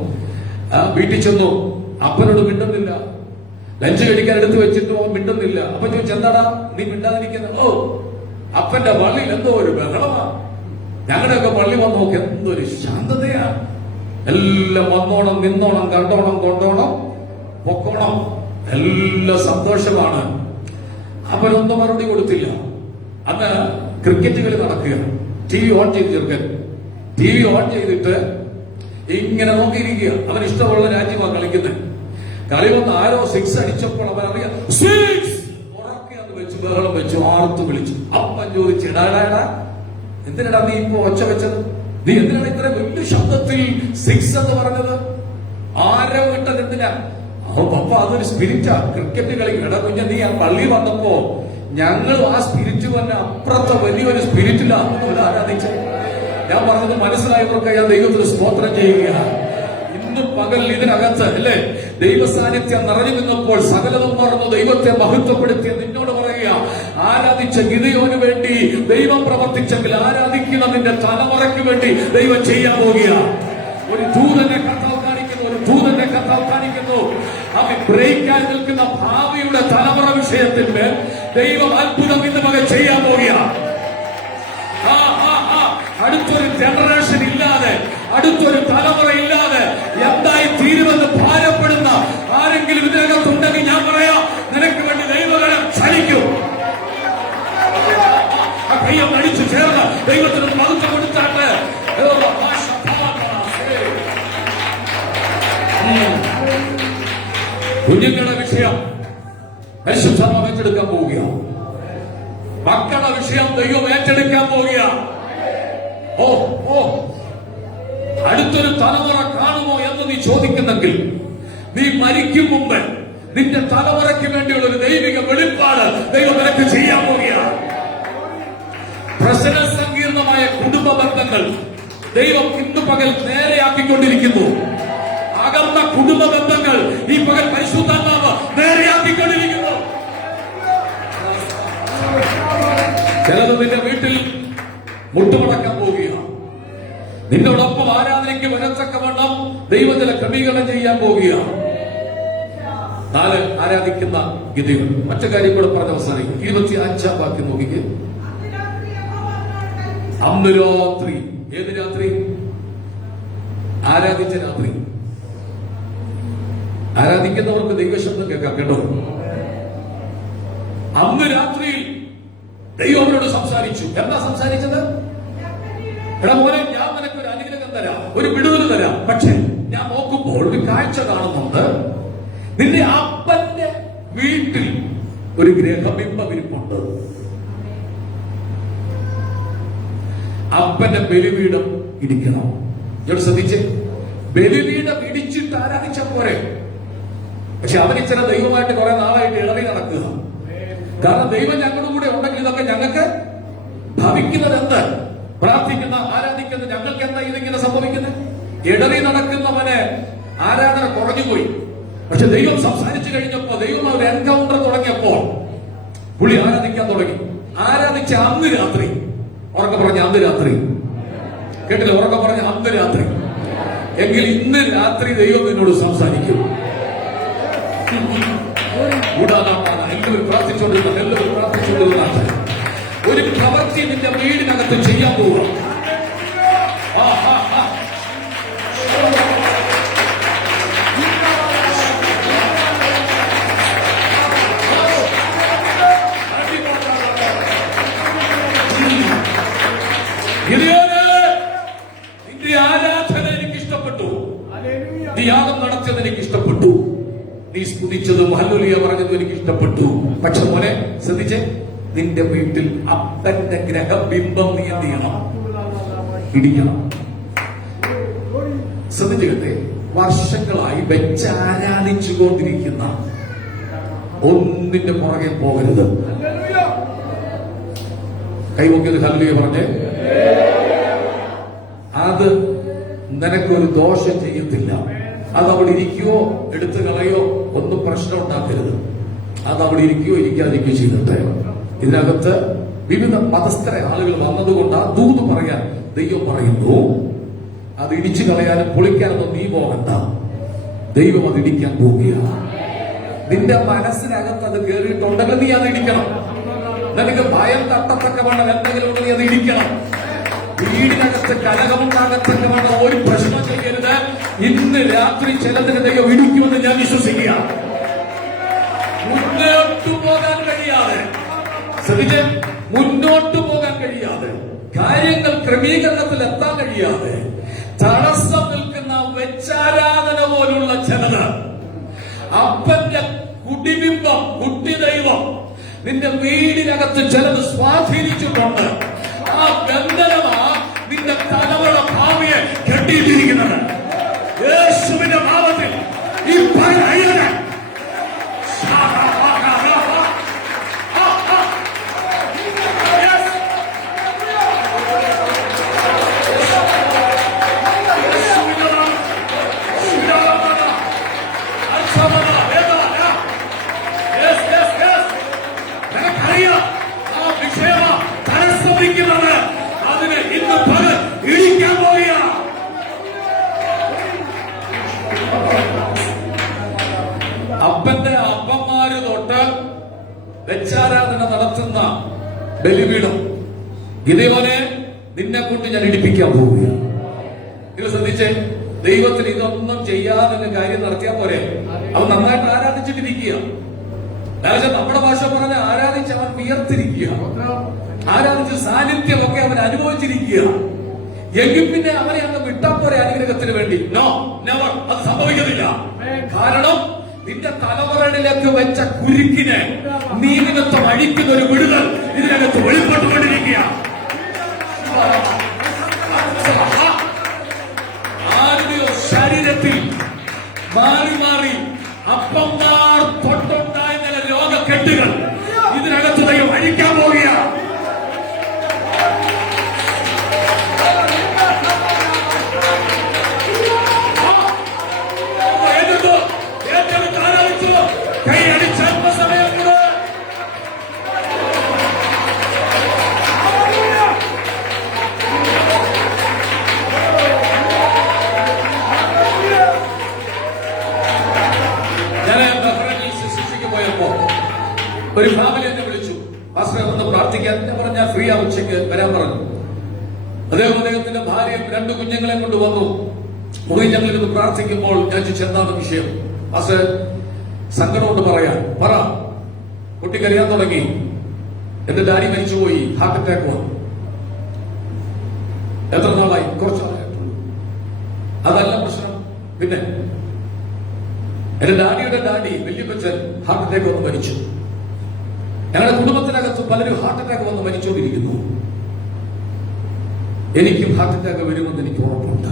വീട്ടിൽ ചെന്നു, അപ്പനോട് മിണ്ടുന്നില്ല. ലഞ്ച് കഴിക്കാൻ എടുത്തു വെച്ചിട്ട് അവൻ മിണ്ടുന്നില്ല. അപ്പൊ ചോദിച്ചു, എന്താടാ നീ മിണ്ടാതിരിക്കുന്നത്? ഓ, അപ്പന്റെ പള്ളിയിൽ എന്തോ ഒരു ബഹളമാ. ഞങ്ങളുടെയൊക്കെ പള്ളി വന്ന് നോക്കി എന്തൊരു ശാന്തതയാ. എല്ലാം വന്നോണം, നിന്നോണം, കണ്ടോണം, കൊണ്ടോണം, പൊക്കോണം, എല്ലാം സന്തോഷമാണ്. അവരൊന്നും മറുപടി കൊടുത്തില്ല. അന്ന് ക്രിക്കറ്റ് കളി നടക്കുക. TV ഓൺ ചെയ്ത് ചെറുക്കൻ TV ഓൺ ചെയ്തിട്ട് ഇങ്ങനെ നോക്കിയിരിക്കുക. അവൻ ഇഷ്ടമുള്ള രാജ്യമാണ് കളിക്കുന്നത്. കളി വന്ന് ആരോ 6 അടിച്ചപ്പോൾ അവൻ അറിയാം, ഉറക്കെന്ന് വെച്ച് ബഹളം വെച്ചു, ആർത്തു വിളിച്ചു. അപ്പൻ ചോദിച്ചു, എടാടാ എന്തിനാ നീ ഇപ്പൊ ഒച്ച വെച്ചത്? നീ എന്തിനാണ് ഇത്ര വലിയ ശബ്ദത്തിൽ 6 എന്ന് പറഞ്ഞത്? ആരോ വിട്ടത് എന്തിനാ? അപ്പൊ പപ്പ അതൊരു സ്പിരിറ്റാ, ക്രിക്കറ്റ് കളി. എടാ കുഞ്ഞ, നീ ആ പള്ളി വന്നപ്പോ ഞങ്ങൾ ആ സ്പിരിറ്റ് തന്നെ അപ്പുറത്തെ വലിയൊരു സ്പിരിറ്റിലാണ് ആരാധിച്ചത്. ഞാൻ പറഞ്ഞത് മനസ്സിലായവർക്ക് ഞാൻ ദൈവത്തിന് സ്തോത്രം ചെയ്യുകയാണ്. ഇന്ന് പകൽ ഇതിനകത്ത് അല്ലേ ദൈവ സാന്നിധ്യം നിറഞ്ഞു നിന്നപ്പോൾ സകലതും മറന്നു ദൈവത്തെ മഹത്വപ്പെടുത്തിയ നിന്നോട് പറയുക, ആരാധിച്ച ഗിദെയോന് വേണ്ടി ദൈവം പ്രവർത്തിച്ചെങ്കിൽ ആരാധിക്കുന്ന നിന്റെ തലമുറയ്ക്ക് വേണ്ടി ദൈവം ചെയ്യാൻ പോകുക. ഒരു ദൂതനെ കർത്താവ് കാണിക്കുന്നു, ഒരു ദൂതനെ കർത്താവ് കാണിക്കുന്നു. അവൻ ബ്രേക്കാൻ നിൽക്കുന്ന ഭാവിയുടെ തലമുറ വിഷയത്തിന്റെ ദൈവം അത്ഭുതം ഇന്ന് മകൻ ചെയ്യാൻ പോകുക. അടുത്തൊരു ജനറേഷൻ ഇല്ലാതെ, അടുത്തൊരു തലമുറ ഇല്ലാതെ എന്തായി തീരുമെന്ന് ഭാരപ്പെടുന്ന ആരെങ്കിലും ഇതിനകത്തുണ്ടെങ്കിൽ ഞാൻ പറയാം, നിനക്ക് വേണ്ടി ദൈവകരം ചലിക്കും. കയ്യം അടിച്ചു ചേർന്ന് ദൈവത്തിന് മഹത്വം കൊടുത്താട്ട് കുഞ്ഞുങ്ങളുടെ വിഷയം പരിശുദ്ധം ഏറ്റെടുക്കാൻ പോവുക. മക്കളുടെ വിഷയം ദൈവം ഏറ്റെടുക്കാൻ പോവുക. ഓ ഓ അടുത്തൊരു തലമുറ കാണുമോ എന്ന് നീ ചോദിക്കുന്നെങ്കിൽ, നീ മരിക്കും മുമ്പ് നിന്റെ തലമുറയ്ക്ക് വേണ്ടിയുള്ള ഒരു ദൈവിക വെളിപ്പാട് ദൈവം നിനക്ക് ചെയ്യാൻ പോവുകയാണ്. പ്രശ്ന സങ്കീർണമായ കുടുംബ ബന്ധങ്ങൾ ദൈവം ഇന്ന് പകൽ നേരെയാക്കിക്കൊണ്ടിരിക്കുന്നു. അകന്ന കുടുംബ ബന്ധങ്ങൾ ഈ പകൽ പരിശുദ്ധാത്മാവ് നേരെയാക്കിക്കൊണ്ടിരിക്കുന്നു. ചിലത് നിന്റെ വീട്ടിൽ മുട്ടുമടക്കാൻ പോവുകയാണ്. നിന്നോടൊപ്പം ആരാധനയ്ക്ക് വരത്തക്കവണ്ണം ദൈവം ചില ക്രമീകരണം ചെയ്യാൻ പോവുകയാണ്. 4 ആരാധിക്കുന്ന ഗിദെയോൻ. മറ്റു കാര്യം കൂടെ പറഞ്ഞ അവസാനിക്കും. 25-ാം വാക്യം നോക്കിക്ക്. അന്ന് രാത്രി, ഏത് രാത്രി? ആരാധിച്ച രാത്രി. ആരാധിക്കുന്നവർക്ക് ദൈവശബ്ദം കേൾക്കാം കേട്ടോ. അന്ന് രാത്രി ദൈവം അവരോട് സംസാരിച്ചു. എന്താ സംസാരിച്ചത്? എടാ മോനെ, ഞാൻ നിനക്ക് ഒരു അനുഗ്രഹം തരാം, ഒരു വിടുതൽ തരാം. പക്ഷെ ഞാൻ നോക്കുമ്പോൾ ഒരു കാഴ്ച കാണുന്നുണ്ട്. നിന്റെ അപ്പന്റെ വീട്ടിൽ ഒരു ഗ്രഹബിംബം ഇരിപ്പുണ്ട്. അപ്പന്റെ ബലിപീഠം ഇടിക്കണം. ഞാൻ ശ്രദ്ധിച്ച്, ബലിപീഠം ഇടിച്ചിട്ട് ആരാധിച്ച പോരെ. പക്ഷെ അവനിച്ചിര ദൈവമായിട്ട് കുറെ നാളായിട്ട് ഇടറി നടക്കുക. കാരണം ദൈവം ഞങ്ങളുടെ കൂടെ ഉണ്ടെങ്കിൽ ഇതൊക്കെ ഞങ്ങൾക്ക് ഭവിക്കുന്നത് എന്ത്? പ്രാർത്ഥിക്കുന്ന ആരാധിക്കുന്ന ഞങ്ങൾക്ക് എന്താ ഇതിങ്ങനെ സംഭവിക്കുന്നത്? ഇടറി നടക്കുന്നവന് ആരാധന കുറഞ്ഞുപോയി. പക്ഷെ ദൈവം സംസാരിച്ചു കഴിഞ്ഞപ്പോ, ദൈവം ഒരു എൻകൗണ്ടർ തുടങ്ങിയപ്പോൾ പുള്ളി ആരാധിക്കാൻ തുടങ്ങി. ആരാധിച്ച അന്ന് രാത്രി, ഉറക്കെ പറഞ്ഞ അന്ന് രാത്രി, കേട്ടില്ല? ഉറക്കെ പറഞ്ഞ അന്ന് രാത്രി. എങ്കിൽ ഇന്ന് രാത്രി ദൈവം എന്നോട് സംസാരിക്കും. എല്ലാവരും പ്രാർത്ഥിച്ചുകൊണ്ടിരുന്ന ഒരു പ്രവൃത്തി നിന്റെ വീടിനകത്ത് ചെയ്യാൻ പോവുക. ഗിദെയോനേ, നിന്റെ ആരാധന എനിക്ക് ഇഷ്ടപ്പെട്ടു, നീ യാഗം നടത്തിയത് എനിക്ക് ഇഷ്ടപ്പെട്ടു, നീ സ്തുതിച്ചതും ഹല്ലേലൂയ പറഞ്ഞതും എനിക്ക് ഇഷ്ടപ്പെട്ടു. പക്ഷെ മോനെ ശ്രദ്ധിച്ചേ, നിന്റെ വീട്ടിൽ അപ്പന്റെ ഗ്രഹബിംബം നീ എന്ത് ചെയ്യണം? ഇടിക്കണം. ശ്രദ്ധിച്ചു കേട്ടെ, വർഷങ്ങളായി വെച്ചാരാധിച്ചുകൊണ്ടിരിക്കുന്ന ഒന്നിന്റെ പുറകെ പോകരുത്. കൈവക്കിയത് ഹല്ലേലൂയ പറഞ്ഞേ. അത് നിനക്കൊരു ദോഷം ചെയ്യത്തില്ല. അത് അവിടെ ഇരിക്കുകയോ എടുത്തു കളയോ ഒന്നും പ്രശ്നം ഉണ്ടാക്കരുത്. അത് അവിടെ ഇരിക്കുകയോ ഇരിക്കാതിരിക്കുകയോ ചെയ്തിട്ട് ഇതിനകത്ത് വിവിധ മതസ്ഥര ആളുകൾ വന്നതുകൊണ്ട് ആ ദൂത് പറയാൻ ദൈവം പറയുന്നു, അത് ഇടിച്ചു കളയാനും പൊളിക്കാനൊന്നും നീ പോകണ്ട, ദൈവം അത് ഇടിക്കാൻ പോവുകയാണ്. നിന്റെ മനസ്സിനകത്ത് അത് കയറിയിട്ടുണ്ടെങ്കിൽ നീ അത് ഇടിക്കണം. നിനക്ക് ഭയം തട്ടത്തക്കവണ്ണം എന്തെങ്കിലും ഉണ്ടെങ്കിൽ നീ അത് ഇടിക്കണം. വീടിനകത്ത് കലഹമുണ്ടാകത്തക്കവണ്ണം ഒരു പ്രശ്നം ചെയ്യരുത്. ഇന്ന് രാത്രി ചിലതിന് ദൈവം ഇടിക്കുമെന്ന് ഞാൻ വിശ്വസിക്കുക. മുന്നോട്ടു പോകാൻ കഴിയാതെ, ശ്രദ്ധിച്ച്, മുന്നോട്ടു പോകാൻ കഴിയാതെ, കാര്യങ്ങൾ ക്രമീകരണത്തിൽ എത്താൻ കഴിയാതെ തടസ്സം നിൽക്കുന്ന വെച്ചാരാധന പോലുള്ള ചിലത്, അപ്പന്റെ കുടിബിംബം, കുട്ടി ദൈവം നിന്റെ വീടിനകത്ത് ചിലത് സ്വാധീനിച്ചിട്ടുണ്ട്. ആ ബന്ധനമാ നിന്റെ തലമുറ ഭാവിയെ കെട്ടിയിട്ടിരിക്കുന്നത്. യേശുവിന്റെ നാമത്തിൽ ഈ ഭയനെ അതിന് ഇന്ന് പകൽ ഇടിക്കാൻ പോവുക. അപ്പന്റെ അപ്പന്മാര് തൊട്ട് വെച്ചാരാധന നടത്തുന്ന ബലിപീഠം, ഗിദെയോനെ നിന്നെ കൊണ്ട് ഞാൻ ഇടിപ്പിക്കാൻ പോവുകയാണ്. ഇത് ശ്രദ്ധിച്ചേ, ദൈവത്തിന് ഇതൊന്നും ചെയ്യാതെ കാര്യം നടത്തിയാൽ പോരെ? അവൻ നന്നായിട്ട് ആരാധിച്ചിട്ടിരിക്കുക. നമ്മുടെ ഭാഷ പറഞ്ഞ ആരാധിച്ച് അവൻ വിയർത്തിരിക്കുക, ആരാധിച്ച് സാന്നിധ്യമൊക്കെ അവൻ അനുഭവിച്ചിരിക്കുക. എങ്കിൽ പിന്നെ അവനെ അങ്ങ് വിട്ടാൽ പോരെ അനുഗ്രഹത്തിന് വേണ്ടി? No, never. അത് സംഭവിക്കുന്നില്ല. കാരണം നിന്റെ തലമുറകളിലേക്ക് വെച്ച കുരുക്കിനെ നീ നിമിത്തം അഴിക്കുന്ന ഒരു വിടുതൽ ഇതിനകത്ത് വെളിപ്പെട്ടുകൊണ്ടിരിക്കുക. ആരുടെയോ ശരീരത്തിൽ മാറി മാറി അപ്പന്മാർ തൊട്ടുണ്ടായ രോഗക്കെട്ടുകൾ ഇതിനകത്ത് ദൈവം അഴിക്കാൻ പോവുക. കൈ അടിച്ച സമയം കൂടെ ഒരു ഫാമിലി എന്നെ വിളിച്ചു, പാസ്റ്ററെ ഒന്ന് പ്രാർത്ഥിക്കാൻ. ഞാൻ പറഞ്ഞാൽ ഫ്രീ ആ, ഉച്ചയ്ക്ക് വരാൻ പറഞ്ഞു. അദ്ദേഹത്തിന്റെ ഭാര്യയും 2 കുഞ്ഞുങ്ങളെ കൊണ്ട് വന്നു. മുറി ഞങ്ങളിരുന്ന് പ്രാർത്ഥിക്കുമ്പോൾ ഞാൻ ചെന്താണ് വിഷയം? പാസ്റ്റർ സങ്കടമുണ്ട് പറയാൻ. പറ. കുട്ടി കരയാൻ തുടങ്ങി. എന്റെ ഡാഡി മരിച്ചുപോയി, ഹാർട്ട് അറ്റാക്ക് വന്നു. എത്ര നാളായി? കുറച്ചു നാളായിട്ടുള്ളൂ. അതല്ല പ്രശ്നം. പിന്നെ എന്റെ ഡാഡിയുടെ ഡാഡി വല്യപ്പച്ചൻ ഹാർട്ട് അറ്റാക്ക് വന്ന് മരിച്ചു. ഞങ്ങളുടെ കുടുംബത്തിനകത്ത് പലരും ഹാർട്ട് അറ്റാക്ക് വന്ന് മരിച്ചുകൊണ്ടിരിക്കുന്നു. എനിക്കും ഹാർട്ട് അറ്റാക്ക് വരുമെന്ന് എനിക്ക് ഉറപ്പുണ്ട്.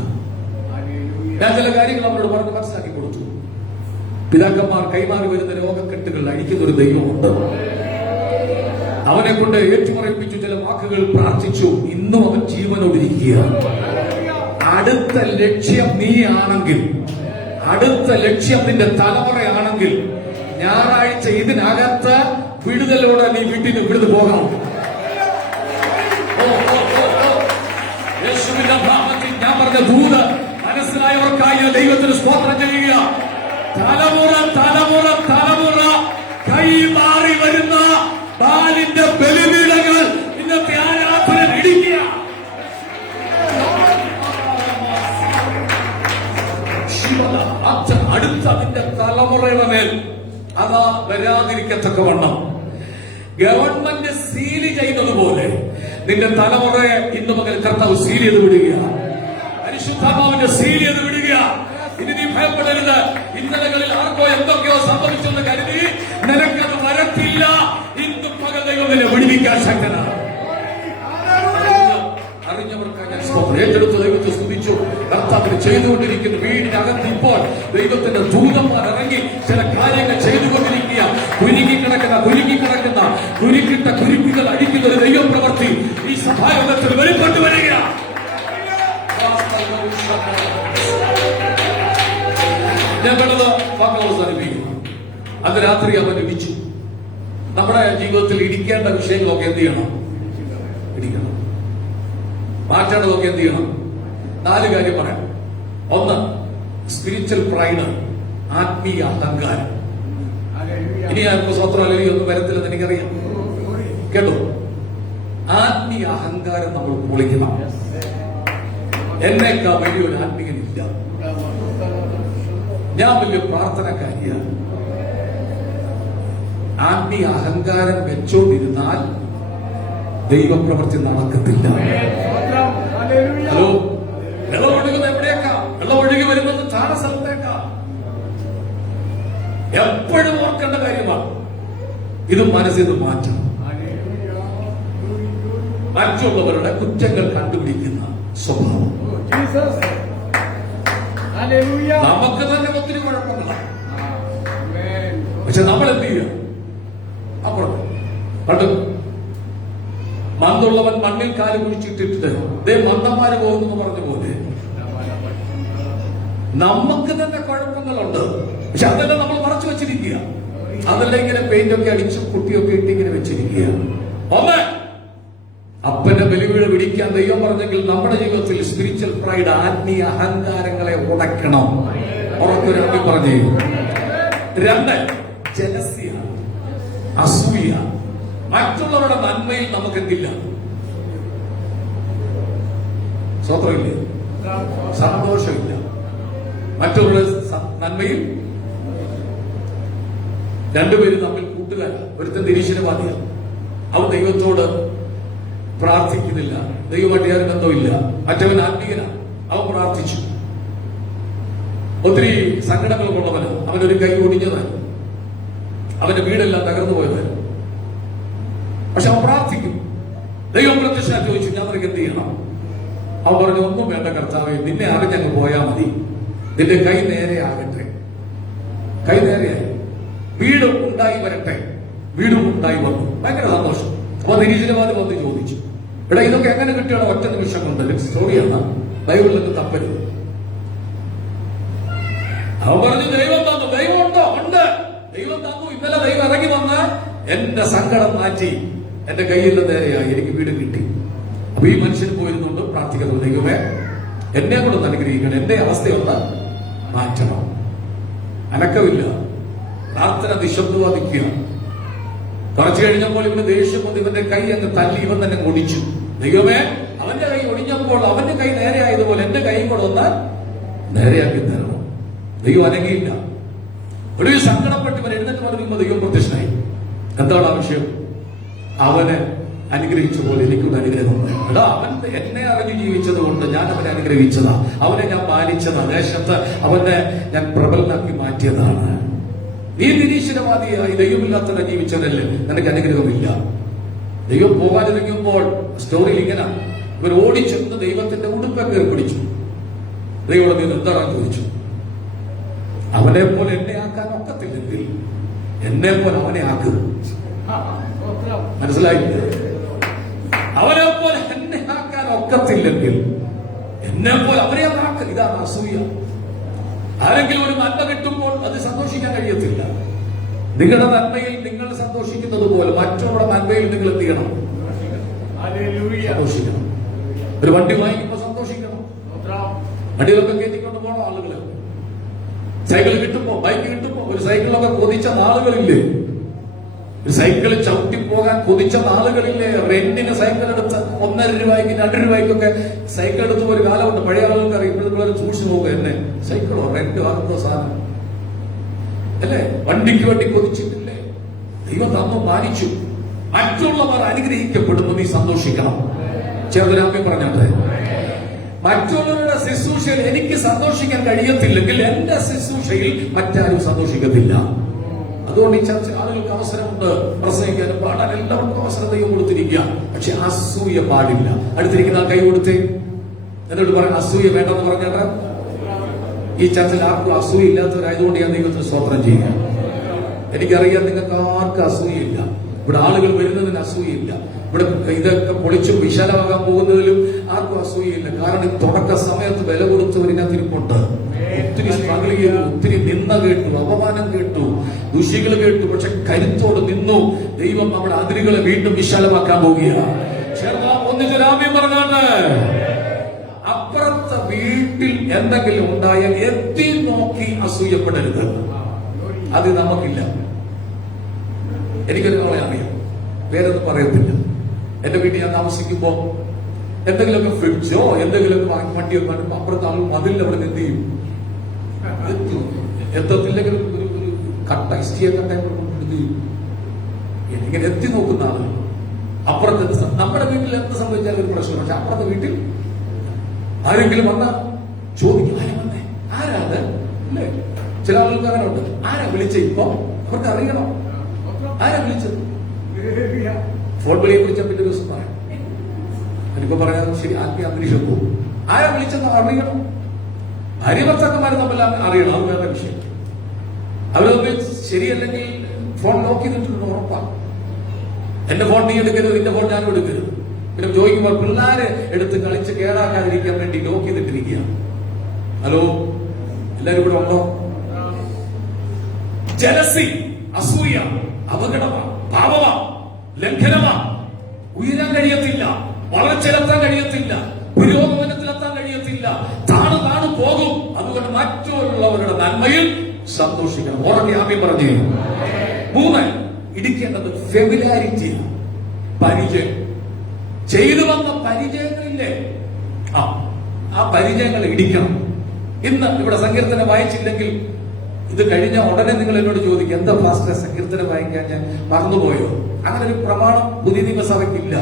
ഞാൻ ചില കാര്യങ്ങൾ അവരോട് പറഞ്ഞ് മനസ്സിലാക്കി കൊടുത്തു. പിതാക്കന്മാർ കൈമാറി വരുന്ന രോഗക്കെട്ടുകൾ അഴിക്കുന്ന ഒരു ദൈവമുണ്ട്. അവനെ കൊണ്ട് ഏറ്റുപറയിപ്പിച്ചു, ചില വാക്കുകൾ പ്രാർത്ഥിച്ചു. ഇന്നും അവൻ ജീവനോടിരിക്കുക. അടുത്ത ലക്ഷ്യം നീ ആണെങ്കിൽ, അടുത്ത ലക്ഷ്യം നിന്റെ തലമുറയാണെങ്കിൽ, ഞായറാഴ്ച ഇതിനകത്ത് വിടുതലോടെ നീ വീട്ടിന് വിടുന്നു പോകണം. യേശുവിന്റെ നാമത്തിൽ ഞാൻ പറഞ്ഞ ദൂത് മനസ്സിലായവർക്കായി ദൈവത്തിന് സ്തോത്രം ചെയ്യുക. തലമുറ തലമുറ തലമുറ കൈമാറി വരുന്ന ബാലിന്റെ ബലിപീഠങ്ങൾ ഇന്നത്തെ ആരാധന ഇടിക്കുക. അടുത്ത അതിന്റെ തലമുറയുടെ മേൽ അതാ വരാതിരിക്കത്തക്കവണ്ണം ഗവൺമെന്റ് സീല് ചെയ്യുന്നത് പോലെ നിന്റെ തലമുറയെ ഇന്ന് മകൻ കർത്താവ് സീൽ ചെയ്ത് വിടുക. പരിശുദ്ധാത്മാവിന്റെ സീൽ ചെയ്ത് വിടുക. ഇനി നീ ഭയപ്പെടരുത്. ഇന്നലകളിൽ ആർക്കോ എന്തൊക്കെയോ സംഭവിച്ചെന്ന് കരുതി നിനക്കത് വരത്തില്ല. ഇന്നും പകൽ ദൈവം നിന്നെ വിടുവിക്കാൻ ശക്തനാണ്. അറിഞ്ഞവർക്ക് ഞാൻ സ്തോത്രം. ഏറ്റെടുത്ത് ദൈവത്തെ സ്തുതിച്ചു. കർത്താവിന് ചെയ്തുകൊണ്ടിരിക്കുന്ന വീടിനകത്ത് ഇപ്പോൾ ദൈവത്തിന്റെ ദൂതന്മാർ ഇറങ്ങി ചില കാര്യങ്ങൾ ചെയ്തുകൊണ്ടിരിക്കുക. കുരുങ്ങിക്കിടക്കുന്ന കുരുക്കിട്ട കുരുക്കുകൾ അടിക്കുന്ന ഒരു ദൈവ പ്രവൃത്തി ഈ സഭായോഗത്തിൽ വെളിപ്പെട്ടു വരിക. ഞങ്ങളത് വാക്കുകൾ അവസാനിപ്പിക്കും. അന്ന് രാത്രി അവൻ ഇടിച്ചു. നമ്മുടെ ജീവിതത്തിൽ ഇടിക്കേണ്ട വിഷയങ്ങളൊക്കെ എന്ത് ചെയ്യണം? ഇടിക്കണം. മാറ്റേണ്ടതൊക്കെ എന്ത് ചെയ്യണം? 4 കാര്യം പറയാം. 1, സ്പിരിച്വൽ പ്രൈഡ്, ആത്മീയ അഹങ്കാരം. ഇനി ആർക്കും സ്വത്രം അല്ലെങ്കിൽ ഒന്നും വരത്തില്ലെന്ന് എനിക്കറിയാം, കേട്ടോ. ആത്മീയ അഹങ്കാരം നമ്മൾ പൊളിക്കണം. എന്നേക്കാ വലിയൊരു ആത്മീയനില്ല. ഞാൻ വലിയ പ്രാർത്ഥനക്കാരിയാണ്. ആത്മീയ അഹങ്കാരം വെച്ചോണ്ടിരുന്നാൽ ദൈവപ്രവൃത്തി നടക്കത്തില്ല. ഹലോ, വെള്ളം ഒഴുകുന്നത് എവിടേക്കാ? വെള്ളം ഒഴുകി വരുന്നത് ചാര സ്ഥലത്തേക്കാ. എപ്പോഴും ഓർക്കേണ്ട കാര്യമാണ്. ഇത് മനസ്സിൽ നിന്ന് മാറ്റണം. മറ്റുള്ളവരുടെ കുറ്റങ്ങൾ കണ്ടുപിടിക്കുന്ന സ്വഭാവം. നമുക്ക് തന്നെ ഒത്തിരി കുഴപ്പങ്ങളാണ്. പക്ഷെ നമ്മൾ എന്ത് ചെയ്യുക? അപ്പുറത്ത് കണ്ടു മന്ദുള്ളവൻ മണ്ണിൽ കാല് കുഴിച്ചിട്ടിട്ട് ദേ മന്ദന്മാര് പോകുന്നു പറഞ്ഞ പോലെ നമുക്ക് തന്നെ കുഴപ്പങ്ങളുണ്ട്. പക്ഷെ അതെല്ലാം നമ്മൾ മറച്ചു വെച്ചിരിക്കുക. അതെല്ലാം ഇങ്ങനെ പെയിന്റൊക്കെ അടിച്ചു കുട്ടിയൊക്കെ ഇട്ട് ഇങ്ങനെ വെച്ചിരിക്കുക. അപ്പന്റെ ബലിവീഴ പിടിക്കാൻ ദൈവം പറഞ്ഞെങ്കിൽ നമ്മുടെ ജീവിതത്തിൽ സ്പിരിച്വൽ പ്രൈഡ്, ആത്മീയ അഹങ്കാരങ്ങളെ ഉടയ്ക്കണം. ഉറക്കൊരു പറഞ്ഞു. 2, ജലസ്യ, അസൂയ. മറ്റുള്ളവരുടെ നന്മയിൽ നമുക്ക് എന്തില്ല? സ്വതന്ത്രമില്ല, സന്തോഷമില്ല. മറ്റുള്ളവരുടെ നന്മയിൽ 2 പേരും തമ്മിൽ കൂട്ടുകാരാണ്. ഒരുത്തൻ നിരീശ്വരവാദിയാണ്. അവൻ ദൈവത്തോട് പ്രാർത്ഥിക്കുന്നില്ല, ദൈവമായിട്ട് യാതൊരു ബന്ധമില്ല. മറ്റവൻ ആത്മീയനാണ്, അവൻ പ്രാർത്ഥിച്ചു. ഒത്തിരി സങ്കടങ്ങളുള്ളവന്. അവനൊരു കൈ ഒടിഞ്ഞതാണ്, അവന്റെ വീടെല്ലാം തകർന്നു പോയതായിരുന്നു. പക്ഷെ അവൻ പ്രാർത്ഥിക്കും. ദൈവം പ്രത്യക്ഷനായി ചോദിച്ചു, ഞാൻ നിനക്ക് എന്ത് ചെയ്യണം? അവൻ പറഞ്ഞു, ഒന്നും വേണ്ട കർത്താവേ, നിന്നെ അറിഞ്ഞങ്ങ് പോയാൽ മതി. നിന്റെ കൈ നേരെയാകട്ടെ. കൈ നേരെയായി, വീട് ഉണ്ടായി വരട്ടെ. വീടും ഉണ്ടായി വന്നു. ഭയങ്കര സന്തോഷം. അപ്പൊ നിരീശ്വരവാദം വന്ന് ചോദിച്ചു, എടാ ഇതൊക്കെ എങ്ങനെ കിട്ടിയാണോ? ഒറ്റ നിമിഷം കൊണ്ട്. സ്റ്റോറിയാണ്, ബൈബിളിലൊക്കെ തപ്പരുത്. അവൻ പറഞ്ഞു, ദൈവം തന്നു. ദൈവം ഉണ്ടോ? ഉണ്ട്, ദൈവം തന്നു. ഇന്നലെ ദൈവം ഇറങ്ങി വന്ന് എന്റെ സങ്കടം മാറ്റി, എന്റെ കയ്യിൽ നേരെയായി, എനിക്ക് വീട് കിട്ടി. അപ്പൊ ഈ മനുഷ്യൻ പോയിരുന്നുണ്ട് പ്രാർത്ഥിക്കുന്നത്, ദൈവമേ എന്നെ കൂടെ അനുഗ്രഹിക്കണം, എന്റെ അവസ്ഥയൊന്ന് മാറ്റണം. അനക്കമില്ല, പ്രാർത്ഥന നിശബ്ദവാദിക്കുക. കുറച്ചു കഴിഞ്ഞപ്പോൾ ഇവന് ദേഷ്യം വന്ന് ഇവന്റെ കൈ അങ്ങ് തല്ലി ഇവൻ തന്നെ ഒടിച്ചു. ദൈവമേ, അവന്റെ കൈ ഒടിഞ്ഞപ്പോൾ അവന്റെ കൈ നേരെയായതുപോലെ എന്റെ കൈ കൂടെ ഒന്ന് നേരെയാക്കി തരണം. ദൈവം അനങ്ങിയില്ല. ഒരു സങ്കടപ്പെട്ട് ഇവൻ എഴുന്നേറ്റ് പറയുമ്പോൾ ദൈവം പ്രത്യക്ഷനായി. എന്താണ് ആവശ്യം? അവനെ അനുഗ്രഹിച്ച പോലെ എനിക്കൊരു അനുഗ്രഹം. എടാ, അവൻ എന്നെ അറിഞ്ഞു ജീവിച്ചത് കൊണ്ട് ഞാൻ അവനെ അനുഗ്രഹിച്ചതാ. അവനെ ഞാൻ പാലിച്ചതാ. ദേശത്ത് അവനെ ഞാൻ പ്രബലനാക്കി മാറ്റിയതാണ്. നീ നിരീശ്വരവാദിയായി ദൈവമില്ലാത്തവരെ ജീവിച്ചവരല്ലേ, നിനക്ക് അനുഗ്രഹമില്ല. ദൈവം പോകാനിറങ്ങുമ്പോൾ സ്റ്റോറിയിൽ ഇങ്ങനെ ഇവർ ഓടിച്ചെന്ന് ദൈവത്തിന്റെ ഉടുപ്പെ കയറി പിടിച്ചു. ദൈവം നീ എന്താണെന്ന് ചോദിച്ചു. അവനെ പോലെ എന്നെ ആക്കാൻ ഒക്കത്തില്ലെങ്കിൽ എന്നെ പോലെ അവനെ ആക്കുക. മനസ്സിലായില്ല? അവനെ പോലെ എന്നെ ആക്കാൻ ഒക്കത്തില്ലെങ്കിൽ എന്നെ പോലെ അവനെ ആക്കുക. ഇതാണ് അസൂയ. ആരെങ്കിലും ഒരു നന്മ കിട്ടുമ്പോൾ അത് സന്തോഷിക്കാൻ കഴിയത്തില്ല. നിങ്ങളുടെ നന്മയിൽ നിങ്ങൾ സന്തോഷിക്കുന്നത് പോലെ മറ്റുള്ള നന്മയിൽ നിങ്ങൾ എന്ത് ചെയ്യണം? സന്തോഷിക്കണം. ഒരു വണ്ടി വാങ്ങിക്കുമ്പോൾ സന്തോഷിക്കണം. വണ്ടികളൊക്കെ കയറ്റിക്കൊണ്ട് പോകണം ആളുകള്. സൈക്കിൾ കിട്ടുമ്പോ, ബൈക്ക് കിട്ടുമ്പോ, ഒരു സൈക്കിളൊക്കെ കൊതിച്ച നാളുകളില്ലേ? ഒരു സൈക്കിൾ ചവിട്ടിപ്പോകാൻ കൊതിച്ച നാളുകളില്ലേ? റെന്റിന് സൈക്കിൾ എടുത്ത് 1.5 രൂപയ്ക്ക് 2 രൂപയ്ക്കൊക്കെ സൈക്കിൾ എടുത്ത് ഒരു കാലമുണ്ട്. പഴയ ആളുകൾക്ക് അറിയാം. ഇപ്പോഴത്തെ സൂക്ഷിച്ചു നോക്കുക, എന്നെ സൈക്കിളോ റെന്റ് ആകുന്ന സാധനം അല്ലേ? വണ്ടിക്ക് വേണ്ടി കൊതിച്ചിട്ടില്ലേ? ദൈവം തന്നു, മാനിച്ചു. മറ്റുള്ളവർ അനുഗ്രഹിക്കപ്പെടുമ്പോൾ നീ സന്തോഷിക്കണം. ചേർന്നൊരാമേ പറഞ്ഞോട്ടെ. മറ്റുള്ളവരുടെ ശുശ്രൂഷയിൽ എനിക്ക് സന്തോഷിക്കാൻ കഴിയത്തില്ലെങ്കിൽ എന്റെ ശുശ്രൂഷയിൽ മറ്റാരും സന്തോഷിക്കത്തില്ല. അതുകൊണ്ട് ഈ ചർച്ച ആളുകൾക്ക് അവസരമുണ്ട്, പ്രസംഗിക്കാനും പാടാൻ എല്ലാവർക്കും അവസരം ദൈവം കൊടുത്തിരിക്കുക. പക്ഷെ അസൂയ പാടില്ല. അടുത്തിരിക്കുന്ന കൈ കൊടുത്തേ, എന്നോട് പറയാം അസൂയ വേണ്ടെന്ന് പറഞ്ഞാൽ. ഈ ചർച്ചയിൽ ആർക്കും അസൂയ ഇല്ലാത്തവരായതുകൊണ്ട് ഞാൻ ദൈവത്തിന് സ്തോത്രം ചെയ്യുക. എനിക്കറിയാം നിങ്ങൾക്ക് ആർക്കും അസൂയയില്ല. ഇവിടെ ആളുകൾ വരുന്നതിന് അസൂയയില്ല. ഇവിടെ ഇതൊക്കെ പൊളിച്ചും വിശാലമാകാൻ പോകുന്നതിലും ആർക്കും അസൂയയില്ല. കാരണം തുടക്ക സമയത്ത് വില കൊടുത്തവരിനകത്തിരിപ്പുണ്ട്. ഒത്തിരി സ്ട്രഗിൾ ചെയ്തു, ഒത്തിരി നിന്ന കേട്ടു, അപമാനം കേട്ടു, ദുഷികൾ കേട്ടു. പക്ഷെ കരുത്തോട് നിന്നു. ദൈവം നമ്മുടെ അതിരുകളെ വീണ്ടും വിശാലമാക്കാൻ പോവുകയാണ്. ഒന്നിച്ചൊരാമ്യം പറഞ്ഞാണ്. അപ്പുറത്തെ വീട്ടിൽ എന്തെങ്കിലും ഉണ്ടായാൽ എത്തി നോക്കി അസൂയപ്പെടരുത്. അത് നമുക്കില്ല. എനിക്കൊരു ആളെ അറിയാം, പേരൊന്നും പറയത്തില്ല. എന്റെ വീട്ടിൽ ഞാൻ താമസിക്കുമ്പോ എന്തെങ്കിലുമൊക്കെ ഫ്രിഡ്ജോ എന്തെങ്കിലുമൊക്കെ വണ്ടിയോ കാണുമ്പോ അപ്പുറത്തെ ആൾ മതിലിൽ അവിടെ എന്ത് ചെയ്യും, എത്തത്തില്ലെങ്കിൽ ഒരു കട്ട ഇഷ്ടിയ കട്ട എന്ത് ചെയ്യും, ഇങ്ങനെ എത്തി നോക്കുന്ന ആള്. അപ്പുറത്തെ നമ്മുടെ വീട്ടിൽ എന്ത് സംഭവിച്ചാലും ഒരു പ്രശ്നം. പക്ഷെ അപ്പുറത്തെ വീട്ടിൽ ആരെങ്കിലും വന്നാൽ ചോദിക്കും, ആരും വന്നേ, ആരാത് അല്ലേ? ചില ആളുകൾക്ക് അങ്ങനെ ഉണ്ട്. ആരാ വിളിച്ച ഇപ്പൊ അവർക്ക് അറിയണം ആരാ വിളിച്ചത്. ഫോൺ വിളിയെ കുറിച്ച് പിറ്റേ ദിവസം പറയാം. എനിക്കിപ്പോ പറയാൻ ശരി ആത്മീയ അന്തരീക്ഷം പോകും. ആരാ വിളിച്ചെന്ന് അറിയണം. ഭാര്യഭർത്താക്കന്മാർ തമ്മിൽ അറിയണം, അത് വേറെ വിഷയം. അവർ തമ്മിൽ ശരിയല്ലെങ്കിൽ ഫോൺ ലോക്ക് ചെയ്തിട്ടുണ്ട് ഉറപ്പാണ്. എന്റെ ഫോൺ നീ എടുക്കരുത്, നിന്റെ ഫോൺ ഞാനും എടുക്കരുത്. പിന്നെ ചോദിക്കുമ്പോൾ പിള്ളേരെ എടുത്ത് കളിച്ച് കേടാക്കാതിരിക്കാൻ വേണ്ടി ലോക്ക് ചെയ്തിട്ടിരിക്കുകയാണ്. ഹലോ, എല്ലാരും ഇവിടെ ഉണ്ടോ? ജലസി, അസൂയ അപകടമാണ്, പാപമാണ്, ലംഘനമാണ്. ഉയരാൻ കഴിയത്തില്ല, വളർച്ചയിലെത്താൻ കഴിയത്തില്ല, പുരോഗമനത്തിലെത്താൻ കഴിയത്തില്ല. താണു പോകും. അതുകൊണ്ട് മറ്റുള്ളവരുടെ നന്മയിൽ സന്തോഷിക്കണം. ഉറക്കെ ആദ്യം പറഞ്ഞു. 3, ഇടിക്കേണ്ടത് ഫെമിലാരിറ്റി, പരിചയം. ചെയ്തു വന്ന പരിചയങ്ങളില്ലേ, ആ പരിചയങ്ങൾ ഇടിക്കണം. ഇന്ന് ഇവിടെ സങ്കീർത്തനം വായിച്ചില്ലെങ്കിൽ ഇത് കഴിഞ്ഞ ഉടനെ നിങ്ങൾ എന്നോട് ചോദിക്കും, എന്താ ഫാസ്റ്റ് സങ്കീർത്തനം വായിക്കാൻ ഞാൻ മറന്നുപോയോ? അങ്ങനെ ഒരു പ്രമാണം പുതിയ നിയമസഭയ്ക്കില്ല.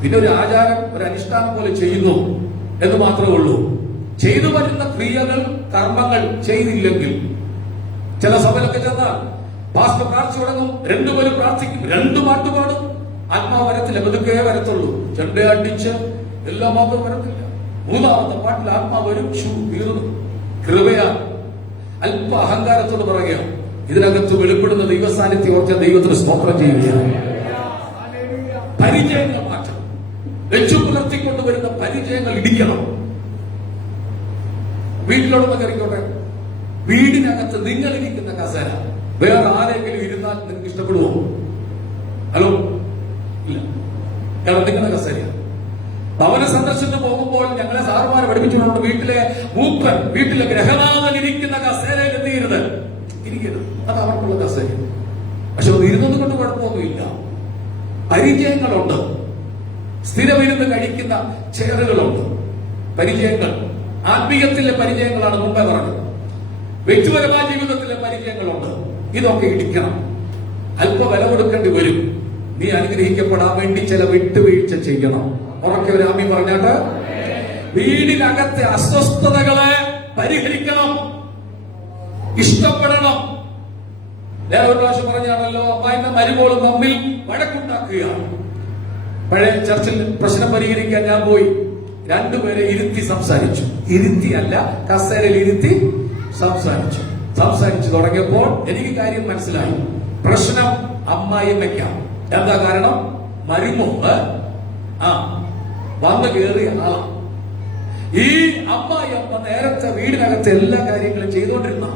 പിന്നെ ഒരു ആചാരം, ഒരു അനുഷ്ഠാനം പോലെ ചെയ്യുന്നു എന്ന് മാത്രമേ ഉള്ളൂ. ചെയ്തു വരുന്ന ക്രിയകൾ, കർമ്മങ്ങൾ ചെയ്തില്ലെങ്കിൽ ചില സഭയിലൊക്കെ ചെന്നാൽ പാസ്റ്റർ പ്രാർത്ഥിച്ചു തുടങ്ങും, 2 പേര് പ്രാർത്ഥിക്കും, 2 പാട്ട് പാടും. ആത്മാവ് വരത്തില്ല, പതുക്കെ വരത്തുള്ളൂ. ചെണ്ടയടിച്ച് എല്ലാ മാത്രം വരത്തില്ല. 3ാമത്തെ പാട്ടിൽ ആത്മാവ് വരും, തീർന്നു. കൃപയാ. അല്പ അഹങ്കാരത്തോട് പറയുക. ഇതിനകത്ത് വെളിപ്പെടുന്ന ദൈവസാന്നിധ്യം ഓർച്ച ദൈവത്തിന് സ്തോത്രം ചെയ്യുകയാണ്. പരിചയങ്ങൾ മാറ്റം, വെച്ചു പുലർത്തിക്കൊണ്ടുവരുന്ന പരിചയങ്ങൾ ഇടിക്കണം. വീട്ടിലോടൊന്ന് കയറിക്കോട്ടെ. വീടിനകത്ത് നിങ്ങളിരിക്കുന്ന കസേര വേറെ ആരെങ്കിലും ഇരുന്നാൽ നിങ്ങൾക്ക് ഇഷ്ടപ്പെടുവോ? ഹലോ, ഇല്ല. കാരണം നിങ്ങളുടെ കസേര. ഭവന സന്ദർശനത്തിന് പോകുമ്പോൾ ഞങ്ങളെ സാറുമാരെ പഠിപ്പിച്ചിട്ടുണ്ട്, വീട്ടിലെ മൂപ്പൻ, വീട്ടിലെ ഗ്രഹനാഥൻ ഇരിക്കുന്ന കസേരയിൽ എത്തിയിരുന്നത് ഇരിക്കരുത്. അത് അവർക്കുള്ള കസേര. പക്ഷെ അത് ഇരുന്നത് കൊണ്ട് കുഴപ്പമൊന്നുമില്ല. പരിചയങ്ങളുണ്ട്. സ്ഥിരമിരുന്ന് കഴിക്കുന്ന ചെയറുകളുണ്ട്. പരിചയങ്ങൾ ആത്മീയത്തിലെ പരിചയങ്ങളാണ് മുമ്പേ പറഞ്ഞത്. വ്യക്തിപരമായ ജീവിതത്തിലെ പരിചയങ്ങളുണ്ട്. ഇതൊക്കെ ഇടിക്കണം. അല്പ വില കൊടുക്കേണ്ടി വരും. നീ അനുഗ്രഹിക്കപ്പെടാൻ വേണ്ടി ചില വിട്ടുവീഴ്ച ചെയ്യണം. ഉറക്കെ ഒരു ആമീൻ പറഞ്ഞാട്ട്. വീടിനകത്തെ അസ്വസ്ഥതകളെ പരിഹരിക്കണം, ഇഷ്ടപ്പെടണം. ഞാൻ ഒരു പ്രാവശ്യം പറഞ്ഞാണല്ലോ, അമ്മായിന്റെ മരുമോളും തമ്മിൽ വഴക്കുണ്ടാക്കുകയാണ്. പഴയ ചർച്ചിൽ പ്രശ്നം പരിഹരിക്കാൻ ഞാൻ പോയി. 2 പേരെ ഇരുത്തി സംസാരിച്ചു. ഇരുത്തിയല്ല, കസേരയിൽ ഇരുത്തി സംസാരിച്ചു തുടങ്ങിയപ്പോൾ എനിക്ക് കാര്യം മനസ്സിലായി. പ്രശ്നം അമ്മായിയമ്മയ്ക്കാം. എന്താ കാരണം? മരുമോള് വന്ന് കയറിയ ആളാ. ഈ അമ്മായിയമ്മ നേരത്തെ വീടിനകത്ത് എല്ലാ കാര്യങ്ങളും ചെയ്തുകൊണ്ടിരുന്ന.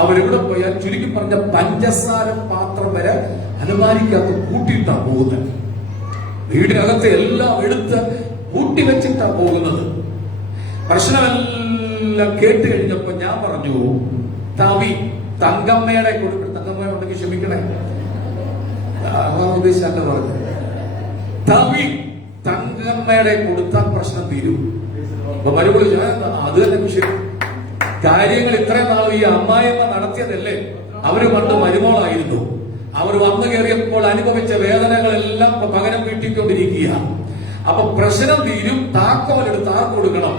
അവരെവിടെ പോയാൽ ചുരുക്കി പറഞ്ഞ പഞ്ചസാര പാത്രം വരെ അലമാരിക്കകത്ത് കൂട്ടിയിട്ടാ പോകുന്നത്. വീടിനകത്ത് എല്ലാം എടുത്ത് കൂട്ടിവെച്ചിട്ടാ പോകുന്നത്. പ്രശ്നമെല്ലാം കേട്ട് കഴിഞ്ഞപ്പോ ഞാൻ പറഞ്ഞു, തങ്കമ്മയുടെ കൊടുക്കും. തങ്കമ്മ ഉണ്ടെങ്കിൽ ക്ഷമിക്കണേ, ഉദ്ദേശിച്ചല്ല പറഞ്ഞു. തങ്കമ്മയുടെ കൊടുത്താൽ പ്രശ്നം തീരും. അപ്പൊ മരുമോളി അത് തന്നെ വിഷയം. കാര്യങ്ങൾ ഇത്രയും നാളും ഈ അമ്മായിയമ്മ നടത്തിയതല്ലേ. അവര് പണ്ട് മരുമോളായിരുന്നു. അവർ വന്നു കയറിയപ്പോൾ അനുഭവിച്ച വേദനകളെല്ലാം പകരം വീട്ടിക്കൊണ്ടിരിക്കുക. അപ്പൊ പ്രശ്നം തീരും. താക്കോലെടുത്ത് ആർക്ക് കൊടുക്കണം?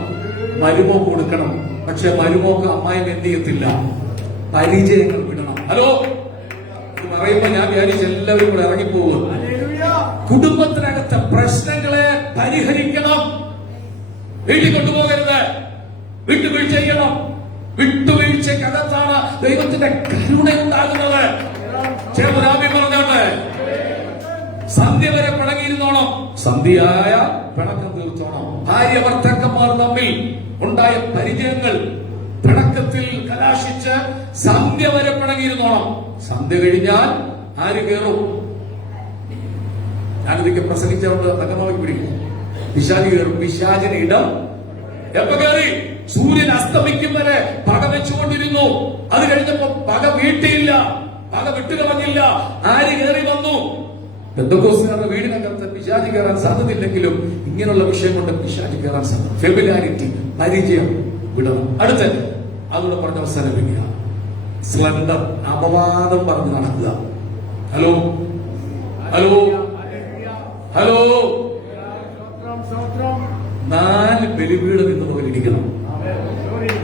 മരുമോക്ക് കൊടുക്കണം. പക്ഷെ മരുമോക്ക് അമ്മായിയും എന്ത് ചെയ്യത്തില്ല? പരിചയങ്ങൾ വിടണം. ഹലോ, ഇത് പറയുമ്പോ ഞാൻ വിചാരിച്ച് എല്ലാവരും കൂടെ ഇറങ്ങിപ്പോകും. കുടുംബത്തിനകത്തെ പ്രശ്നങ്ങളെ പരിഹരിക്കണം. വീട്ടിൽ കൊണ്ടുപോകരുത്. വിട്ടുവീഴ്ച ചെയ്യണം. വിട്ടുവീഴ്ചക്കകത്താണ് ദൈവത്തിന്റെ കരുണയുണ്ടാകുന്നത്. ചേർന്നാമി പറഞ്ഞോട്ടെ. സന്ധ്യ വരെ പിണങ്ങിയിരുന്നോണം. സന്ധ്യയായ പിണക്കം തീർത്തോണം. ഭാര്യ ഭർത്താക്കന്മാർ തമ്മിൽ ഉണ്ടായ പരിചയങ്ങൾ പിണക്കത്തിൽ കലാശിച്ച് സന്ധ്യ വരെ പിണങ്ങിയിരുന്നോണം. സന്ധ്യ കഴിഞ്ഞാൽ ആര് കയറും? ഞാനിതൊക്കെ പ്രസംഗിച്ചുകൊണ്ട് അതൊക്കെ നോക്കി പിടിക്കും. പിശാചി കയറും. പിശാചിന് ഇടം എപ്പോ കയറി? സൂര്യൻ അസ്തമിക്കും വരെ പക വെച്ചുകൊണ്ടിരുന്നു. അത് കഴിഞ്ഞപ്പോ പക വീട്ടിയില്ല, പക വിട്ടുകളഞ്ഞില്ല. ആര് കയറി വന്നു? പെന്തക്കോസ്തുകാരുടെ വീടിനകത്ത് പിശാചി കയറാൻ സാധ്യതയില്ലെങ്കിലും ഇങ്ങനെയുള്ള വിഷയം കൊണ്ട് പിശാചി കയറാൻ സാധ്യത. ഫെമിലാരിറ്റി, പരിചയം വിടണം. അടുത്ത് അതുകൂടെ പറഞ്ഞ അവസാനിപ്പിക്കുക. സ്ലണ്ടർ, അപവാദം പറഞ്ഞ് നടക്കുക. ഹലോ ഹലോ ഹലോ, 4 ബലിപീഠം ഇന്ന് മുതൽ ഇരിക്കണം.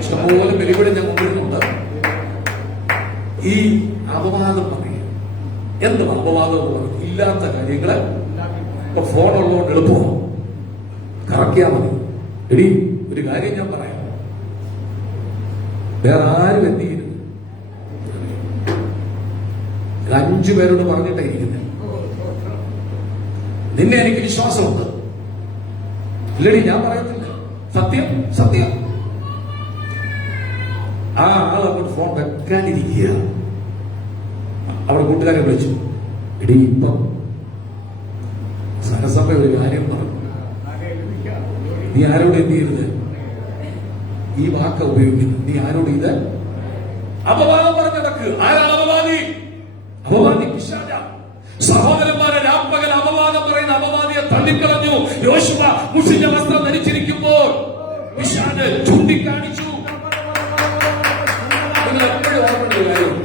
ഇഷ്ടംപോലെ ബലിപീഠം ഞാൻ കൊണ്ടുവരുന്നുണ്ട്. ഈ അപവാദം പറയും. എന്ത് അപവാദം എന്ന് പറയും? ഇല്ലാത്ത കാര്യങ്ങള് ഇപ്പൊ ഫോണുള്ളതുകൊണ്ട് എളുപ്പമാണ്, കറക്കിയാ മതി. എടി, ഒരു കാര്യം ഞാൻ പറയാം. വേറെ ആരും എന്ത് ചെയ്യരുത്. 5 പേരോട് പറഞ്ഞിട്ടേ ഇരിക്കുന്നത്. നിന്നെ എനിക്ക് വിശ്വാസമുണ്ട്. ഇല്ലടി, ഞാൻ പറയത്തില്ല. സത്യം സത്യം. ആ ആൾ അങ്ങോട്ട് ഫോൺ വെക്കാനിരിക്കുക. അവിടെ കൂട്ടുകാരെ വിളിച്ചു. എടി, ഇപ്പം സരസഭ ഒരു കാര്യം പറഞ്ഞു. നീ ആരോട് എന്ത് ചെയ്യരുത്? ഈ വാക്ക ഉപയോഗിക്കുന്നു. നീ ആരോട് ഇത് അപവാദം പറഞ്ഞിടക്ക്. ആരാണ് അപവാദി? അപവാദി പിശാചാ. സഹോദരന്മാരെ, രാപ്പകൽ അപവാദം പറയുന്ന അപവാദിയെ തള്ളിക്കളഞ്ഞു. യോശുവ മുഷിഞ്ഞ വസ്ത്രം ധരിച്ചിരിക്കുമ്പോൾ പിശാച് ചൂണ്ടിക്കാണിച്ചു. നിങ്ങൾ എപ്പോഴും ഓർമ്മ കാര്യം,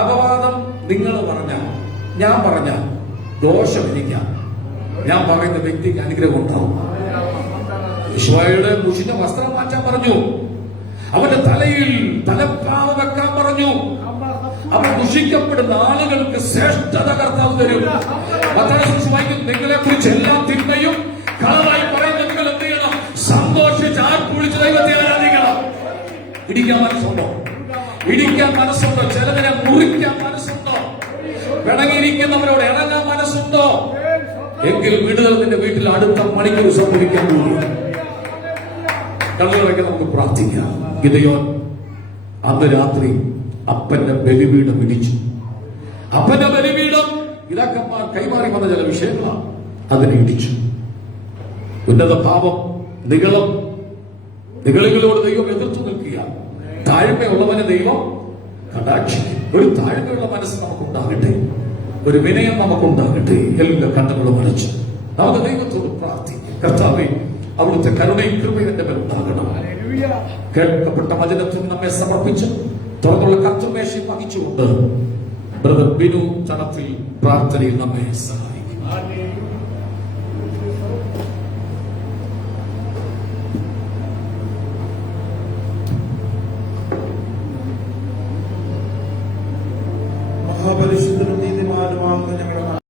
അപവാദം നിങ്ങൾ പറഞ്ഞ, ഞാൻ പറഞ്ഞ ദോഷം എനിക്കാം. ഞാൻ പറയുന്ന വ്യക്തിക്ക് അനുഗ്രഹം ഉണ്ടാവും. യോശുവയുടെ മുഷിഞ്ഞ വസ്ത്രം മാറ്റാൻ പറഞ്ഞു. അവന്റെ തലയിൽ തലപ്പാവ വെക്കാൻ പറഞ്ഞു. അവൻ ദുഷിക്കപ്പെടുന്ന ആളുകൾക്ക് ശ്രേഷ്ഠത കർത്താവ് തരും. നിങ്ങളെ കുറിച്ച് എല്ലാ തിന്മയും കളറായി പറയുന്ന നിങ്ങൾ എന്ത് ചെയ്യണം? സന്തോഷിച്ച് ആർപ്പ് വിളിച്ച് ദൈവത്തെ ആരാധിക്കണം. ഇടിക്കാൻ മനസ്സുണ്ടോ? ഇടിക്കാൻ മനസ്സുണ്ടോ? ചിലതിനെ മുറിക്കാൻ മനസ്സുണ്ടോ? പിണങ്ങിയിരിക്കുന്നവരോട് ഇണങ്ങാൻ മനസ്സുണ്ടോ? എങ്കിൽ വിടുതൽ നിന്റെ വീട്ടിൽ അടുത്ത മണിക്കൂർ സംഭവിക്കാൻ പോകുന്നു. കണ്ണുകളൊക്കെ നമുക്ക് പ്രാർത്ഥിക്കാം. ഗിദെയോൻ അന്ന് രാത്രി അപ്പന്റെ ബലിപീഠം ഇടിച്ചു. അപ്പന്റെ ബലിപീഠം ഇതാക്കന്മാർ കൈമാറി വന്ന ചില വിഷയങ്ങളാണ്. അതിനെ ഇടിച്ചു. ഉന്നത പാപം, നിഗളികളോട് ദൈവം എതിർത്തു നിൽക്കുക. താഴ്മയുള്ളവനെ ദൈവം കടാക്ഷിക്കും. ഒരു താഴ്മയുള്ള മനസ്സ് നമുക്കുണ്ടാകട്ടെ, ഒരു വിനയം നമുക്കുണ്ടാകട്ടെ. എല്ലാ കണ്ണുകളും അടച്ചു നമുക്ക് ദൈവത്തോട് പ്രാർത്ഥിക്കും. കർത്താവേ, അവിടുത്തെ കരുണയും കൃപയും എന്റെ മേൽ ഉണ്ടാകണം. കേൾക്കപ്പെട്ട വചനത്തിൽ നമ്മെ സമർപ്പിച്ച് തുറന്നുള്ള കത്തുമേശയും വഹിച്ചുകൊണ്ട് ബ്രദർ ബിനു ചടത്തിൽ പ്രാർത്ഥനയിൽ നമ്മെ സഹായിക്കും.